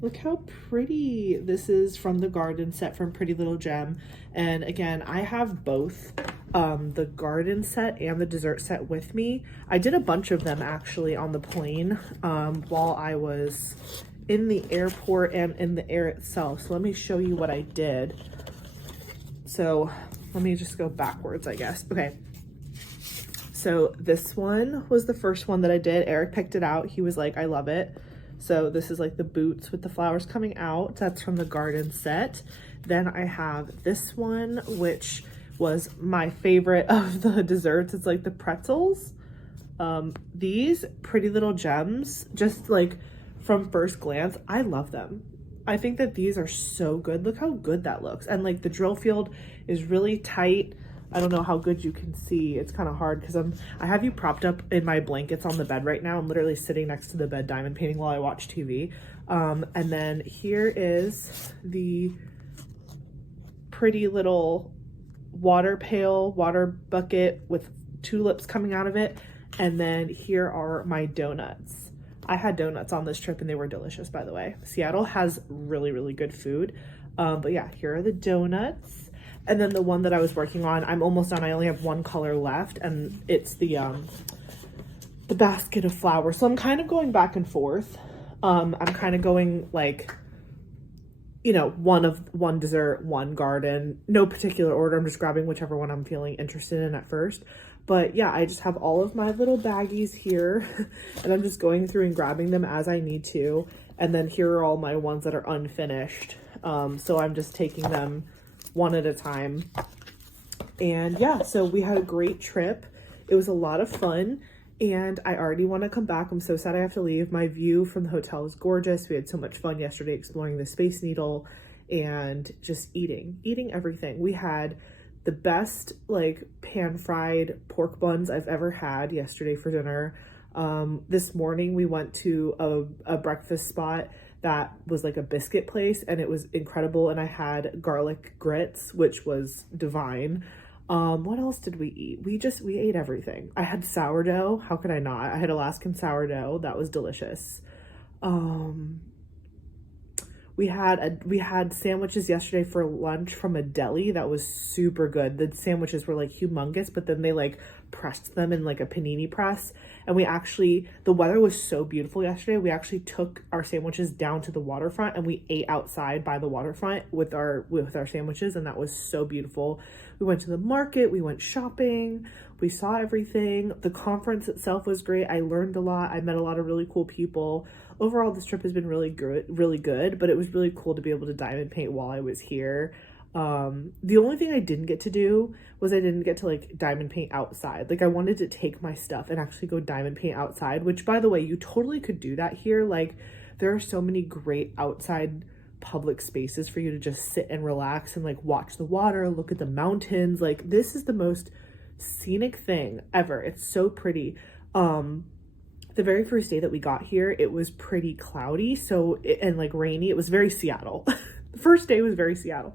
Look how pretty this is from the garden set from Pretty Little Gem. And again, I have both the garden set and the dessert set with me. I did a bunch of them actually on the plane while I was in the airport and in the air itself. So let me show you what I did. So let me just go backwards, I guess. Okay. So this one was the first one that I did. Eric picked it out. He was like, I love it. So this is like the boots with the flowers coming out. That's from the garden set. Then I have this one, which was my favorite of the desserts. It's like the pretzels. These Pretty Little Gems, just like from first glance, I love them. I think that these are so good. Look how good that looks. And like the drill field is really tight. I don't know how good you can see. It's kind of hard because I have you propped up in my blankets on the bed right now. I'm literally sitting next to the bed diamond painting while I watch TV. And then here is the pretty little water pail, water bucket with tulips coming out of it. And then here are my donuts. I had donuts on this trip and they were delicious, by the way. Seattle has really, really good food. But yeah, here are the donuts. And then the one that I was working on, I'm almost done. I only have one color left, and it's the basket of flowers. So I'm kind of going back and forth. I'm kind of going like, you know, one dessert, one garden, no particular order. I'm just grabbing whichever one I'm feeling interested in at first. But yeah, I just have all of my little baggies here and I'm just going through and grabbing them as I need to. And then here are all my ones that are unfinished. So I'm just taking them one at a time. And yeah, so we had a great trip. It was a lot of fun and I already want to come back. I'm so sad I have to leave. My view from the hotel is gorgeous. We had so much fun yesterday exploring the Space Needle and just eating everything. We had the best like pan-fried pork buns I've ever had yesterday for dinner. This morning we went to a breakfast spot that was like a biscuit place and it was incredible, and I had garlic grits, which was divine. What else did we eat? We ate everything. I had sourdough. How could I not? I had Alaskan sourdough. That was delicious. We had sandwiches yesterday for lunch from a deli that was super good. The sandwiches were like humongous, but then they like pressed them in like a panini press. And the weather was so beautiful yesterday. We actually took our sandwiches down to the waterfront and we ate outside by the waterfront with our sandwiches, and that was so beautiful. We went to the market, we went shopping, we saw everything. The conference itself was great. I learned a lot. I met a lot of really cool people. Overall, this trip has been really good, but it was really cool to be able to diamond paint while I was here. The only thing I didn't get to do was I didn't get to like diamond paint outside. Like I wanted to take my stuff and actually go diamond paint outside, which by the way, you totally could do that here. Like there are so many great outside public spaces for you to just sit and relax and like watch the water, look at the mountains. Like this is the most scenic thing ever. It's so pretty. The very first day that we got here, it was pretty cloudy, and like rainy. It was very Seattle. The first day was very Seattle.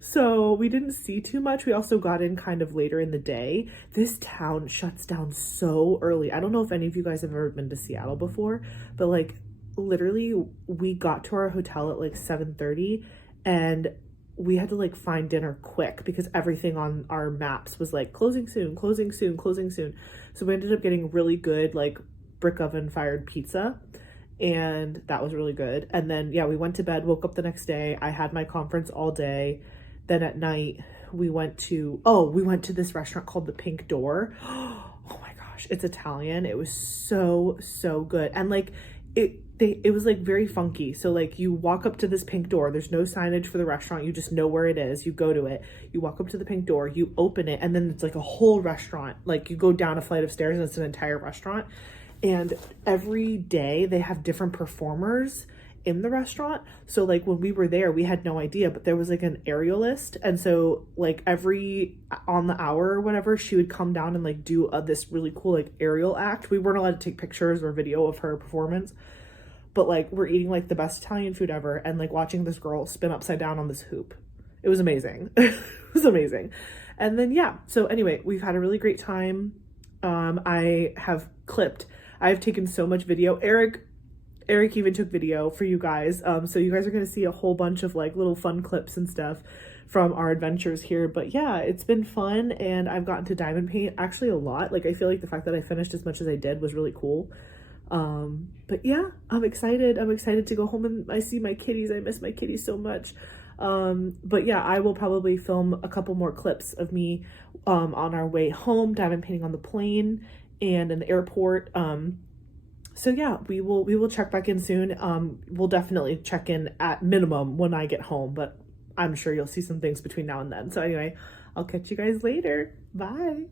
So we didn't see too much. We also got in kind of later in the day. This town shuts down so early. I don't know if any of you guys have ever been to Seattle before, but like literally we got to our hotel at like 7:30 and we had to like find dinner quick because everything on our maps was like closing soon, closing soon, closing soon. So we ended up getting really good like brick oven fired pizza, and that was really good. And then yeah, we went to bed, woke up the next day. I had my conference all day. Then at night we went to this restaurant called the Pink Door. Oh my gosh, it's Italian. It was so good. And like it was like very funky. So like you walk up to this pink door, there's no signage for the restaurant, you just know where it is, you go to it, you walk up to the pink door, you open it, and then it's like a whole restaurant. Like you go down a flight of stairs and it's an entire restaurant. And every day they have different performers in the restaurant. So like when we were there, we had no idea, but there was like an aerialist. And so like on the hour or whatever, she would come down and like do this really cool like aerial act. We weren't allowed to take pictures or video of her performance, but like we're eating like the best Italian food ever and like watching this girl spin upside down on this hoop. It was amazing. It was amazing. And then, yeah. So anyway, we've had a really great time. I've taken so much video. Eric even took video for you guys. So you guys are going to see a whole bunch of like little fun clips and stuff from our adventures here. But yeah, it's been fun. And I've gotten to diamond paint actually a lot. Like I feel like the fact that I finished as much as I did was really cool. But yeah, I'm excited. I'm excited to go home and I see my kitties. I miss my kitties so much. But yeah, I will probably film a couple more clips of me on our way home, diamond painting on the plane and in the airport. So yeah, we will check back in soon. We'll definitely check in at minimum when I get home, but I'm sure you'll see some things between now and then. So anyway, I'll catch you guys later. Bye.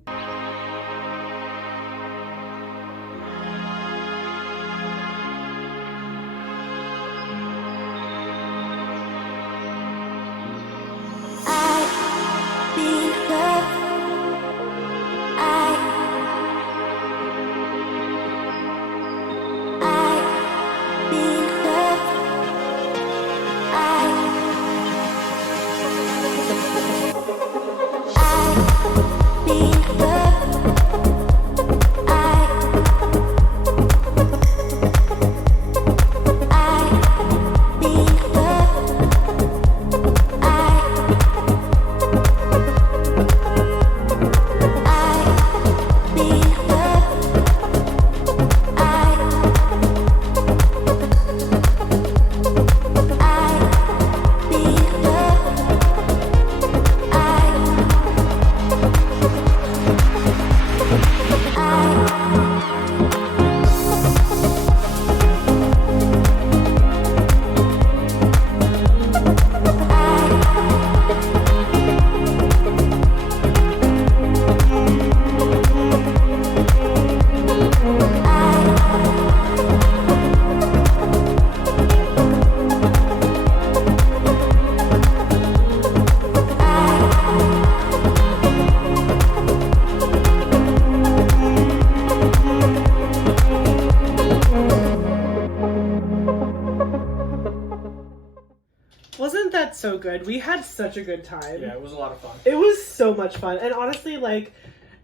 Wasn't that so good? We had such a good time. Yeah, it was a lot of fun. It was so much fun. And honestly, like,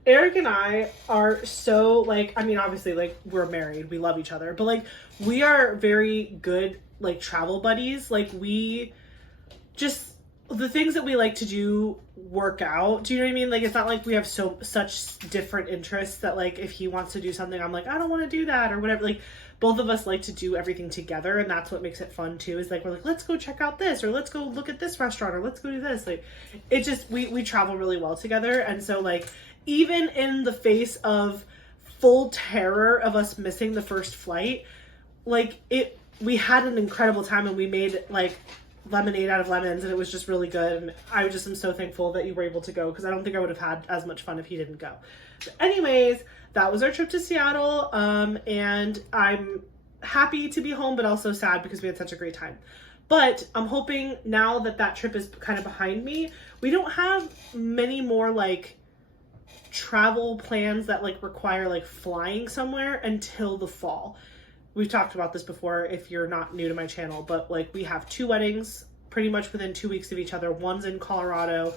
Eric and I are so, like, I mean, obviously, like, we're married. We love each other. But, like, we are very good, like, travel buddies. Like, we just, the things that we like to do work out. Do you know what I mean? Like, it's not like we have such different interests that, like, if he wants to do something, I'm like, I don't want to do that or whatever. Like, both of us like to do everything together, and that's what makes it fun too, is like, we're like, let's go check out this, or let's go look at this restaurant, or let's go do this. Like, it just, we travel really well together. And so, like, even in the face of full terror of us missing the first flight, like, we had an incredible time, and we made, like, lemonade out of lemons, and it was just really good. And I just am so thankful that you were able to go, because I don't think I would have had as much fun if he didn't go. But anyways, that was our trip to Seattle, and I'm happy to be home, but also sad because we had such a great time. But I'm hoping now that that trip is kind of behind me, we don't have many more, like, travel plans that, like, require, like, flying somewhere until the fall. We've talked about this before if you're not new to my channel, but, like, we have 2 weddings pretty much within 2 weeks of each other. One's in Colorado,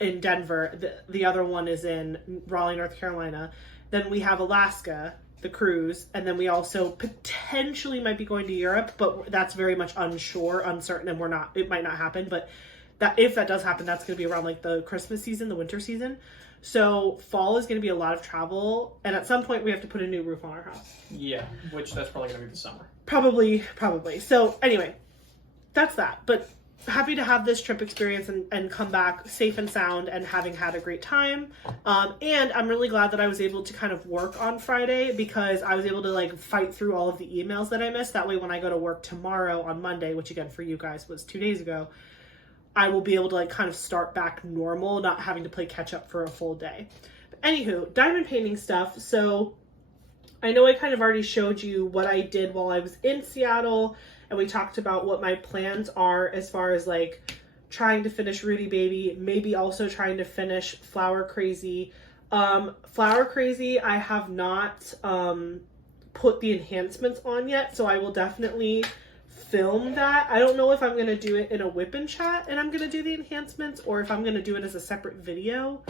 in Denver. The other one is in Raleigh, North Carolina. Then we have Alaska, the cruise, and then we also potentially might be going to Europe, but that's very much uncertain, and it might not happen, but that if that does happen, that's going to be around, like, the Christmas season, the winter season. So fall is going to be a lot of travel, and at some point we have to put a new roof on our house. Yeah, which that's probably going to be the summer. Probably. So anyway, that's that. But happy to have this trip experience and come back safe and sound and having had a great time. And I'm really glad that I was able to kind of work on Friday, because I was able to, like, fight through all of the emails that I missed. That way when I go to work tomorrow on Monday, which again for you guys was 2 days ago, I will be able to, like, kind of start back normal, not having to play catch up for a full day. But anywho, diamond painting stuff. So I know I kind of already showed you what I did while I was in Seattle, and we talked about what my plans are as far as like trying to finish Rudy Baby, maybe also trying to finish Flower Crazy. Flower Crazy, I have not put the enhancements on yet, so I will definitely film that. I don't know if I'm going to do it in a whip and chat and I'm going to do the enhancements, or if I'm going to do it as a separate video.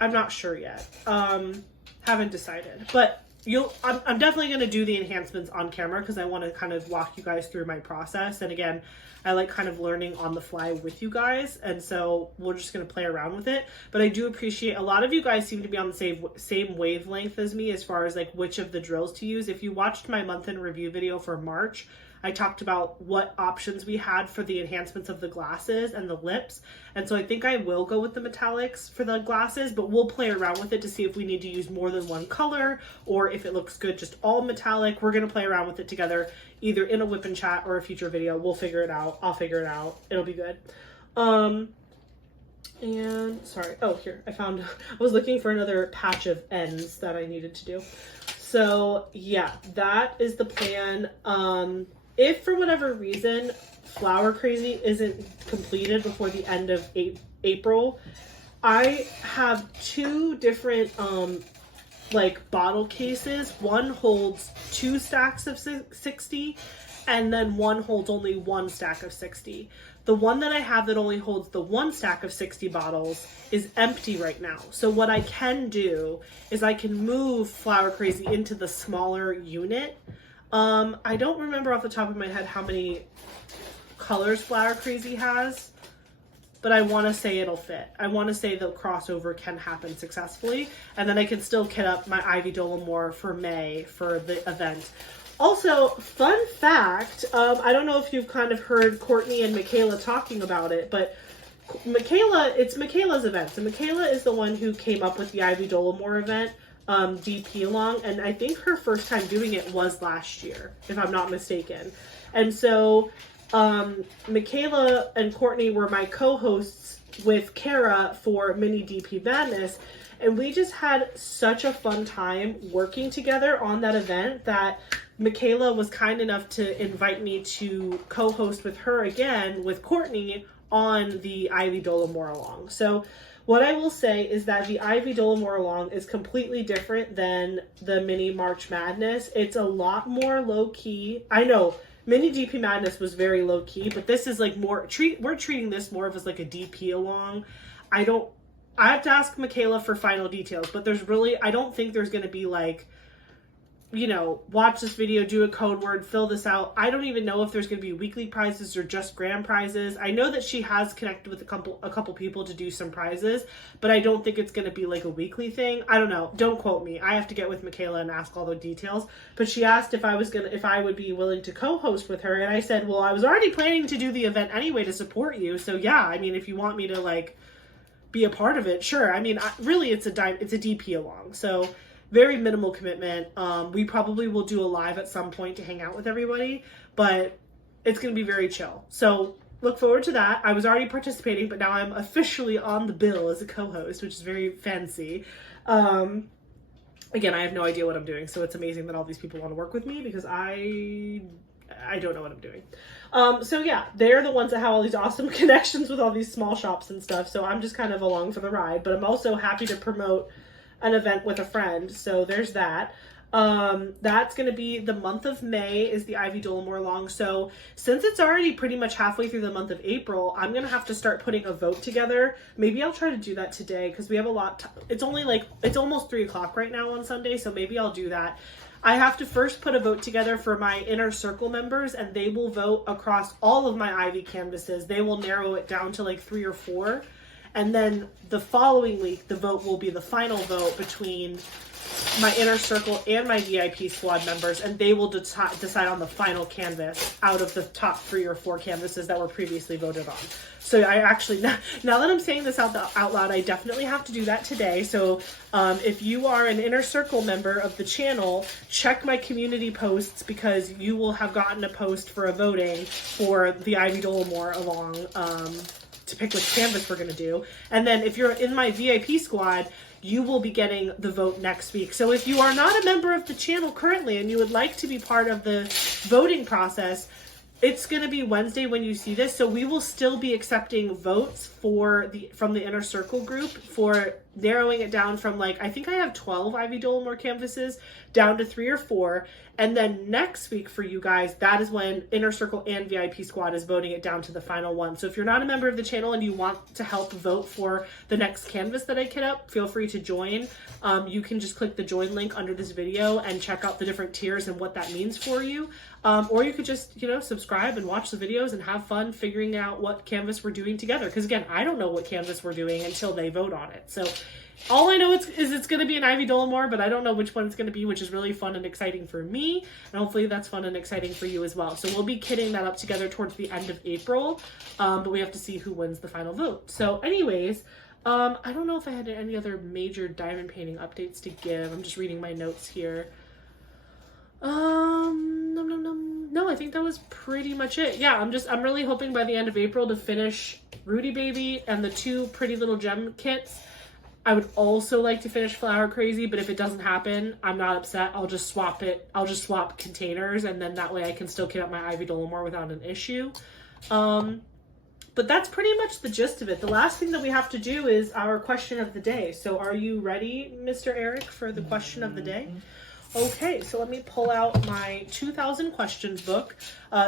I'm not sure yet. Haven't decided, but I'm definitely going to do the enhancements on camera because I want to kind of walk you guys through my process. And again, I like kind of learning on the fly with you guys, and so we're just going to play around with it. But I do appreciate, a lot of you guys seem to be on the same wavelength as me as far as like which of the drills to use. If you watched my month in review video for March, I talked about what options we had for the enhancements of the glasses and the lips. And so I think I will go with the metallics for the glasses, but we'll play around with it to see if we need to use more than one color, or if it looks good just all metallic. We're going to play around with it together, either in a whip and chat or a future video. We'll figure it out. I'll figure it out. It'll be good. And sorry. Oh, here. I was looking for another patch of ends that I needed to do. So yeah, that is the plan. If for whatever reason Flower Crazy isn't completed before the end of April, I have two different like bottle cases. One holds 2 stacks of 60, and then one holds only 1 stack of 60. The one that I have that only holds the 1 stack of 60 bottles is empty right now. So what I can do is I can move Flower Crazy into the smaller unit. I don't remember off the top of my head how many colors Flower Crazy has, but I want to say it'll fit. I want to say the crossover can happen successfully, and then I can still kit up my Ivy Dolomore for May for the event. Also, fun fact, I don't know if you've kind of heard Courtney and Michaela talking about it, but it's Michaela's event. So Michaela is the one who came up with the Ivy Dolomore event, DP along, and I think her first time doing it was last year, if I'm not mistaken. And so Michaela and Courtney were my co-hosts with Kara for Mini DP Madness, and we just had such a fun time working together on that event that Michaela was kind enough to invite me to co-host with her again with Courtney on the Ivy Dolomore along. So what I will say is that the Ivy Dolomore along is completely different than the Mini March Madness. It's a lot more low-key. I know Mini DP Madness was very low-key, but this is like more, we're treating this more of as like a DP along. I have to ask Michaela for final details, but I don't think there's going to be like, you know, watch this video, do a code word, fill this out. I don't even know if there's going to be weekly prizes or just grand prizes. I know that she has connected with a couple people to do some prizes, but I don't think it's going to be like a weekly thing. I don't know. Don't quote me. I have to get with Michaela and ask all the details. But she asked if I would be willing to co-host with her, and I said, well, I was already planning to do the event anyway to support you. So yeah, I mean, if you want me to like be a part of it, sure. I mean, really, it's a DP along. So very minimal commitment. We probably will do a live at some point to hang out with everybody, but it's going to be very chill. So look forward to that. I was already participating, but now I'm officially on the bill as a co-host, which is very fancy. Again, I have no idea what I'm doing, so it's amazing that all these people want to work with me because I don't know what I'm doing. So yeah, they're the ones that have all these awesome connections with all these small shops and stuff. So I'm just kind of along for the ride, but I'm also happy to promote an event with a friend. So there's that. That's going to be the month of May is the Ivy Dolomore along. So since it's already pretty much halfway through the month of April, I'm going to have to start putting a vote together. Maybe I'll try to do that today because we have a lot. It's almost 3:00 right now on Sunday. So maybe I'll do that. I have to first put a vote together for my inner circle members, and they will vote across all of my Ivy canvases. They will narrow it down to like 3 or 4. And then the following week, the vote will be the final vote between my inner circle and my VIP squad members, and they will decide on the final canvas out of the top 3 or 4 canvases that were previously voted on. So I actually, now that I'm saying this out loud, I definitely have to do that today. So if you are an inner circle member of the channel, check my community posts because you will have gotten a post for a voting for the Ivy Dolomore along to pick which canvas we're going to do. And then if you're in my VIP squad, you will be getting the vote next week. So if you are not a member of the channel currently and you would like to be part of the voting process, it's going to be Wednesday when you see this. So we will still be accepting votes from the Inner Circle group for narrowing it down from, like, I think I have 12 Ivy Dollamore canvases down to 3 or 4. And then next week for you guys, that is when Inner Circle and VIP Squad is voting it down to the final one. So if you're not a member of the channel and you want to help vote for the next canvas that I kit up, feel free to join. You can just click the join link under this video and check out the different tiers and what that means for you. Or you could just, subscribe and watch the videos and have fun figuring out what canvas we're doing together. Because again, I don't know what canvas we're doing until they vote on it. So all I know is it's going to be an Ivy Dollamore, but I don't know which one it's going to be, which is really fun and exciting for me. And hopefully that's fun and exciting for you as well. So we'll be kitting that up together towards the end of April. But we have to see who wins the final vote. So anyways, I don't know if I had any other major diamond painting updates to give. I'm just reading my notes here. No, I think that was pretty much it. Yeah, I'm really hoping by the end of April to finish Rudy Baby and the 2 Pretty Little Gem kits. I would also like to finish Flower Crazy, but if it doesn't happen, I'm not upset. I'll just swap it. I'll just swap containers, and then that way I can still kit up my Ivy Dollamore without an issue. But that's pretty much the gist of it. The last thing that we have to do is our question of the day. So are you ready, Mr. Eric, for the question of the day? Okay, so let me pull out my 2000 questions book.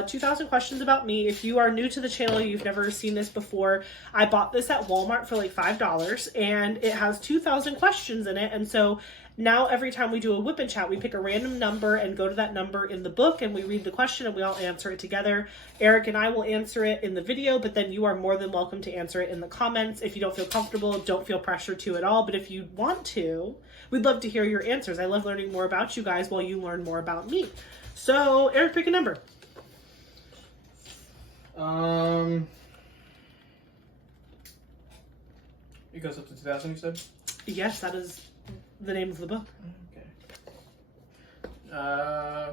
2000 questions about me. If you are new to the channel, you've never seen this before, I bought this at Walmart for like $5, and it has 2000 questions in it. And so now every time we do a whip and chat, we pick a random number and go to that number in the book, and we read the question and we all answer it together. Eric and I will answer it in the video, but then you are more than welcome to answer it in the comments. If you don't feel comfortable, don't feel pressured to at all. But if you want to, we'd love to hear your answers. I love learning more about you guys while you learn more about me. So, Eric, pick a number. It goes up to 2000, you said? Yes, that is the name of the book. Okay.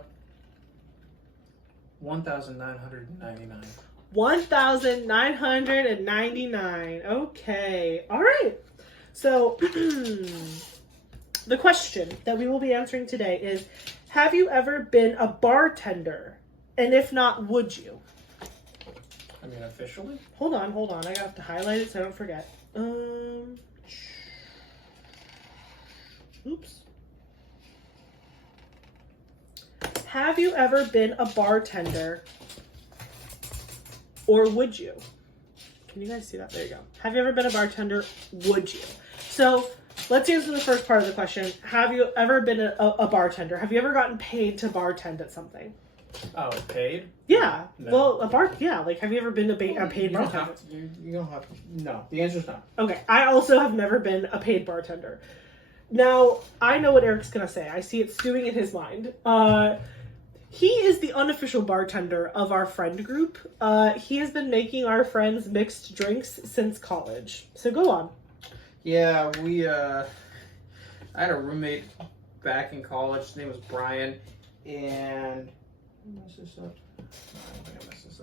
1,999. 1,999. Okay. All right. So, the question that we will be answering today is, have you ever been a bartender? And if not, would you? I mean, officially? Hold on. I have to highlight it so I don't forget. Oops. Have you ever been a bartender? Or would you? Can you guys see that? There you go. Have you ever been a bartender? Would you? So let's answer the first part of the question. Have you ever been a bartender? Have you ever gotten paid to bartend at something? Oh, paid? Yeah. No. Well, like, have you ever been a paid bartender? You don't have to. No, the answer's no. Okay, I also have never been a paid bartender. Now, I know what Eric's gonna say. I see it stewing in his mind. He is the unofficial bartender of our friend group. He has been making our friends mixed drinks since college. So go on. Yeah, I had a roommate back in college. His name was Brian, and mess this up. No, I don't think I messed this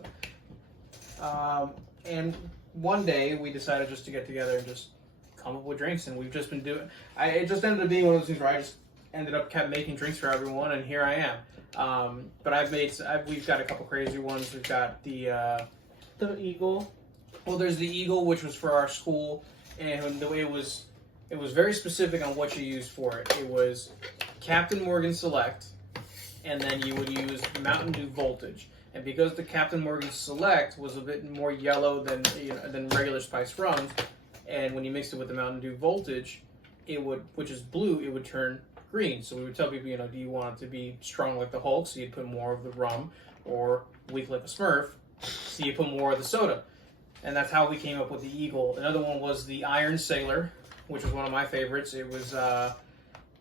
up. And one day we decided just to get together and just come up with drinks, and we've just been doing. It just ended up being one of those things where I just kept making drinks for everyone, and here I am. But we've got a couple crazy ones. We've got the Eagle. Well, there's the Eagle, which was for our school, and the way it was very specific on what you used for it. It was Captain Morgan Select, and then you would use Mountain Dew Voltage. And because the Captain Morgan Select was a bit more yellow than regular spiced rums, and when you mixed it with the Mountain Dew Voltage, which is blue, it would turn green. So we would tell people, do you want it to be strong like the Hulk, so you'd put more of the rum, or weak like a Smurf, so you put more of the soda. And that's how we came up with the Eagle. Another one was the Iron Sailor, which was one of my favorites. It was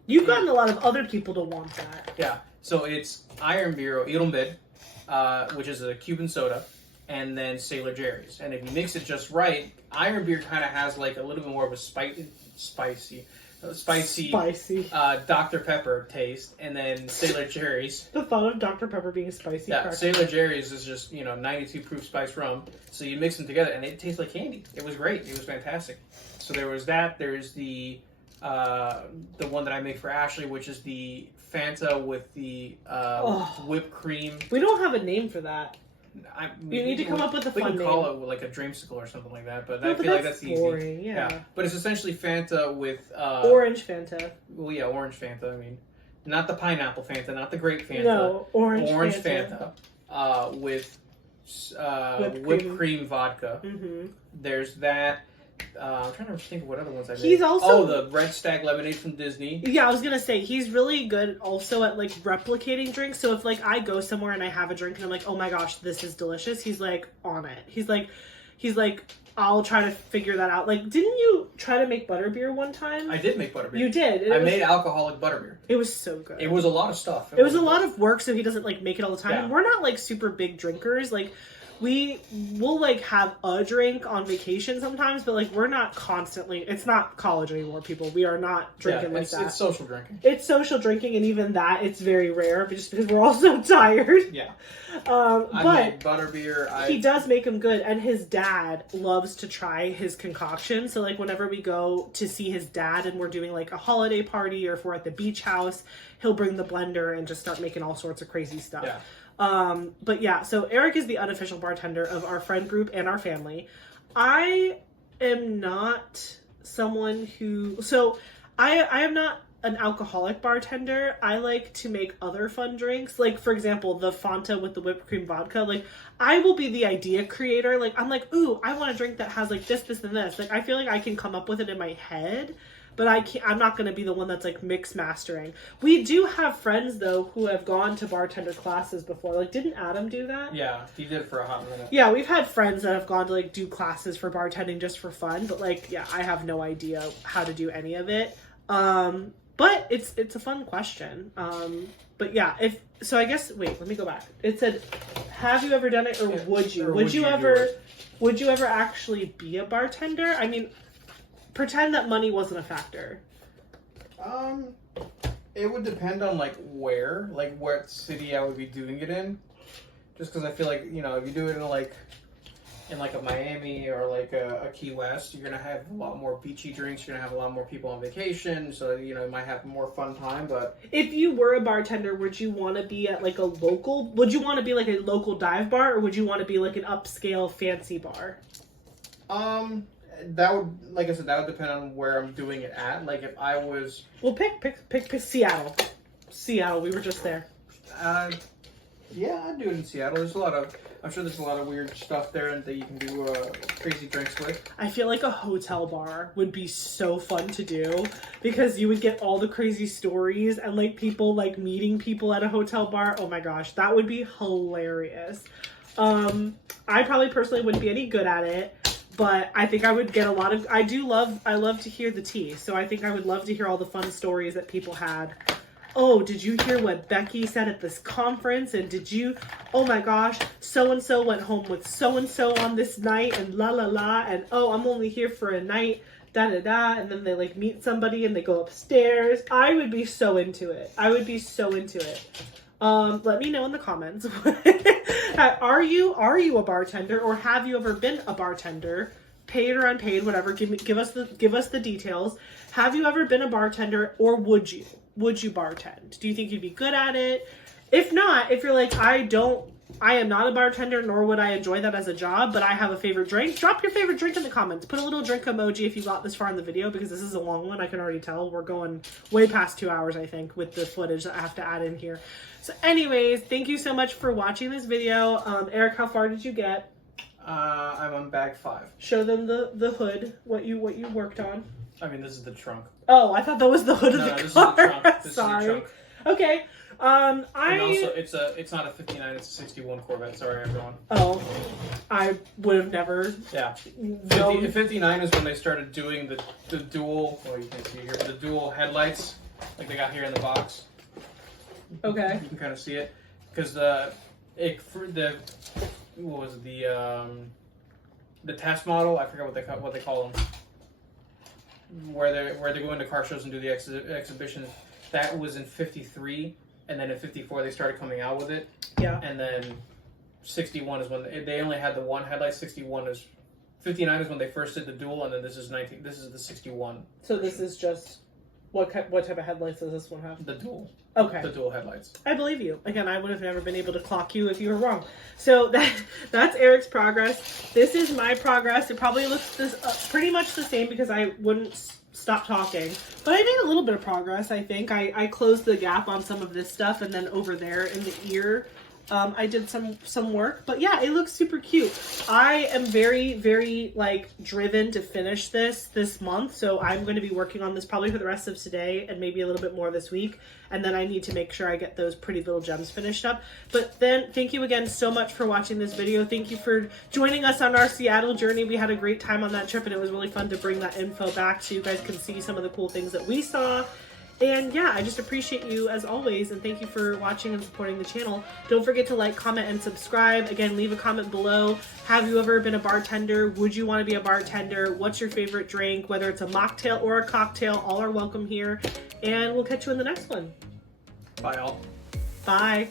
You've gotten a lot of other people to want that. Yeah. So it's Iron Beer, Edelmid, which is a Cuban soda, and then Sailor Jerry's. And if you mix it just right, Iron Beer kind of has like a little bit more of a spicy Dr. Pepper taste, and then Sailor Jerry's. The thought of Dr. Pepper being spicy. Yeah, Sailor Jerry's is just 92 proof spiced rum. So you mix them together, and it tastes like candy. It was great. It was fantastic. So there was that. There's the the one that I make for Ashley, which is the Fanta with the whipped cream. We don't have a name for that. You need to come up with a fun name. We can call it like a dreamsicle or something like that, but No, I but feel like that's that's boring, easy. yeah. But it's essentially Fanta with orange Fanta. Well, yeah, orange Fanta. I mean, not the pineapple Fanta, not the grape Fanta. No, orange Fanta. With whipped cream vodka. Mm-hmm. There's that. I'm trying to think of what other ones I made. He's also the Red Stag lemonade from Disney. Yeah, I was gonna say he's really good also at like replicating drinks. So if like I go somewhere and I have a drink and I'm like, oh my gosh, this is delicious, he's like on it. He's like, I'll try to figure that out. Like, didn't you try to make butterbeer one time? I did make butterbeer. You did. I made alcoholic butterbeer. It was so good. It was a lot of stuff. It was a lot of work, so he doesn't like make it all the time. Yeah. We're not like super big drinkers. Like we'll like have a drink on vacation sometimes, but like we're not constantly. It's not college anymore, people. We are not drinking like that. It's social drinking. It's social drinking, and even that, it's very rare, but just because we're all so tired. Yeah. But I made butterbeer. He does make them good, and his dad loves to try his concoction. So like whenever we go to see his dad, and we're doing like a holiday party, or if we're at the beach house, he'll bring the blender and just start making all sorts of crazy stuff. Yeah. But yeah, so Eric is the unofficial bartender of our friend group and our family. I am not someone who, so I am not an alcoholic bartender. I like to make other fun drinks. Like, for example, the Fanta with the whipped cream vodka. Like, I will be the idea creator. Like, I'm like, ooh, I want a drink that has like this, this, and this. Like, I feel like I can come up with it in my head. But I'm not going to be the one that's like mix mastering. We do have friends though who have gone to bartender classes before. Like, didn't Adam do that? Yeah, he did for a hot minute. Yeah, we've had friends that have gone to like do classes for bartending just for fun. But like, yeah, I have no idea how to do any of it. But it's a fun question. But yeah, I guess wait, let me go back. It said, have you ever done it, or would you? Or Would you ever actually be a bartender? I mean, pretend that money wasn't a factor. It would depend on like what city I would be doing it in. Just because I feel like, you know, if you do it in like a Miami or like a Key West, you're gonna have a lot more beachy drinks. You're gonna have a lot more people on vacation, so you know you might have more fun time. But if you were a bartender, would you want to be at like a local? Would you want to be like a local dive bar, or would you want to be like an upscale fancy bar? That would, like I said, that would depend on where I'm doing it at. Like if I was, well, pick Seattle. Seattle, we were just there. Yeah, I'd do it in Seattle. I'm sure there's a lot of weird stuff there that you can do crazy drinks with. I feel like a hotel bar would be so fun to do because you would get all the crazy stories and like people like meeting people at a hotel bar. Oh my gosh, that would be hilarious. I probably personally wouldn't be any good at it, but I think I would get a lot of, I love to hear the tea. So I think I would love to hear all the fun stories that people had. Oh, did you hear what Becky said at this conference? And oh my gosh, so-and-so went home with so-and-so on this night and la la la. And oh, I'm only here for a night, da da da. And then they like meet somebody and they go upstairs. I would be so into it. Let me know in the comments. Are you a bartender, or have you ever been a bartender? Paid or unpaid, whatever. Give us the details. Have you ever been a bartender, or would you? Would you bartend? Do you think you'd be good at it? If not, if you're like, I am not a bartender, nor would I enjoy that as a job, but I have a favorite drink, drop your favorite drink in the comments. Put a little drink emoji if you got this far in the video, because this is a long one. I can already tell. We're going way past 2 hours, I think, with the footage that I have to add in here. So anyways, thank you so much for watching this video. Eric, how far did you get? I'm on bag 5. Show them the hood, what you worked on. I mean, this is the trunk. Oh, I thought that was the hood of the car. This is the trunk. Sorry. Is the trunk. Okay. And also, it's not a 59, it's a 61 Corvette. Sorry, everyone. Oh, I would have never. Yeah. 59 is when they started doing the dual. Well, you can't see it here, but the dual headlights, like they got here in the box. Okay. You can kind of see it because what was it, the test model? I forgot what they call them. Where they go into car shows and do the exhibitions. That was in 53, and then in 54 they started coming out with it. Yeah. And then 61 is when they only had the one headlight. 59 is when they first did the dual, and then this is the 61. So this is just What type of headlights does this one have? The dual. Okay. The dual headlights. I believe you. Again, I would have never been able to clock you if you were wrong. So that's Eric's progress. This is my progress. It probably looks pretty much the same because I wouldn't stop talking. But I made a little bit of progress, I think. I closed the gap on some of this stuff, and then over there in the ear, I did some work. But yeah, it looks super cute. I am very, very like driven to finish this month. So I'm going to be working on this probably for the rest of today and maybe a little bit more this week. And then I need to make sure I get those pretty little gems finished up. But then thank you again so much for watching this video. Thank you for joining us on our Seattle journey. We had a great time on that trip, and it was really fun to bring that info back so you guys can see some of the cool things that we saw. And yeah, I just appreciate you as always, and thank you for watching and supporting the channel. Don't forget to like, comment, and subscribe. Again, leave a comment below. Have you ever been a bartender? Would you want to be a bartender? What's your favorite drink? Whether it's a mocktail or a cocktail, all are welcome here. And we'll catch you in the next one. Bye, all. Bye.